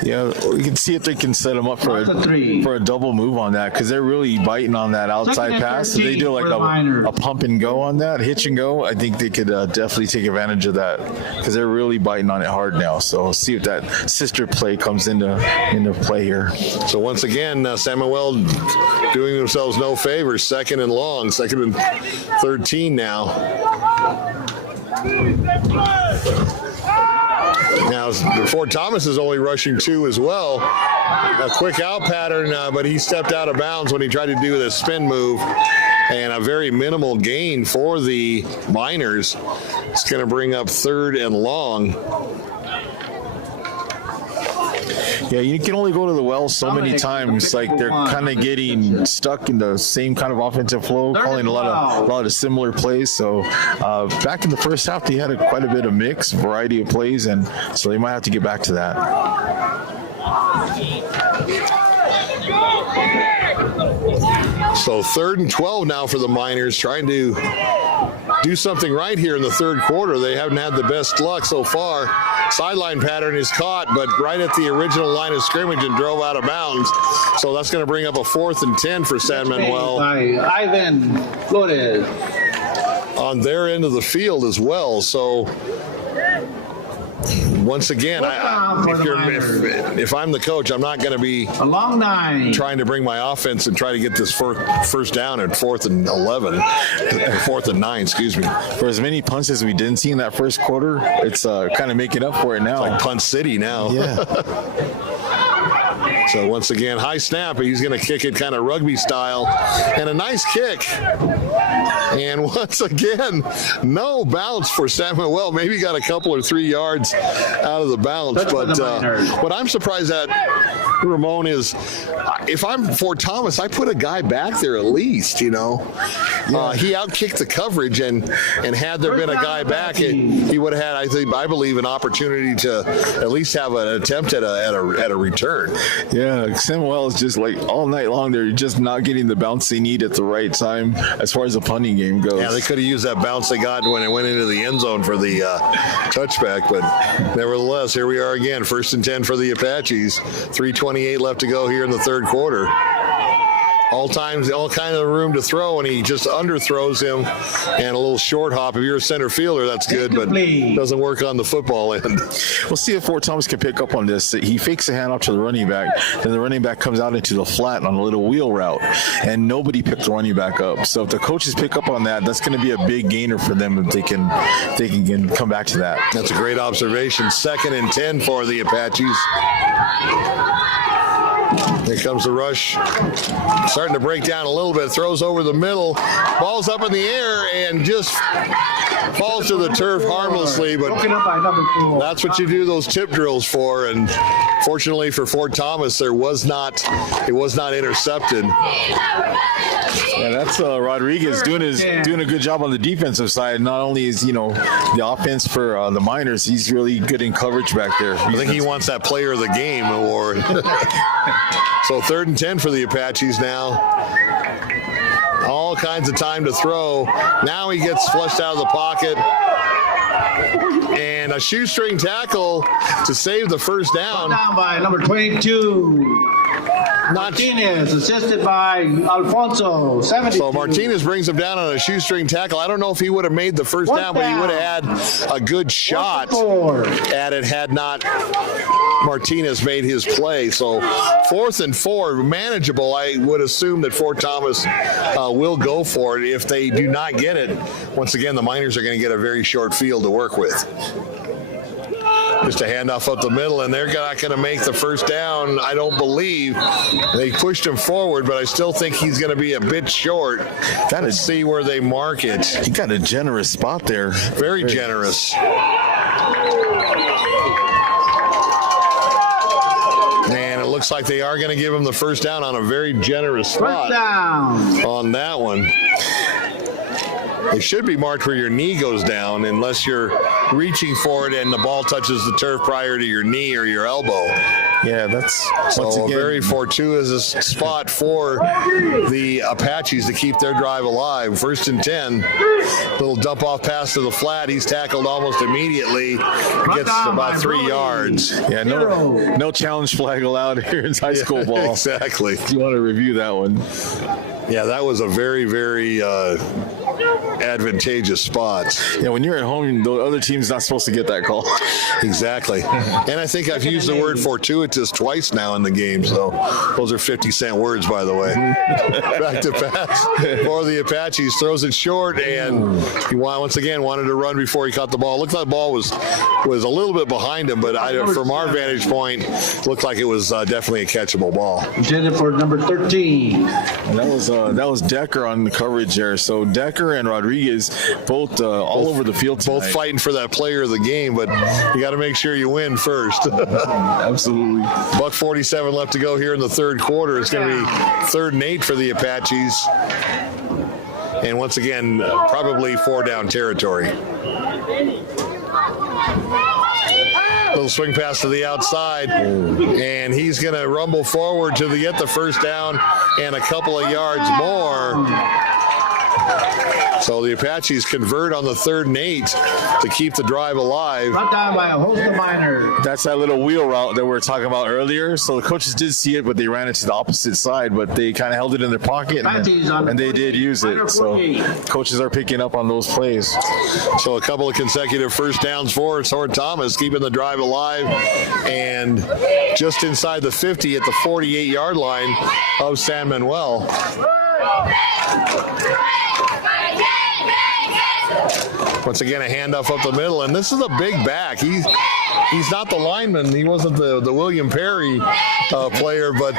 Yeah, we can see if they can set them up for a double move on that, because they're really biting on that outside pass. So they do like a pump and go on that, hitch and go. I think they could definitely take advantage of that, because they're really biting on it hard now. So we'll see if that sister play comes into play here. So once again, San Manuel doing themselves no favors. 2nd and long, 2nd and 13 now. Now, Fort Thomas is only rushing 2 as well. A quick out pattern, but he stepped out of bounds when he tried to do the spin move. And a very minimal gain for the Miners. It's going to bring up 3rd and long. Yeah, you can only go to the well so many times. Like, they're kind of getting stuck in the same kind of offensive flow, calling a lot of similar plays. So back in the first half, they had quite a bit of mix, variety of plays, and so they might have to get back to that. So 3rd and 12 now for the Miners, trying to do something right here in the 3rd quarter. They haven't had the best luck so far. Sideline pattern is caught, but right at the original line of scrimmage and drove out of bounds. So that's going to bring up a 4th and 10 for San Manuel. Ivan Flores. On their end of the field as well. So once again, if I'm the coach, I'm not going to be a long 9 trying to bring my offense and try to get this first down at 4th and 11, 4th and 9, excuse me. For as many punts as we didn't see in that first quarter, it's kind of making up for it now. It's like punt city now. Yeah. So once again, high snap, but he's going to kick it kind of rugby style, and a nice kick. And once again, no bounce for San Manuel. Maybe got a couple or 3 yards out of the bounce. But what I'm surprised at, Ramon, is if I'm Fort Thomas, I put a guy back there at least, you know. He outkicked the coverage, and had there been a guy back, he would have had, I believe, an opportunity to at least have an attempt at a return. Yeah, San Manuel is just like all night long, they're just not getting the bounce they need at the right time as far as the punting game goes. Yeah, they could have used that bounce they got when it went into the end zone for the touchback, but nevertheless, here we are again, 1st and 10 for the Apaches. 3:28 left to go here in the 3rd quarter. All kind of room to throw, and he just underthrows him, and a little short hop. If you're a center fielder, that's good, but doesn't work on the football end. We'll see if Fort Thomas can pick up on this. He fakes a handoff to the running back, then the running back comes out into the flat on a little wheel route, and nobody picked the running back up. So if the coaches pick up on that, that's going to be a big gainer for them if they can come back to that. That's a great observation. 2nd and 10 for the Apaches. Here comes the rush. Starting to break down a little bit. Throws over the middle. Ball's up in the air and just falls to the turf harmlessly. But that's what you do those tip drills for. And fortunately for Fort Thomas, it was not intercepted. Yeah, that's Rodriguez doing a good job on the defensive side. Not only is the offense for the Miners, he's really good in coverage back there. I think he wants that Player of the Game award. So 3rd and 10 for the Apaches now. All kinds of time to throw. Now he gets flushed out of the pocket. And a shoestring tackle to save the first down. Down by number 22. Martinez, assisted by Alfonso. 72. So Martinez brings him down on a shoestring tackle. I don't know if he would have made the first down, but he would have had a good shot at it had not Martinez made his play. So 4th and 4, manageable. I would assume that Fort Thomas will go for it. If they do not get it, once again, the Miners are going to get a very short field to work with. Just a handoff up the middle, and they're not going to make the first down, I don't believe. They pushed him forward, but I still think he's going to be a bit short. Let's see where they mark it. He got a generous spot there. Very generous. And it looks like they are going to give him the first down on a very generous spot on that one. They should be marked where your knee goes down unless you're reaching for it and the ball touches the turf prior to your knee or your elbow. Yeah, that's So a very fortuitous spot for the Apaches to keep their drive alive. 1st and 10. Little dump off pass to the flat. He's tackled almost immediately. Gets about 3 yards. Yeah, no challenge flag allowed here in high school ball. Exactly. If you want to review that one. Yeah, that was a very, very advantageous spot. Yeah, when you're at home, the other team's not supposed to get that call. Exactly. And I think I've used the word fortuitous twice now in the game, so those are 50-cent words, by the way. Back to pass for the Apaches. Throws it short, and he once again wanted to run before he caught the ball. Looked like the ball was a little bit behind him, but from our vantage point, looked like it was definitely a catchable ball. Intended for number 13. And that was Decker on the coverage there. So Decker and Rodriguez both all over the field tonight. Both fighting for that player of the game, but you got to make sure you win first. Absolutely. $1:47 left to go here in the third quarter. It's going to be 3rd and 8 for the Apaches. And once again, probably 4-down territory. Little swing pass to the outside, and he's going to rumble forward to get the first down and a couple of yards more. So the Apaches convert on the 3rd and 8 to keep the drive alive. Brought down by a host of Miners. That's that little wheel route that we were talking about earlier. So the coaches did see it, but they ran it to the opposite side, but they kind of held it in their pocket, and they did use it. So coaches are picking up on those plays. So a couple of consecutive first downs for Fort Thomas, keeping the drive alive, and just inside the 50 at the 48-yard line of San Manuel. Once again, a handoff up the middle, and this is a big back. He's not the lineman. He wasn't the William Perry player, but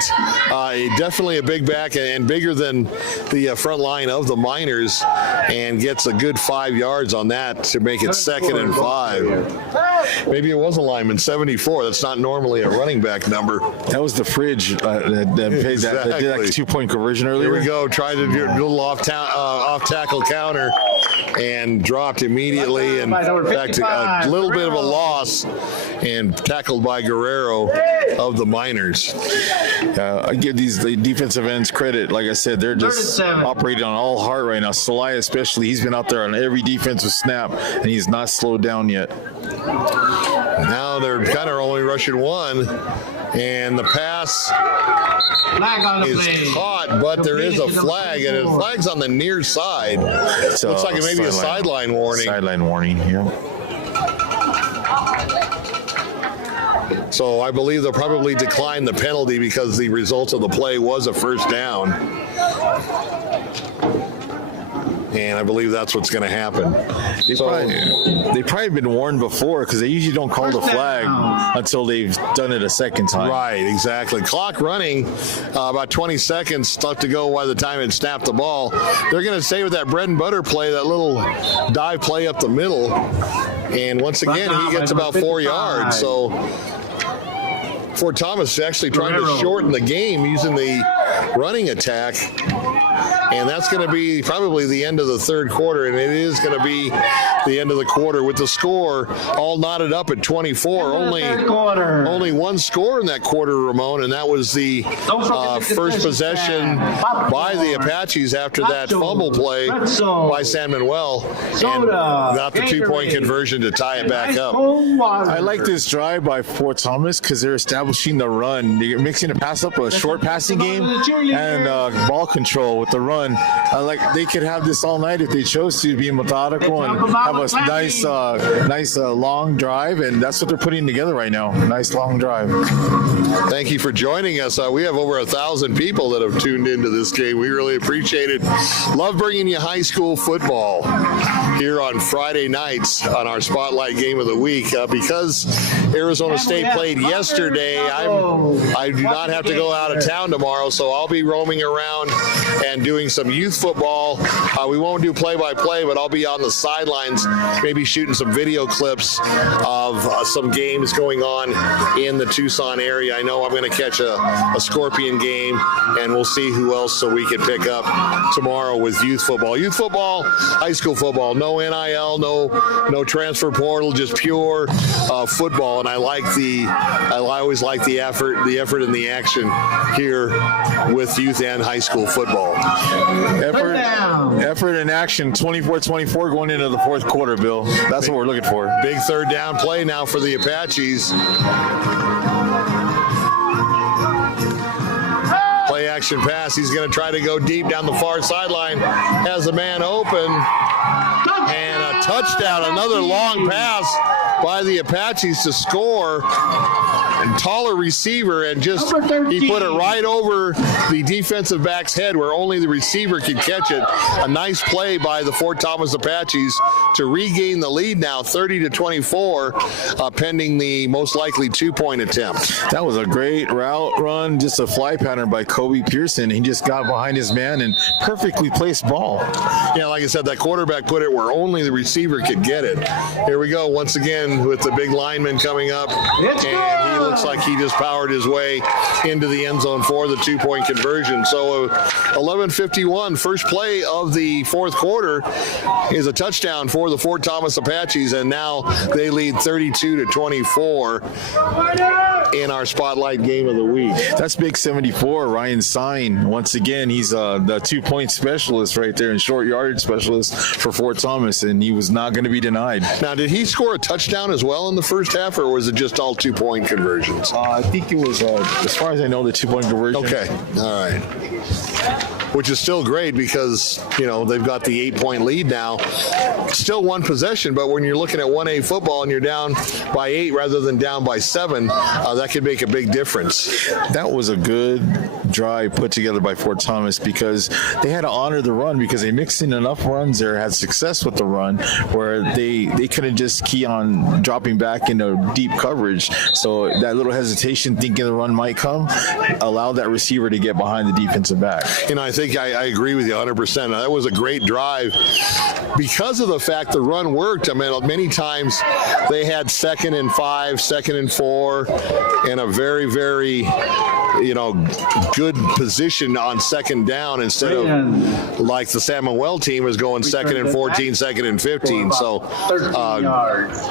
definitely a big back and bigger than the front line of the Miners, and gets a good 5 yards on that to make it 2nd and 5. Maybe it was a lineman, 74. That's not normally a running back number. That was the fridge that did that 2-point conversion earlier. Here we go. Tried to do a little off-tackle counter and dropped immediately. And in fact, a little bit of a loss and tackled by Guerrero of the Miners. I give the defensive ends credit. Like I said, they're just operating on all heart right now. Salai especially, he's been out there on every defensive snap, and he's not slowed down yet. Now they're kind of only rushing one, and the pass is caught, but there is a flag, and the flag's on the near side. So looks like it may be a sideline warning. Sideline warning, yeah. So I believe they'll probably decline the penalty because the result of the play was a first down. And I believe that's what's going to happen. They've probably been warned before, because they usually don't call the flag until they've done it a second time. Right, exactly. Clock running, about 20 seconds left to go by the time it snapped the ball. They're going to stay with that bread and butter play, that little dive play up the middle. And once again, he gets about 4 yards. So Fort Thomas actually trying to shorten the game using the running attack. And that's going to be probably the end of the third quarter, and it is going to be the end of the quarter with the score all knotted up at 24. Only one score in that quarter, Ramon, and that was the first possession by the Apaches after that fumble play by San Manuel, and got the 2-point conversion to tie it back up. I like this drive by Fort Thomas because they're establishing the run. They're mixing a pass up, a short passing game, and ball control with the run. They could have this all night if they chose to, be methodical and have a nice long drive, and that's what they're putting together right now. Nice long drive. Thank you for joining us. We have over 1,000 people that have tuned into this game. We really appreciate it. Love bringing you high school football here on Friday nights on our Spotlight Game of the Week. Because Arizona State played yesterday, I do not have to go out of town tomorrow, so I'll be roaming around and doing some youth football. We won't do play-by-play, but I'll be on the sidelines maybe shooting some video clips of some games going on in the Tucson area. I know I'm going to catch a Scorpion game, and we'll see who else so we can pick up tomorrow with youth football. Youth football, high school football, no NIL, no transfer portal, just pure football. And I always like the effort and the action here with youth and high school football. Effort and action, 24-24 going into the fourth quarter, Bill. That's what we're looking for. Big third down play now for the Apaches. Play action pass. He's going to try to go deep down the far sideline. Has a man open. And a touchdown. Another long pass by the Apaches to score. And taller receiver, and just he put it right over the defensive back's head where only the receiver could catch it. A nice play by the Fort Thomas Apaches to regain the lead now, 30-24, pending the most likely 2-point attempt. That was a great route run, just a fly pattern by Kobe Pearson. He just got behind his man and perfectly placed ball. Yeah, like I said, that quarterback put it where only the receiver could get it. Here we go once again with the big lineman coming up. And he looks like he just powered his way into the end zone for the 2-point conversion. So 11:51, first play of the fourth quarter is a touchdown for the Fort Thomas Apaches, and now they lead 32-24 in our spotlight game of the week. That's big 74, Ryan Sign. Once again, he's the 2-point specialist right there and short yardage specialist for Fort Thomas, and he was not going to be denied. Now, did he score a touchdown as well in the first half, or was it just all 2-point conversions? I think it was, as far as I know, the 2-point conversion. Okay, all right. Which is still great because, they've got the 8-point lead now. Still one possession, but when you're looking at 1A football and you're down by 8 rather than down by 7, that could make a big difference. That was a good drive put together by Fort Thomas because they had to honor the run because they mixed in enough runs there, had success with the run, where they couldn't just key on dropping back into deep coverage. So that little hesitation, thinking the run might come, allowed that receiver to get behind the defensive back. I think I agree with you 100%. That was a great drive because of the fact the run worked. I mean, many times they had 2nd and 5, 2nd and 4, and a very, very, good position on second down instead of like the San Manuel team was going 2nd and 14, 2nd and 15. So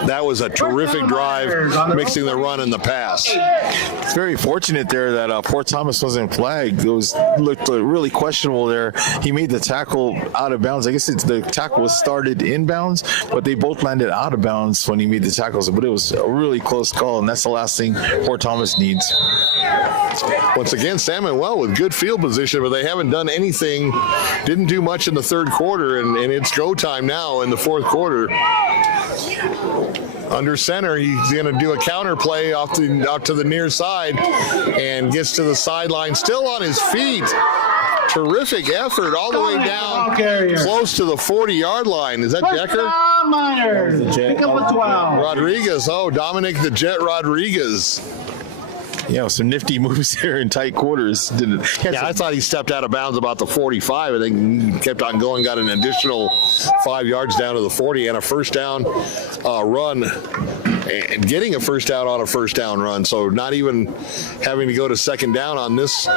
that was a terrific drive, mixing the run and the pass. It's very fortunate there that Fort Thomas wasn't flagged. It looked really questionable there. He made the tackle out of bounds. I guess the tackle was started inbounds, but they both landed out of bounds when he made the tackles. But it was a really close call, and that's the last thing Fort Thomas needs. Once again, San Manuel with good field position, but they haven't done anything, didn't do much in the third quarter, and it's go time now in the fourth quarter. Under center, he's going to do a counter play off to the near side and gets to the sideline, still on his feet. Terrific effort all the way down close to the 40-yard line. Is that Decker? Miners. Pick up a 12. Rodriguez. Oh, Dominic the Jet Rodriguez. Yeah, some nifty moves there in tight quarters. I thought he stepped out of bounds about the 45. I think he kept on going, got an additional 5 yards down to the 40, and a first down run. And getting a first down on a first down run, so not even having to go to second down on this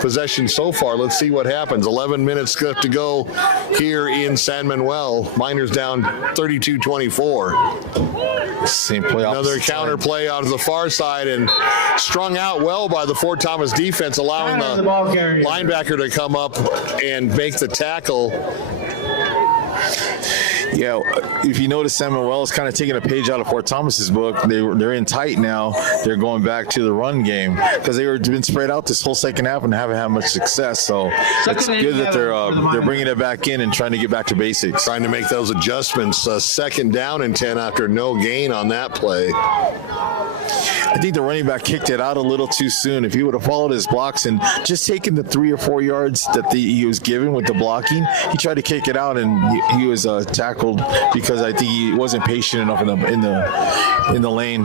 possession so far. Let's see what happens. 11 minutes left to go here in San Manuel. Miners down 32-24. Same play. Another counter play out of the far side and strung out well by the Fort Thomas defense, allowing the linebacker to come up and make the tackle. Yeah, if you notice, San Manuel is kind of taking a page out of Fort Thomas's book. They're in tight now. They're going back to the run game because they've been spread out this whole second half and haven't had much success. So it's good that they're bringing it back in and trying to get back to basics. Trying to make those adjustments. Second down and 10 after no gain on that play. I think the running back kicked it out a little too soon. If he would have followed his blocks and just taken the 3 or 4 yards that he was given with the blocking, he tried to kick it out and he was tackled because I think he wasn't patient enough in the lane.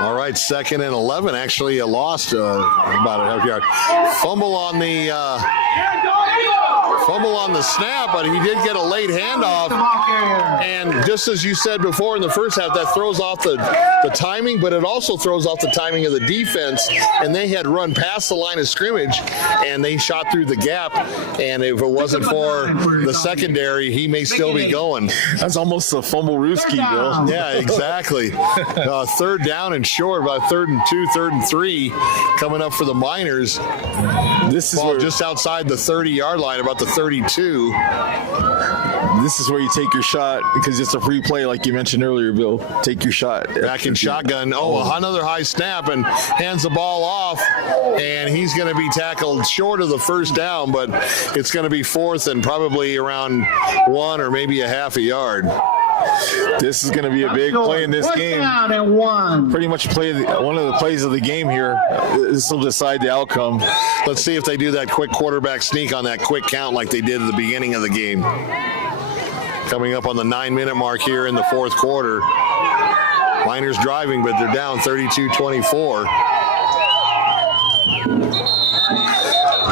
All right, 2nd and 11. Actually, lost about a half yard. Fumble on the Fumble on the snap, but he did get a late handoff. The ball carrier. And just as you said before in the first half, that throws off the timing, but it also throws off the timing of the defense. And they had run past the line of scrimmage, and they shot through the gap. And if it wasn't for the secondary, he may still be going. That's almost a fumble Rooski, Bill. Yeah, exactly. Third down and short, about 3rd and 2, 3rd and 3 coming up for the Miners. This is Ball where, just outside the 30-yard line, about the 32. this is where you take your shot because it's a free play, like you mentioned earlier, Bill. Take your shot. Back in shotgun. Oh, another high snap and hands the ball off. And he's going to be tackled short of the first down, but it's going to be 4th and probably around 1 or maybe a half a yard. This is going to be a big play in this game. Down and 1. Pretty much one of the plays of the game here. This will decide the outcome. Let's see if they do that quick quarterback sneak on that quick count like they did at the beginning of the game. Coming up on the 9-minute mark here in the 4th quarter. Miners driving, but they're down 32-24.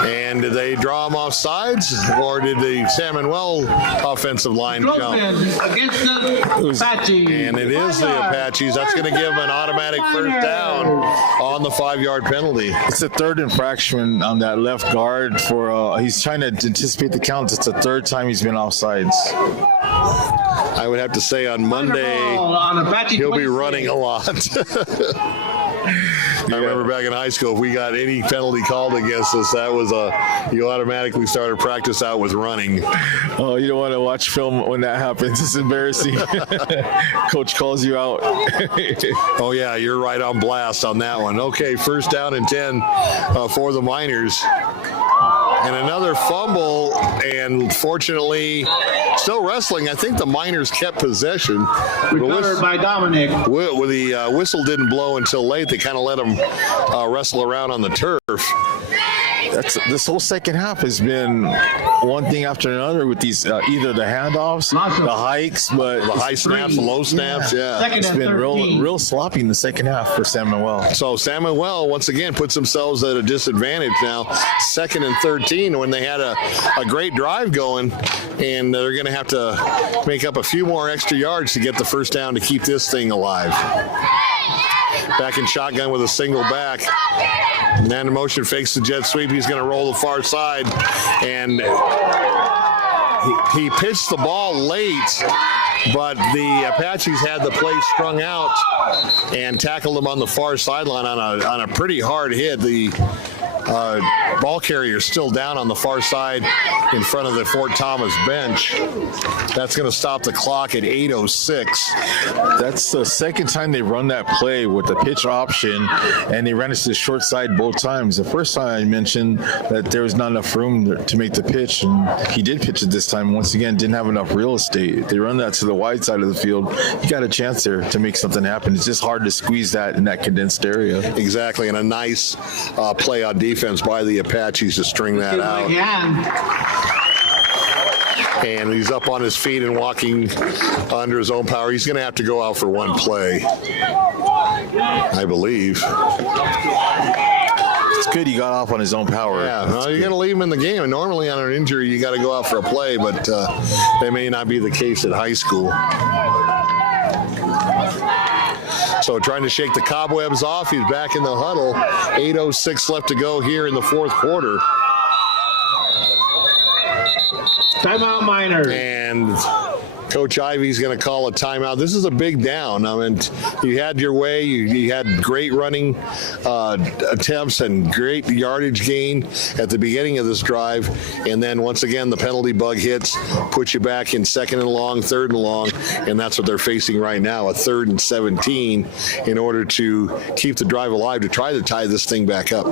And did they draw them off sides, or did the San Manuel offensive line jump? Against the Apaches. And it is the Apaches. That's going to give an automatic first down on the 5-yard penalty. It's the 3rd infraction on that left guard. He's trying to anticipate the count. It's the 3rd time he's been offsides. I would have to say on Monday, he'll be running a lot. I remember back in high school, if we got any penalty called against us, that was you automatically started practice out with running. Oh, you don't want to watch film when that happens. It's embarrassing. Coach calls you out. Oh, yeah, you're right on blast on that one. Okay, first down and 10 for the Miners. And another fumble, and fortunately, still wrestling. I think the Miners kept possession. Recovered by Dominic. The whistle didn't blow until late. They kind of let them wrestle around on the turf. This whole second half has been one thing after another with these either the handoffs, the hikes, but the high snaps, the low snaps. Yeah. It's been real sloppy in the second half for San Manuel. So San Manuel once again puts themselves at a disadvantage now. 2nd and 13 when they had a great drive going, and they're going to have to make up a few more extra yards to get the first down to keep this thing alive. Back in shotgun with a single back. Man in motion, fakes the jet sweep. He's going to roll the far side. And he pitched the ball late, but the Apaches had the play strung out and tackled him on the far sideline on a pretty hard hit. The ball carrier still down on the far side in front of the Fort Thomas bench. That's going to stop the clock at 8:06. That's the second time they run that play with the pitch option, and they ran it to the short side both times. The first time I mentioned that there was not enough room to make the pitch, and he did pitch it this time. Once again, didn't have enough real estate. They run that to the wide side of the field. You got a chance there to make something happen. It's just hard to squeeze that in that condensed area. Exactly, and a nice play on defense by the Apaches to string that out. And he's up on his feet and walking under his own power. He's going to have to go out for one play, I believe. It's good he got off on his own power. Yeah, well, you're going to leave him in the game. And normally on an injury, you got to go out for a play, but that may not be the case at high school. So trying to shake the cobwebs off. He's back in the huddle. 8:06 left to go here in the 4th quarter. Timeout Miners. And Coach Ivy's going to call a timeout. This is a big down. I mean, you had your way. You had great running attempts and great yardage gain at the beginning of this drive. And then once again, the penalty bug hits, puts you back in 2nd and long, 3rd and long. And that's what they're facing right now, a 3rd and 17 in order to keep the drive alive to try to tie this thing back up.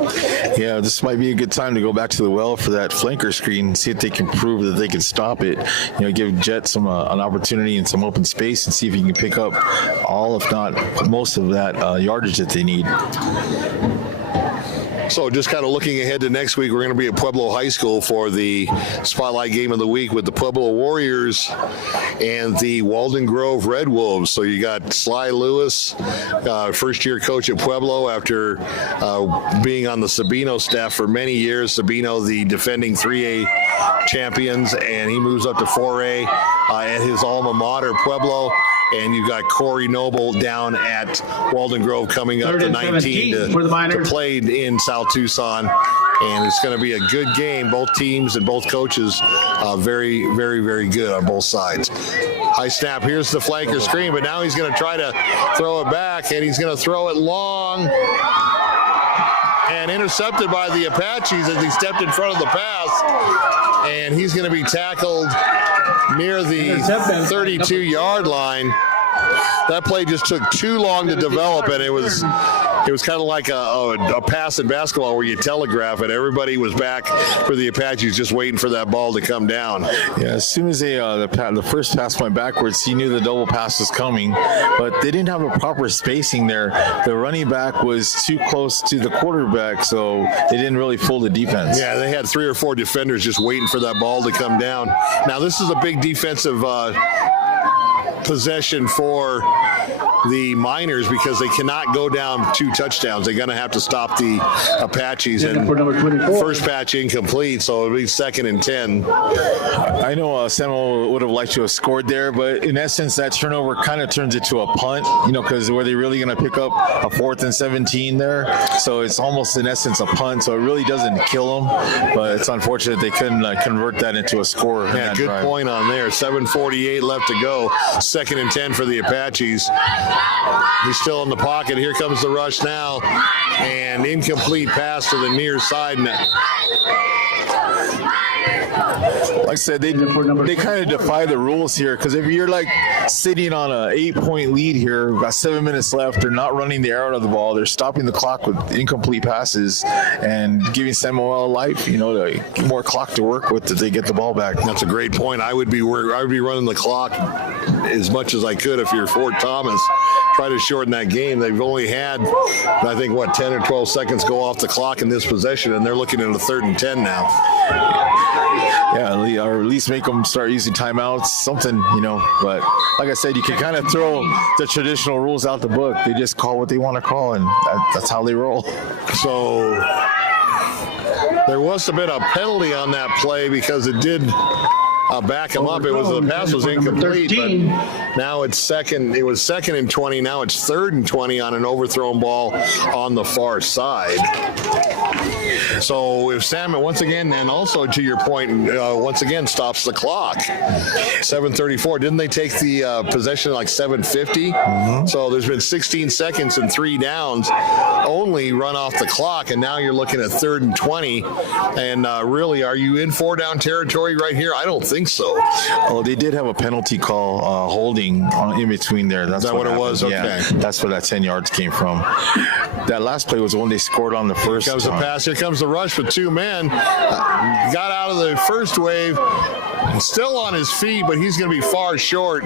Yeah, this might be a good time to go back to the well for that flanker screen and see if they can prove that they can stop it. You know, give Jet some an opportunity and some open space and see if he can pick up all, if not most of that yardage that they need. So just kind of looking ahead to next week, we're going to be at Pueblo High School for the Spotlight Game of the Week with the Pueblo Warriors and the Walden Grove Red Wolves. So you got Sly Lewis, first-year coach at Pueblo after being on the Sabino staff for many years. Sabino, the defending 3A champions, and he moves up to 4A at his alma mater, Pueblo. And you've got Corey Noble down at Walden Grove coming up to 19 to play in South Tucson. And it's going to be a good game. Both teams and both coaches very, very, very good on both sides. High snap. Here's the flanker screen, but now he's going to try to throw it back, and he's going to throw it long. And intercepted by the Apaches as he stepped in front of the pass. And he's going to be tackled near the 32-yard line. That play just took too long to develop, and it was kind of like a pass in basketball where you telegraph it. Everybody was back for the Apaches just waiting for that ball to come down. Yeah, as soon as the first pass went backwards, he knew the double pass was coming, but they didn't have a proper spacing there. The running back was too close to the quarterback, so they didn't really fool the defense. Yeah, they had 3 or 4 defenders just waiting for that ball to come down. Now, this is a big defensive possession for the Miners because they cannot go down 2 touchdowns. They're going to have to stop the Apaches. And first patch incomplete, so it'll be 2nd and 10. I know Samuel would have liked to have scored there, but in essence, that turnover kind of turns it to a punt, because were they really going to pick up a 4th and 17 there? So it's almost in essence a punt, so it really doesn't kill them, but it's unfortunate they couldn't convert that into a score. Yeah, good point on there. 7:48 left to go. 2nd and 10 for the Apaches. He's still in the pocket. Here comes the rush now. And incomplete pass to the near side. Like I said, they kind of defy the rules here, because if you're sitting on an 8-point lead here, got 7 minutes left, they're not running the air out of the ball, they're stopping the clock with incomplete passes and giving Samuel a life, more clock to work with that they get the ball back. That's a great point. I would be running the clock as much as I could if you're Fort Thomas. Try to shorten that game. They've only had, I think, 10 or 12 seconds go off the clock in this possession, and they're looking at a 3rd and 10 now. Yeah, or at least make them start using timeouts, something, But like I said, you can kind of throw the traditional rules out the book. They just call what they want to call, and that's how they roll. So there was a bit of penalty on that play because it did back him up. The pass was incomplete, but now it's second. It was 2nd and 20. Now it's 3rd and 20 on an overthrown ball on the far side. So if Salmon once again, and also to your point, once again stops the clock. 7:34. Didn't they take the possession at 7:50? Mm-hmm. So there's been 16 seconds and 3 downs only run off the clock, and now you're looking at 3rd and 20. And really, are you in 4-down territory right here? I don't think so. Oh, they did have a penalty call holding in between there. That's what it was? Okay. Yeah, that's where that 10 yards came from. That last play was the one they scored on the first. Here comes the pass. Here comes the rush with 2 men. Got out of the first wave. Still on his feet, but he's going to be far short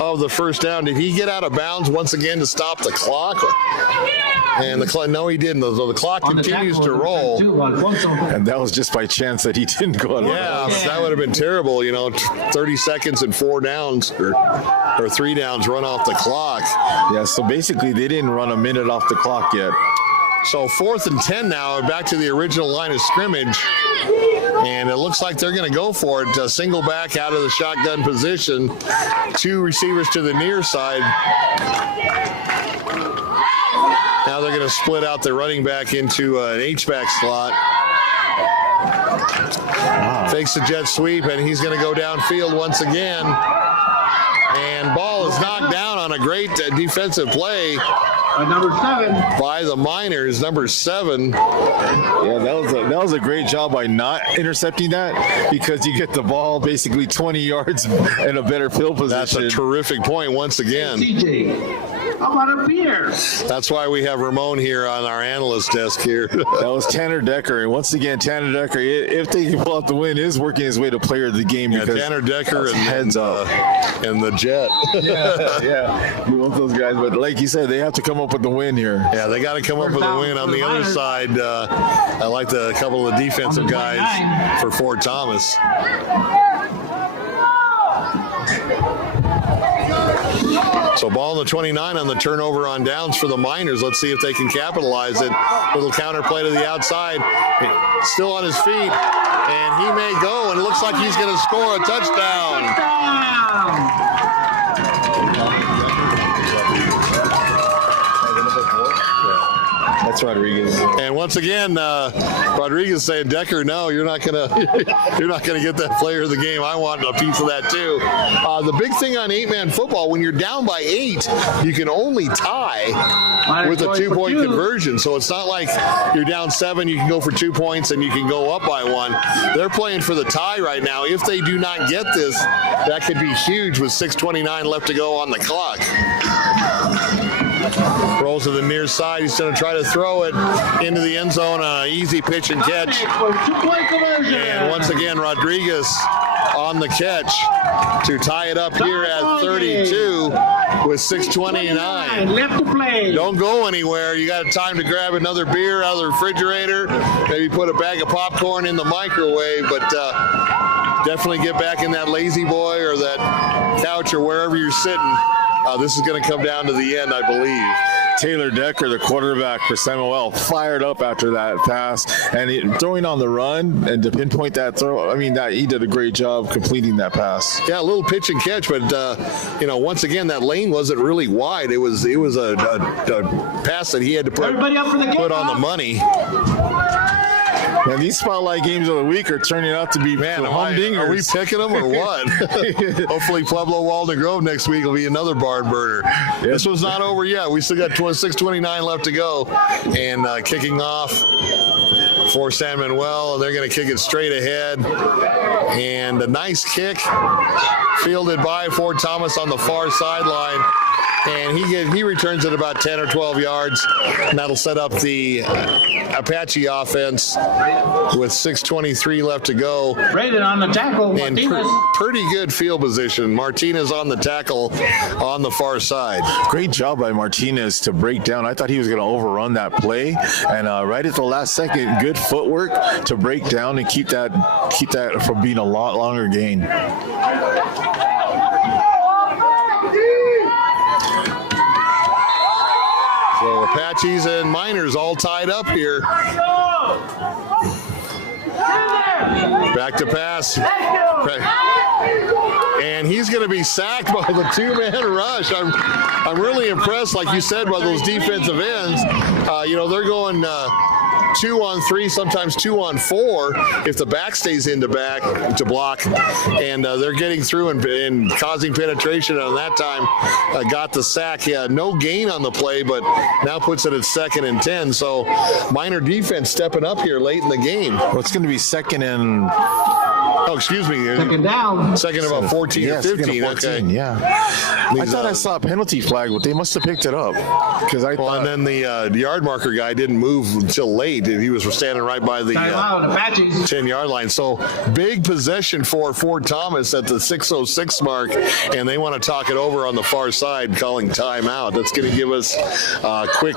of the first down. Did he get out of bounds once again to stop the clock? And the clock, no, he didn't. The clock continues to roll. And that was just by chance that he didn't go out. Yeah, that would have been terrible. 30 seconds and 4 downs or 3 downs run off the clock. Yeah, so basically they didn't run a minute off the clock yet. So 4th and 10 now, back to the original line of scrimmage. And it looks like they're going to go for it. A single back out of the shotgun position. 2 receivers to the near side. Now they're going to split out the running back into an H-back slot. Wow. Fakes the jet sweep, and he's going to go downfield once again. And ball is knocked down on a great defensive play. Number 7 by the Miners, number 7. Yeah, that was a great job by not intercepting that, because you get the ball basically 20 yards in a better field position. That's a terrific point once again. CJ. How about a beer? That's why we have Ramon here on our analyst desk here. That was Tanner Decker. And once again, Tanner Decker, if they can pull out the win, is working his way to player of the game. Yeah, Tanner Decker and heads up. And the Jet. Yeah. We want those guys. But like you said, they have to come up with the win here. Yeah, they got to come up with a win. On the other side, I like a couple of the defensive guys for Fort Thomas. So ball on the 29 on the turnover on downs for the Miners. Let's see if they can capitalize it. Little counter play to the outside. Still on his feet, and he may go, and it looks like he's going to score a touchdown. That's Rodriguez. And once again, Rodriguez saying, Decker, no, you're not gonna get that player of the game. I want a piece of that too. The big thing on 8-man football, when you're down by 8, you can only tie with a 2-point conversion. So it's not like you're down 7, you can go for 2 points and you can go up by 1. They're playing for the tie right now. If they do not get this, that could be huge with 6:29 left to go on the clock. Rolls to the near side. He's going to try to throw it into the end zone on an easy pitch and catch. And once again, Rodriguez on the catch to tie it up here at 32 with 6:29. Left to play. Don't go anywhere. You got time to grab another beer out of the refrigerator, maybe put a bag of popcorn in the microwave, but definitely get back in that lazy boy or that couch or wherever you're sitting. This is going to come down to the end, I believe. Taylor Decker, the quarterback for San Manuel, fired up after that pass and throwing on the run and to pinpoint that throw. I mean, that he did a great job completing that pass. Yeah, a little pitch and catch, but once again, that lane wasn't really wide. It was a pass that he had to put on the money. And these spotlight games of the week are turning out to be, man, humdingers. Are we picking them or what? Hopefully Pueblo Walden Grove next week will be another barn burner. Yes. This one's not over yet. We still got 6:29 left to go. And kicking off for San Manuel, and they're going to kick it straight ahead. And a nice kick fielded by Fort Thomas on the far sideline. And he returns it about 10 or 12 yards, and that'll set up the Apache offense with 6:23 left to go. Rated on the tackle. And pretty good field position. Martinez on the tackle on the far side. Great job by Martinez to break down. I thought he was going to overrun that play, and right at the last second, good footwork to break down and keep that from being a lot longer gain. So Apaches and Miners all tied up here. Back to pass. And he's going to be sacked by the 2-man rush. I'm really impressed, like you said, by those defensive ends. They're going 2-on-3, sometimes 2-on-4 if the back stays into back to block, and they're getting through and causing penetration. And that time got the sack. Yeah, no gain on the play, but now puts it at 2nd and 10. So Miner defense stepping up here late in the game. Well, it's going to be 2nd and... Oh, excuse me. Second down. Second about 14 or 15. 14, okay. Yeah. I thought I saw a penalty flag, but they must have picked it up. And then the yard marker guy didn't move until late. He was standing right by the 10-yard line. So big possession for Fort Thomas at the 6:06 mark, and they want to talk it over on the far side, calling timeout. That's going to give us a quick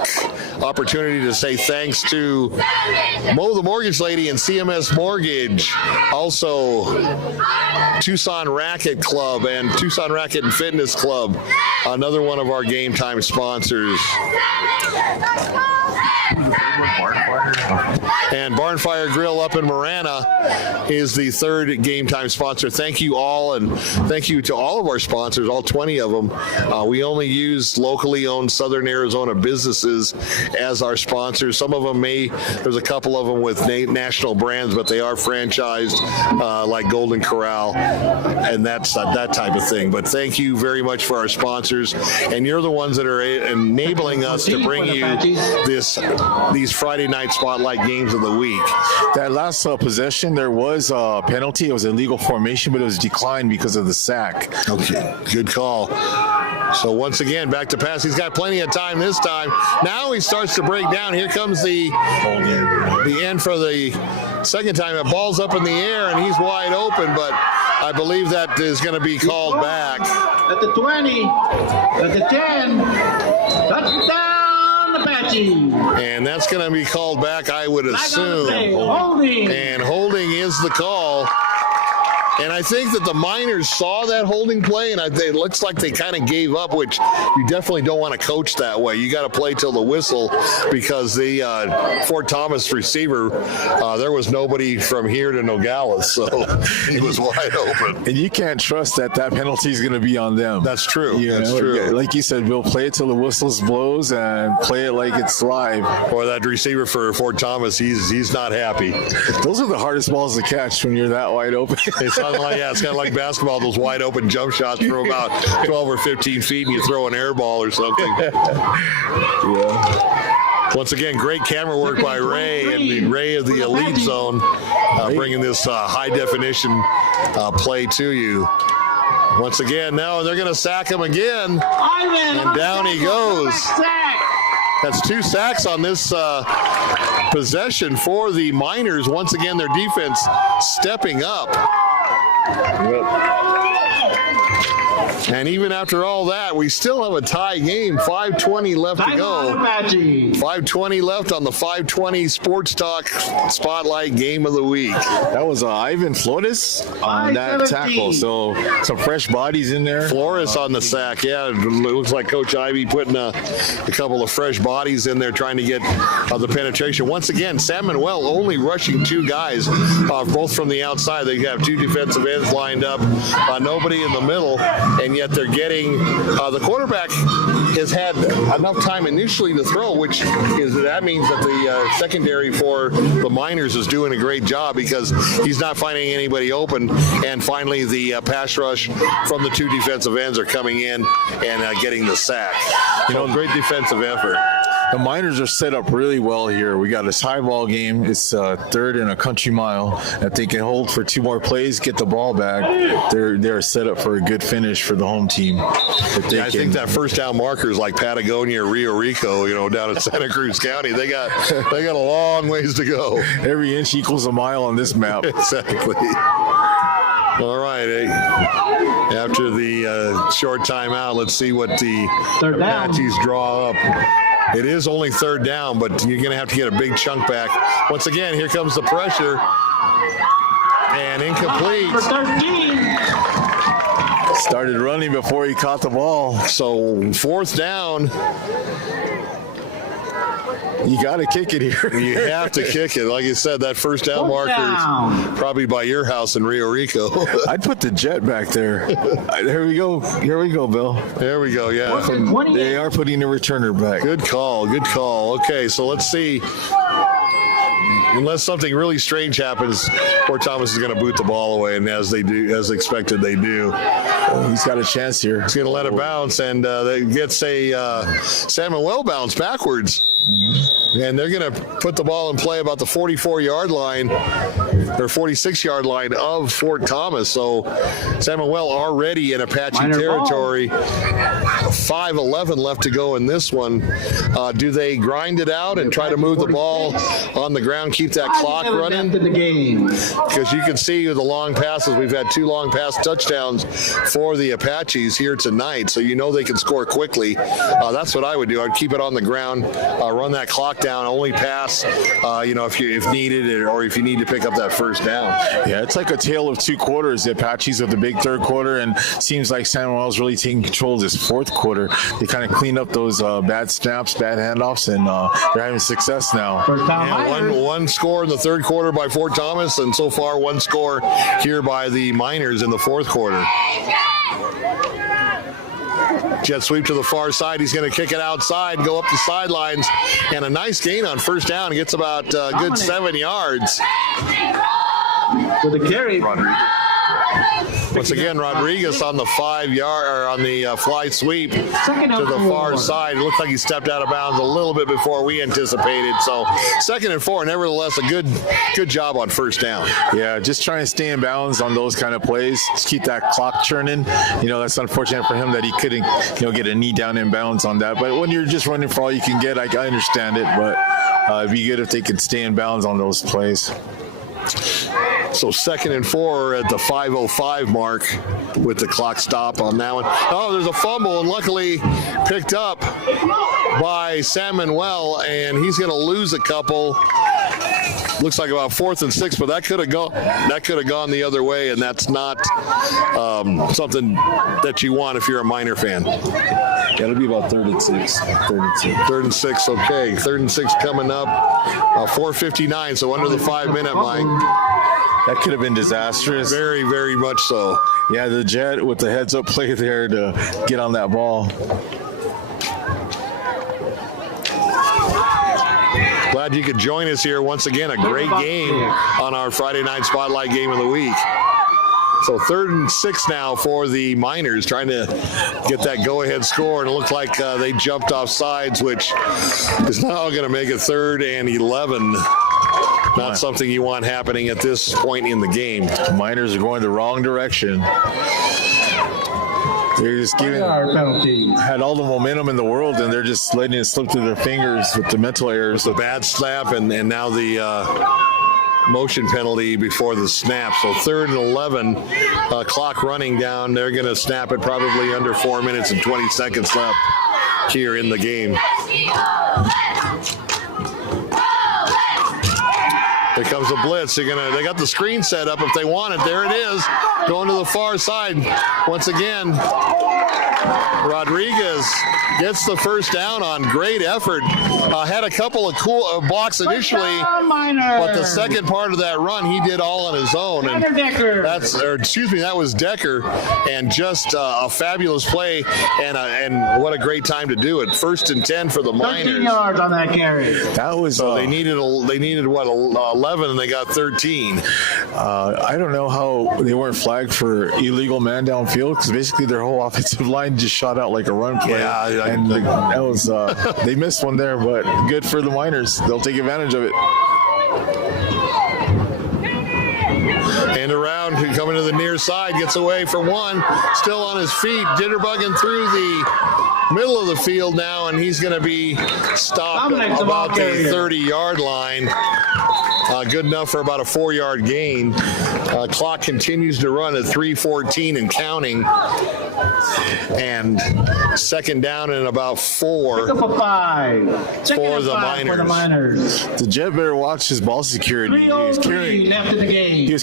opportunity to say thanks to Mo the Mortgage Lady and CMS Mortgage. Also, Tucson Racket Club and Tucson Racket and Fitness Club, another one of our game time sponsors. And Barnfire Grill up in Marana is the third game time sponsor. Thank you all, and thank you to all of our sponsors, all 20 of them. We only use locally owned Southern Arizona businesses as our sponsors. Some of them there's a couple of them with national brands, but they are franchised, like Golden Corral, and that's that type of thing. But thank you very much for our sponsors, and you're the ones that are enabling us to bring you these Friday night spotlight games of the week. That last possession, there was a penalty. It was illegal formation, but it was declined because of the sack. Okay, good call. So once again, back to pass. He's got plenty of time this time. Now he starts to break down. Here comes the end for the second time. The ball's up in the air, and he's wide open, but I believe that is going to be called back. At the 20, at the 10, touchdown Apache. And that's going to be called back, I would assume. Holding. And holding is the call. And I think that the Miners saw that holding play, and it looks like they kind of gave up, which you definitely don't want to coach that way. You got to play till the whistle, because the Fort Thomas receiver, there was nobody from here to Nogales, so he was wide open. And you can't trust that penalty is going to be on them. That's true. That's know, true. Like you said, Bill, play it till the whistle blows and play it like it's live. Or that receiver for Fort Thomas, he's not happy. Those are the hardest balls to catch when you're that wide open. It's kind of like basketball, those wide open jump shots from about 12 or 15 feet, and you throw an air ball or something. Yeah. Once again, great camera work by Ray, and the Ray of the Elite Zone, bringing this high definition play to you. Once again, now they're going to sack him again, and down he goes. That's 2 sacks on this possession for the Miners. Once again, their defense stepping up. And even after all that, we still have a tie game. 5:20 left to go. 5:20 left on the 520 Sports Talk Spotlight Game of the Week. That was Ivan Flores on that tackle. So some fresh bodies in there. Flores on the sack. Yeah, it looks like Coach Ivy putting a couple of fresh bodies in there trying to get the penetration. Once again, San Manuel only rushing 2 guys, both from the outside. They have 2 defensive ends lined up, nobody in the middle, and yet they're getting the quarterback has had enough time initially to throw, which is that means that the secondary for the Miners is doing a great job, because he's not finding anybody open. And finally, the pass rush from the 2 defensive ends are coming in and getting the sack. Great defensive effort. The Miners are set up really well here. We got this high ball game. It's 3rd and a country mile. If they can hold for 2 more plays, get the ball back, they're set up for a good finish for the home team. I think that first down marker is like Patagonia or Rio Rico, down in Santa Cruz County. They got a long ways to go. Every inch equals a mile on this map. Exactly. All right. After the short timeout, let's see what the Apaches draw up. It is only 3rd down, but you're going to have to get a big chunk back. Once again, here comes the pressure. And incomplete. Started running before he caught the ball. So 4th down. You got to kick it here. You have to kick it. Like you said, that first down marker is probably by your house in Rio Rico. I'd put the jet back there. There we go. Here we go, Bill. There we go, yeah. They are putting the returner back. Good call, good call. Okay, so let's see. Unless something really strange happens, Fort Thomas is going to boot the ball away, and as expected, they do. He's got a chance here. He's going to let it bounce, and it gets a San Manuel bounce backwards. And they're going to put the ball in play about the 44-yard line or 46-yard line of Fort Thomas. So San Manuel already in Apache territory. 5:11 left to go in this one. Do they grind it out and try to move the ball on the ground, keep that clock running? Because you can see the long passes. We've had 2 long pass touchdowns for the Apaches here tonight, so they can score quickly. That's what I would do. I'd keep it on the ground, run that clock down, only pass, if needed, or if you need to pick up that first down. Yeah, it's like a tale of 2 quarters. The Apaches of the big 3rd quarter, and seems like San Manuel's really taking control of this 4th quarter. They kind of clean up those bad snaps, bad handoffs, and they're having success now. And one score in the 3rd quarter by Fort Thomas, and so far 1 score here by the Miners in the 4th quarter. Jet sweep to the far side. He's going to kick it outside, go up the sidelines, and a nice gain on first down. Gets about a good 7 yards. With the carry. Once again, Rodriguez on the 5-yard or on the fly sweep to the far side. It looked like he stepped out of bounds a little bit before we anticipated. So 2nd and 4, nevertheless, a good job on first down. Yeah, just trying to stay in bounds on those kind of plays. Just keep that clock churning. That's unfortunate for him that he couldn't, get a knee down in bounds on that. But when you're just running for all you can get, I understand it. But it'd be good if they could stay in bounds on those plays. So 2nd and 4 at the 5:05 mark with the clock stop on that one. Oh, there's a fumble, and luckily picked up by San Manuel, and he's going to lose a couple. Looks like about 4th and 6, but that could have gone the other way, and that's not something that you want if you're a Miner fan. Yeah, it'll be about 3rd and 6. 3rd and 6, okay. 3rd and 6 coming up. 4:59, so under the 5-minute mark. That could have been disastrous. Very, very much so. Yeah, the Jet with the heads-up play there to get on that ball. Glad you could join us here. Once again, a great game on our Friday night Spotlight Game of the Week. So 3rd and 6 now for the Miners, trying to get that go-ahead score. And it looked like they jumped off sides, which is now going to make it 3rd and 11. Not something you want happening at this point in the game. Miners are going the wrong direction. They're just had all the momentum in the world, and they're just letting it slip through their fingers with the mental errors. The bad snap and now the motion penalty before the snap. So 3rd and 11, clock running down. They're going to snap it probably under 4 minutes and 20 seconds left here in the game. Here comes the blitz. They got the screen set up if they want it. There it is, going to the far side. Once again, Rodriguez gets the first down on great effort. Had a couple of cool blocks initially, but the second part of that run he did all on his own. And that was Decker, and just a fabulous play and what a great time to do it. 1st and 10 for the Miners. 13 yards on that carry. That was so they needed 11 and they got 13. I don't know how they weren't flagged for illegal man downfield, because basically their whole offensive line just shot out like a run play. Yeah, that was they missed one there, but good for the Miners. They'll take advantage of it. And around, coming to the near side, gets away for one, still on his feet, jitterbugging through the middle of the field now, and he's going to be stopped about the 30-yard line. Good enough for about a 4-yard gain. Clock continues to run at 3:14 and counting. And 2nd down and about 4 Pick up a 5. for the Miners. The Jet better watch his ball security. He was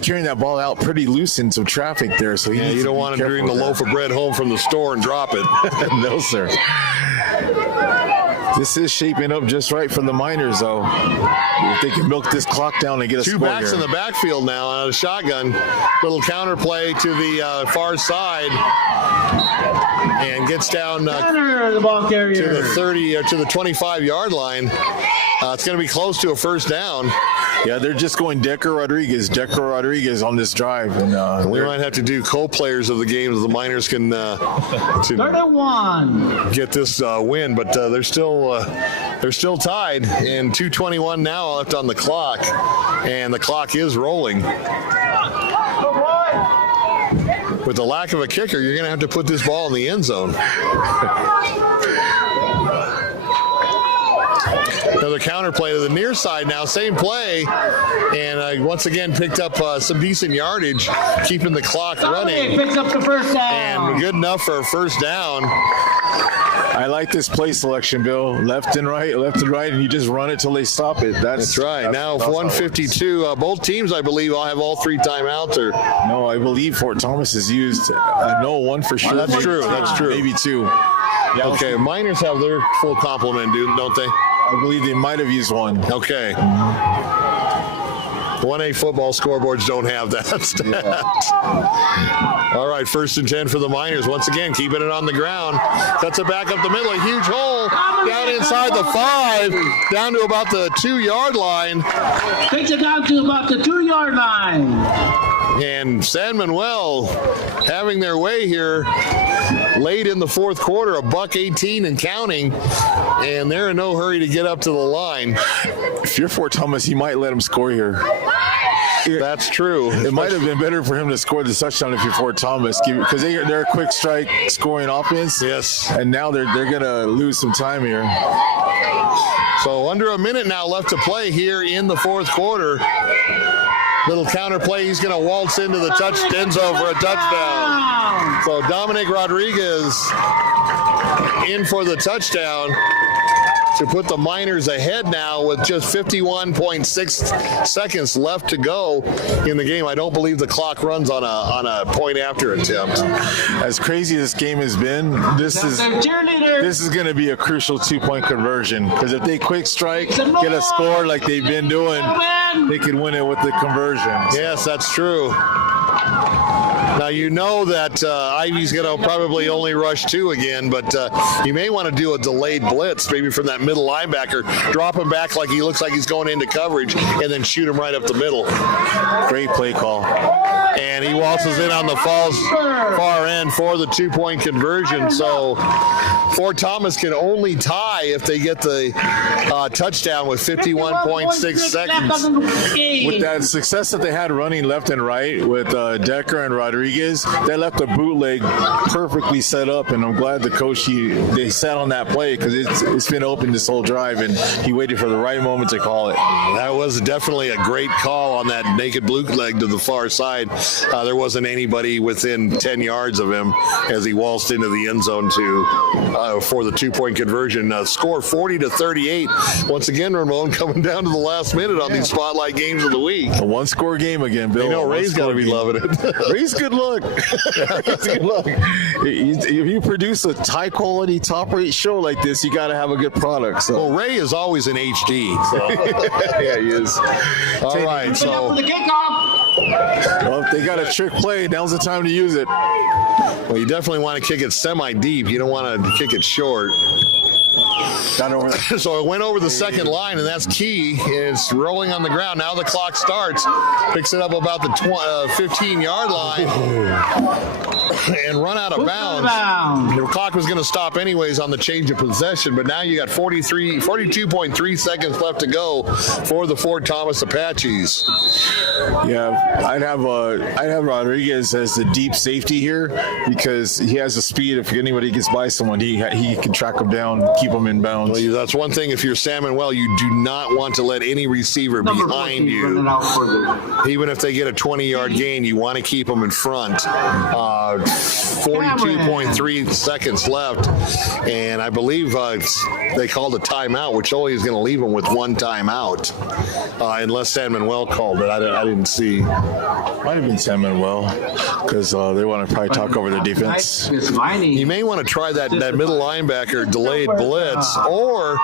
carrying that ball out pretty loose in some traffic there. So you don't want to bring the loaf of bread home from the store and drop it. No, sir. This is shaping up just right for the Miners, though. If they can milk this clock down and get a score. 2 backs here in the backfield now on a shotgun. Little counter play to the far side, and gets down the ball carrier to the 30 to the 25-yard line. It's going to be close to a first down. Yeah, they're just going Decker Rodriguez on this drive, and we might have to do co-players of the game so the Miners can get this win. But they're still tied, and 2:21 now left on the clock, and the clock is rolling. With the lack of a kicker, you're going to have to put this ball in the end zone. Another counter play to the near side now, same play, and once again picked up some decent yardage, keeping the clock running. Picks up the first down. And good enough for a first down. I like this play selection, Bill. Left and right, and you just run it till they stop it. That's right. Now 152. Both teams, I believe, all have all 3 timeouts. Or no, I believe Fort Thomas has used one for sure. That's true. That's true. Maybe 2. Yeah, okay, Miners have their full complement, don't they? I believe they might have used 1. Okay. 1A football scoreboards don't have that stat. Yeah. All right, 1st and 10 for the Miners. Once again, keeping it on the ground. Cuts it back up the middle. A huge hole down inside the 5, down to about the 2-yard line. Takes it down to about the 2-yard line. And San Manuel having their way here late in the fourth quarter, $1:18 and counting, and they're in no hurry to get up to the line. If you're Fort Thomas, you might let him score here. That's true. It might have been better for him to score the touchdown if you're Fort Thomas, because they're a quick strike scoring offense. Yes. And now they're going to lose some time here. So under a minute now left to play here in the fourth quarter. Little counter play. He's going to waltz into the end zone for a touchdown. So Dominic Rodriguez in for the touchdown to put the Miners ahead now with just 51.6 seconds left to go in the game. I don't believe the clock runs on a point after attempt. As crazy as this game has been, this is going to be a crucial 2-point conversion, because if they quick strike, get a score like they've been doing, they could win it with the conversion. Yes, that's true. Now, you know that Ivy's going to probably only rush 2 again, but you may want to do a delayed blitz, maybe from that middle linebacker, drop him back like he looks like he's going into coverage, and then shoot him right up the middle. Great play call. And he waltzes in on the far end for the 2-point conversion. So Fort Thomas can only tie if they get the touchdown with 51.6 seconds. With that success that they had running left and right with Decker and Rodriguez, they left the bootleg perfectly set up, and I'm glad the coach, they sat on that play, because it's been open this whole drive, and he waited for the right moment to call it. That was definitely a great call on that naked bootleg to the far side. There wasn't anybody within 10 yards of him as he waltzed into the end zone for the 2-point conversion. Score 40-38. Once again, Ramon, coming down to the last minute on these spotlight games of the week. A 1-score game again, Bill. You know Ray's got to be loving it. Ray's good luck. Good luck. If you produce a high-quality, top-rate show like this, you got to have a good product. So. Well, Ray is always in HD. So. Yeah, he is. All right, so. The kickoff. Well, if they got a trick play, now's the time to use it. Well, you definitely want to kick it semi-deep. You don't want to kick it short. So it went over the second line, and that's key. It's rolling on the ground. Now the clock starts. Picks it up about the 15-yard line and run out of bounds. The clock was going to stop anyways on the change of possession, but now you got 42.3 seconds left to go for the Fort Thomas Apaches. Yeah, I'd have Rodriguez as the deep safety here, because he has the speed. If anybody gets by someone, he can track them down, keep them in bounds. Well, that's one thing. If you're San Manuel, you do not want to let any receiver behind you. Even if they get a 20-yard gain, you want to keep them in front. 42.3 seconds left, and I believe they called a timeout, which only is going to leave them with one timeout, unless San Manuel called it. I didn't see. Might have been San Manuel, because they want to probably talk over the defense. You may want to try that middle linebacker delayed blitz, or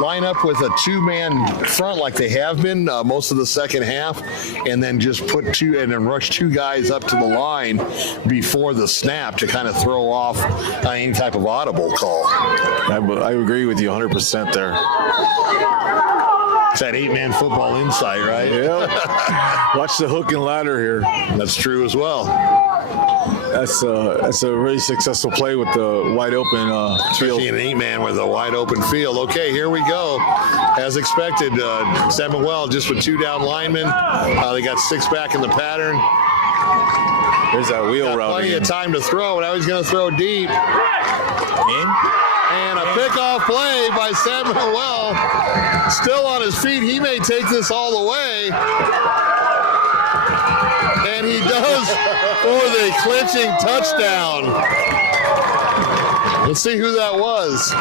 line up with a 2-man front like they have been most of the second half, and then just put rush 2 guys up to the line before the snap to kind of throw off any type of audible call. I agree with you 100% there. It's that 8-man football insight, right? Yeah. Watch the hook and ladder here. That's true as well. That's a really successful play with the wide open field. Especially an 8-man with a wide open field. Okay, here we go. As expected, San Manuel just with 2 down linemen. They got 6 back in the pattern. There's that wheel route. Plenty of time to throw, and I was going to throw deep. And a pickoff play by San Manuel. Still on his feet. He may take this all the way. And he does for the clinching touchdown. Let's see who that was.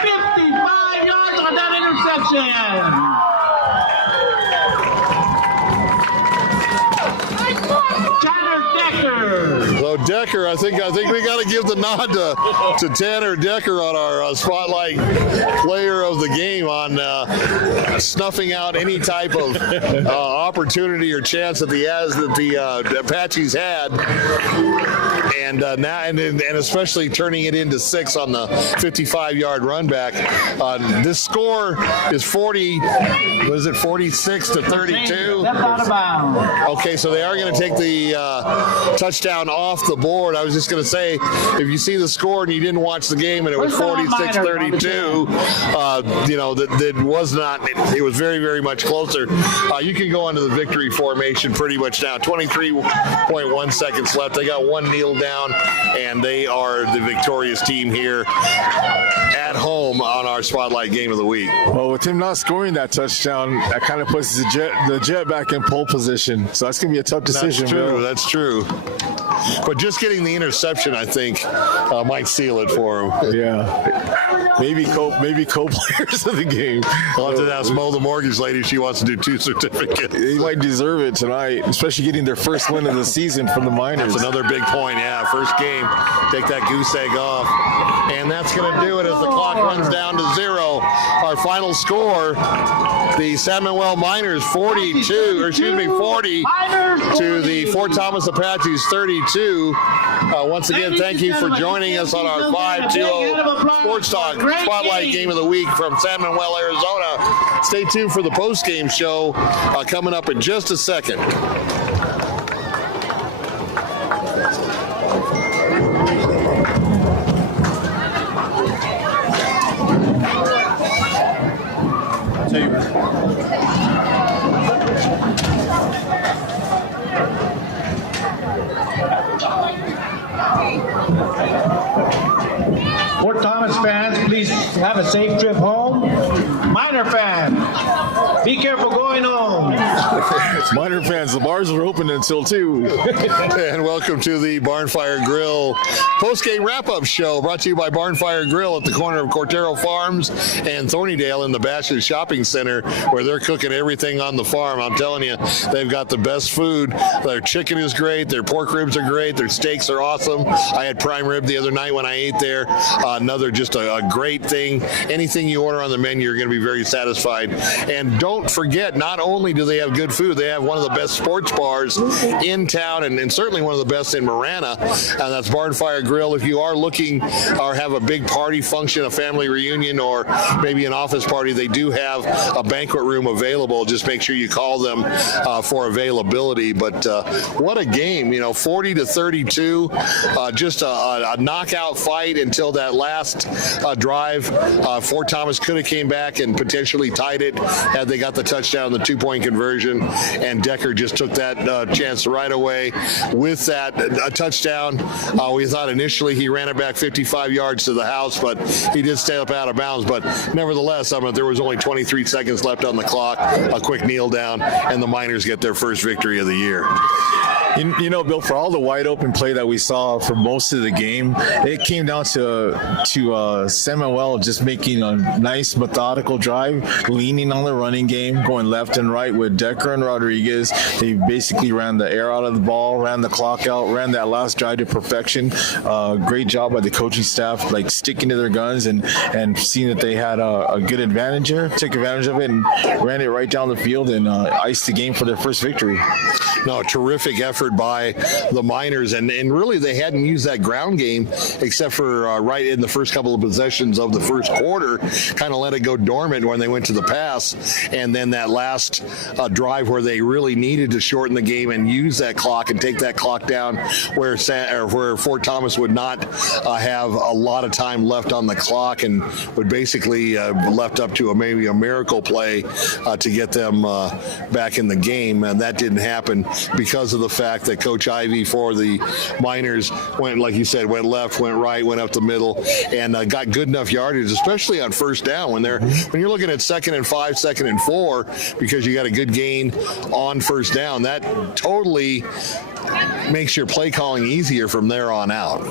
55 yards on that interception. Tanner Decker. So Decker Decker. I think we got to give the nod to Tanner Decker on our spotlight player of the game on snuffing out any type of opportunity or chance that the Apaches had, and now and especially turning it into 6 on the 55-yard run back. This score is 46 to 32. Out of bounds. Okay, so they are going to take the touchdown off the board. I was just going to say, if you see the score and you didn't watch the game and it was 46-32, that was not. It was very, very much closer. You can go into the victory formation pretty much now. 23.1 seconds left. They got one kneel down, and they are the victorious team here at home on our Spotlight Game of the Week. Well, with him not scoring that touchdown, that kind of puts the Jet back in pole position. So that's going to be a tough decision. That's true. But just getting the interception, I think, might seal it for him. Yeah. Maybe co-players of the game. I'll have to ask Mo, the mortgage lady, if she wants to do 2 certificates. They might deserve it tonight, especially getting their first win of the season from the Miners. That's another big point, yeah. First game, take that goose egg off. And that's going to do it as the clock runs down to 0. Our final score, the San Manuel Miners 40 to the Fort Thomas Apaches 32. Once again, thank you for joining us on our 5-2-0 Sports Talk Spotlight Game of the Week from San Manuel, Arizona. Stay tuned for the post-game show coming up in just a second. Fort Thomas fans, please have a safe trip home. Miner fans, be careful going home. Miner fans, the bars are open until 2. And welcome to the Barnfire Grill post-game wrap-up show, brought to you by Barnfire Grill at the corner of Cortero Farms and Thornydale in the Bashes Shopping Center, where they're cooking everything on the farm. I'm telling you, they've got the best food. Their chicken is great. Their pork ribs are great. Their steaks are awesome. I had prime rib the other night when I ate there. Another just a great thing. Anything you order on the menu, you're going to be very satisfied. And don't forget, not only do they have good food, they have one of the best sports bars in town, and certainly one of the best in Marana, and that's Barnfire Grill. If you are looking or have a big party function, a family reunion, or maybe an office party, they do have a banquet room available. Just make sure you call them for availability. But what a game, 40 to 32, just a knockout fight until that last drive. Fort Thomas could have came back and potentially tied it had they got the touchdown, the 2-point conversion, and Decker just took that chance right away with that touchdown. We thought initially he ran it back 55 yards to the house, but he did stay up out of bounds. But nevertheless, there was only 23 seconds left on the clock, a quick kneel down, and the Miners get their first victory of the year. Bill, for all the wide open play that we saw for most of the game, it came down to San Manuel just making a nice methodical drive, leaning on the running game, going left and right with Decker and Rodriguez. They basically ran the air out of the ball, ran the clock out, ran that last drive to perfection. Great job by the coaching staff, sticking to their guns and seeing that they had a good advantage there, took advantage of it and ran it right down the field and iced the game for their first victory. No, terrific effort by the Miners, and really they hadn't used that ground game except for right in the first couple of possessions of the first quarter, kind of let it go dormant when they went to the pass, and then that last drive where they really needed to shorten the game and use that clock and take that clock down where Fort Thomas would not have a lot of time left on the clock and would basically left up to maybe a miracle play to get them back in the game, and that didn't happen because of the fact that Coach Ivy for the Miners went, like you said, went left, went right, went up the middle, and got good enough yardage, especially on first down when you're looking at 2nd and 5, 2nd and 4, because you got a good gain on first down. That totally makes your play calling easier from there on out.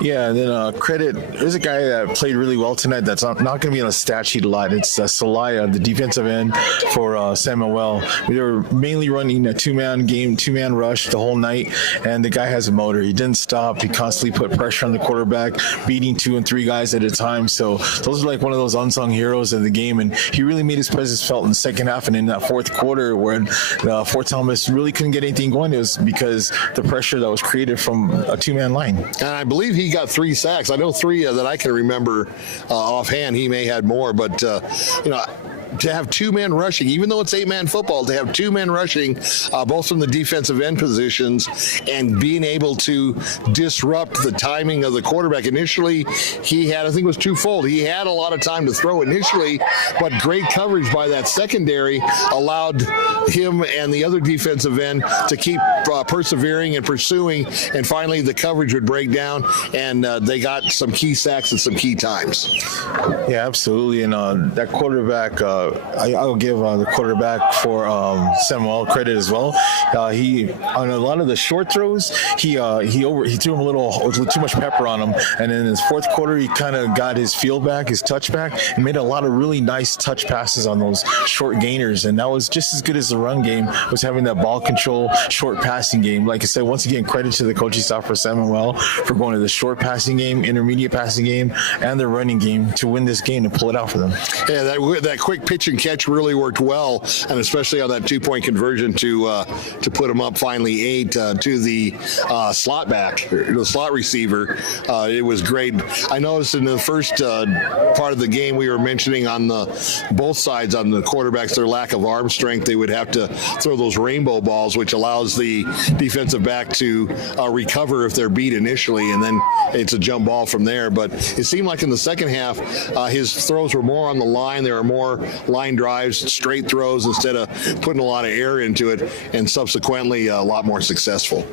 Yeah, and then credit, there's a guy that played really well tonight that's not going to be on a stat sheet a lot. It's Salaya, the defensive end for San Manuel. We were mainly running a two-man game, two-man rush the whole night, and the guy has a motor. He didn't stop. He constantly put pressure on the quarterback, beating 2 and 3 guys at a time. So those are like one of those unsung heroes of the game, and he really made his presence felt in the second half and in that fourth quarter when Fort Thomas really couldn't get anything going. It was because the pressure that was created from a two-man line. And I believe he got 3 sacks. I know 3 that I can remember offhand. He may have had more, but to have 2 men rushing, even though it's 8-man football, to have 2 men rushing, both from the defensive end positions, and being able to disrupt the timing of the quarterback. Initially, he had, I think it was twofold. He had a lot of time to throw initially, but great coverage by that secondary allowed him and the other defensive end to keep persevering and pursuing, and finally the coverage would break down, and they got some key sacks at some key times. Yeah, absolutely. And that quarterback, I'll give the quarterback for Samuel credit as well. He, on a lot of the short throws, he threw him a little too much pepper on him, and in his fourth quarter he kind of got his feel back, his touch back, and made a lot of really nice touch passes on those short gainers, and that was just as good as the run game, was having that ball control, short passing game. Like I said, once again, credit to the coaching staff for San Manuel for going to the short passing game, intermediate passing game, and the running game to win this game and pull it out for them. Yeah, that quick pitch and catch really worked well, and especially on that 2-point conversion to put him up finally 8 to the slot back, the slot receiver. It was great. I noticed in the first part of the game we were mentioning on both sides, on the quarterbacks, their lack of arm strength. They would have to throw those rainbow balls, which allows the defensive back to recover if they're beat initially, and then it's a jump ball from there. But it seemed like in the second half, his throws were more on the line. There were more line drives, straight throws, instead of putting a lot of air into it, and subsequently a lot more successful.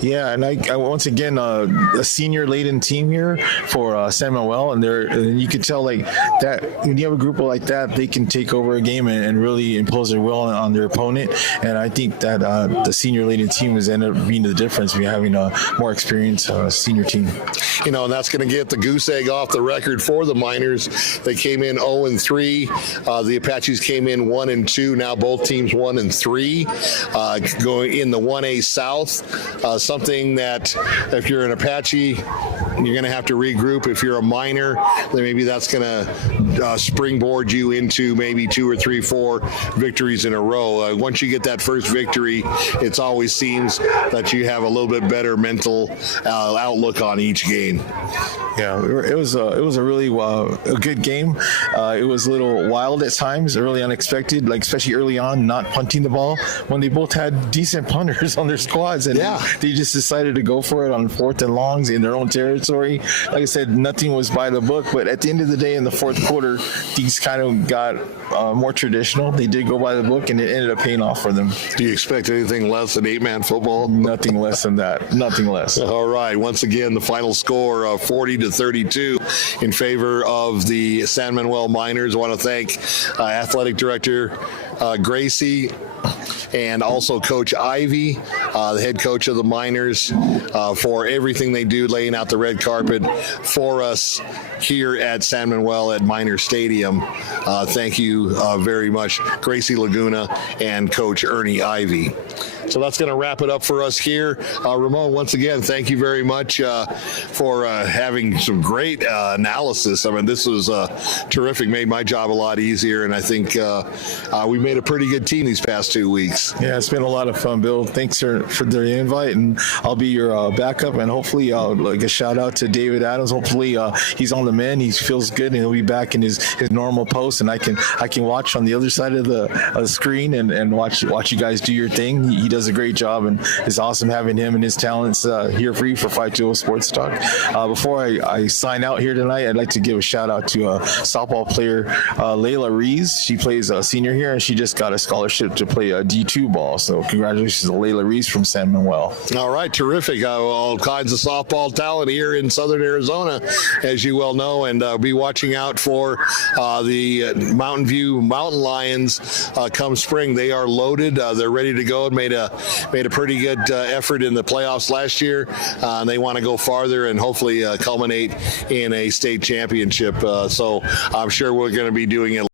Yeah, and I once again, a senior-laden team here for San Manuel, and you can tell like that when you have a group like that, they can take over a game and really impose their will on their opponent. And I think that the senior-laden team has ended up being the difference between having a more experienced senior team. And that's going to get the goose egg off the record for the Miners. They came in 0-3. The Apaches came in 1-2. Now both teams 1-3, going in the 1A South. Something that if you're an Apache, you're going to have to regroup. If you're a Miner, then maybe that's going to springboard you into maybe 2 or 3, 4 victories in a row. Once you get that first victory, it always seems that you have a little bit better mental outlook on each game. Yeah, it was a really a good game. It was a little wild at times, really unexpected, like especially early on, not punting the ball when they both had decent punters on their squads, and they just decided to go for it on 4th and longs in their own territory. Like I said, nothing was by the book, but at the end of the day, in the fourth quarter, these kind of got more traditional. They did go by the book, and it ended up paying off for them. Do you expect anything less than 8-man football? Nothing less than that. Nothing less. All right. Once again, the final score of 40-32 in favor of the San Manuel Miners. I want to thank Athletic Director Gracie, and also Coach Ivy, the head coach of the Miners, for everything they do, laying out the red carpet for us here at San Manuel at Miner Stadium. Thank you very much, Gracie Laguna and Coach Ernie Ivy. So that's going to wrap it up for us here. Ramon, once again, thank you very much for having some great analysis. I mean, this was terrific, made my job a lot easier, and I think we made a pretty good team these past 2 weeks. Yeah, it's been a lot of fun, Bill. Thanks for the invite, and I'll be your backup, and hopefully like a shout out to David Adams. Hopefully he's on the mend, he feels good, and he'll be back in his normal post, and I can watch on the other side of the screen and watch you guys do your thing. He does a great job, and it's awesome having him and his talents here for you for 520 Sports Talk. Before I sign out here tonight, I'd like to give a shout out to softball player Layla Rees. She plays senior here, and she just got a scholarship to play D2 ball. So congratulations to Layla Rees from San Manuel. All right, terrific. All kinds of softball talent here in Southern Arizona, as you well know, and be watching out for the Mountain View Mountain Lions come spring. They are loaded. They're ready to go, and made a made a pretty good effort in the playoffs last year. And they want to go farther and hopefully culminate in a state championship. So I'm sure we're going to be doing it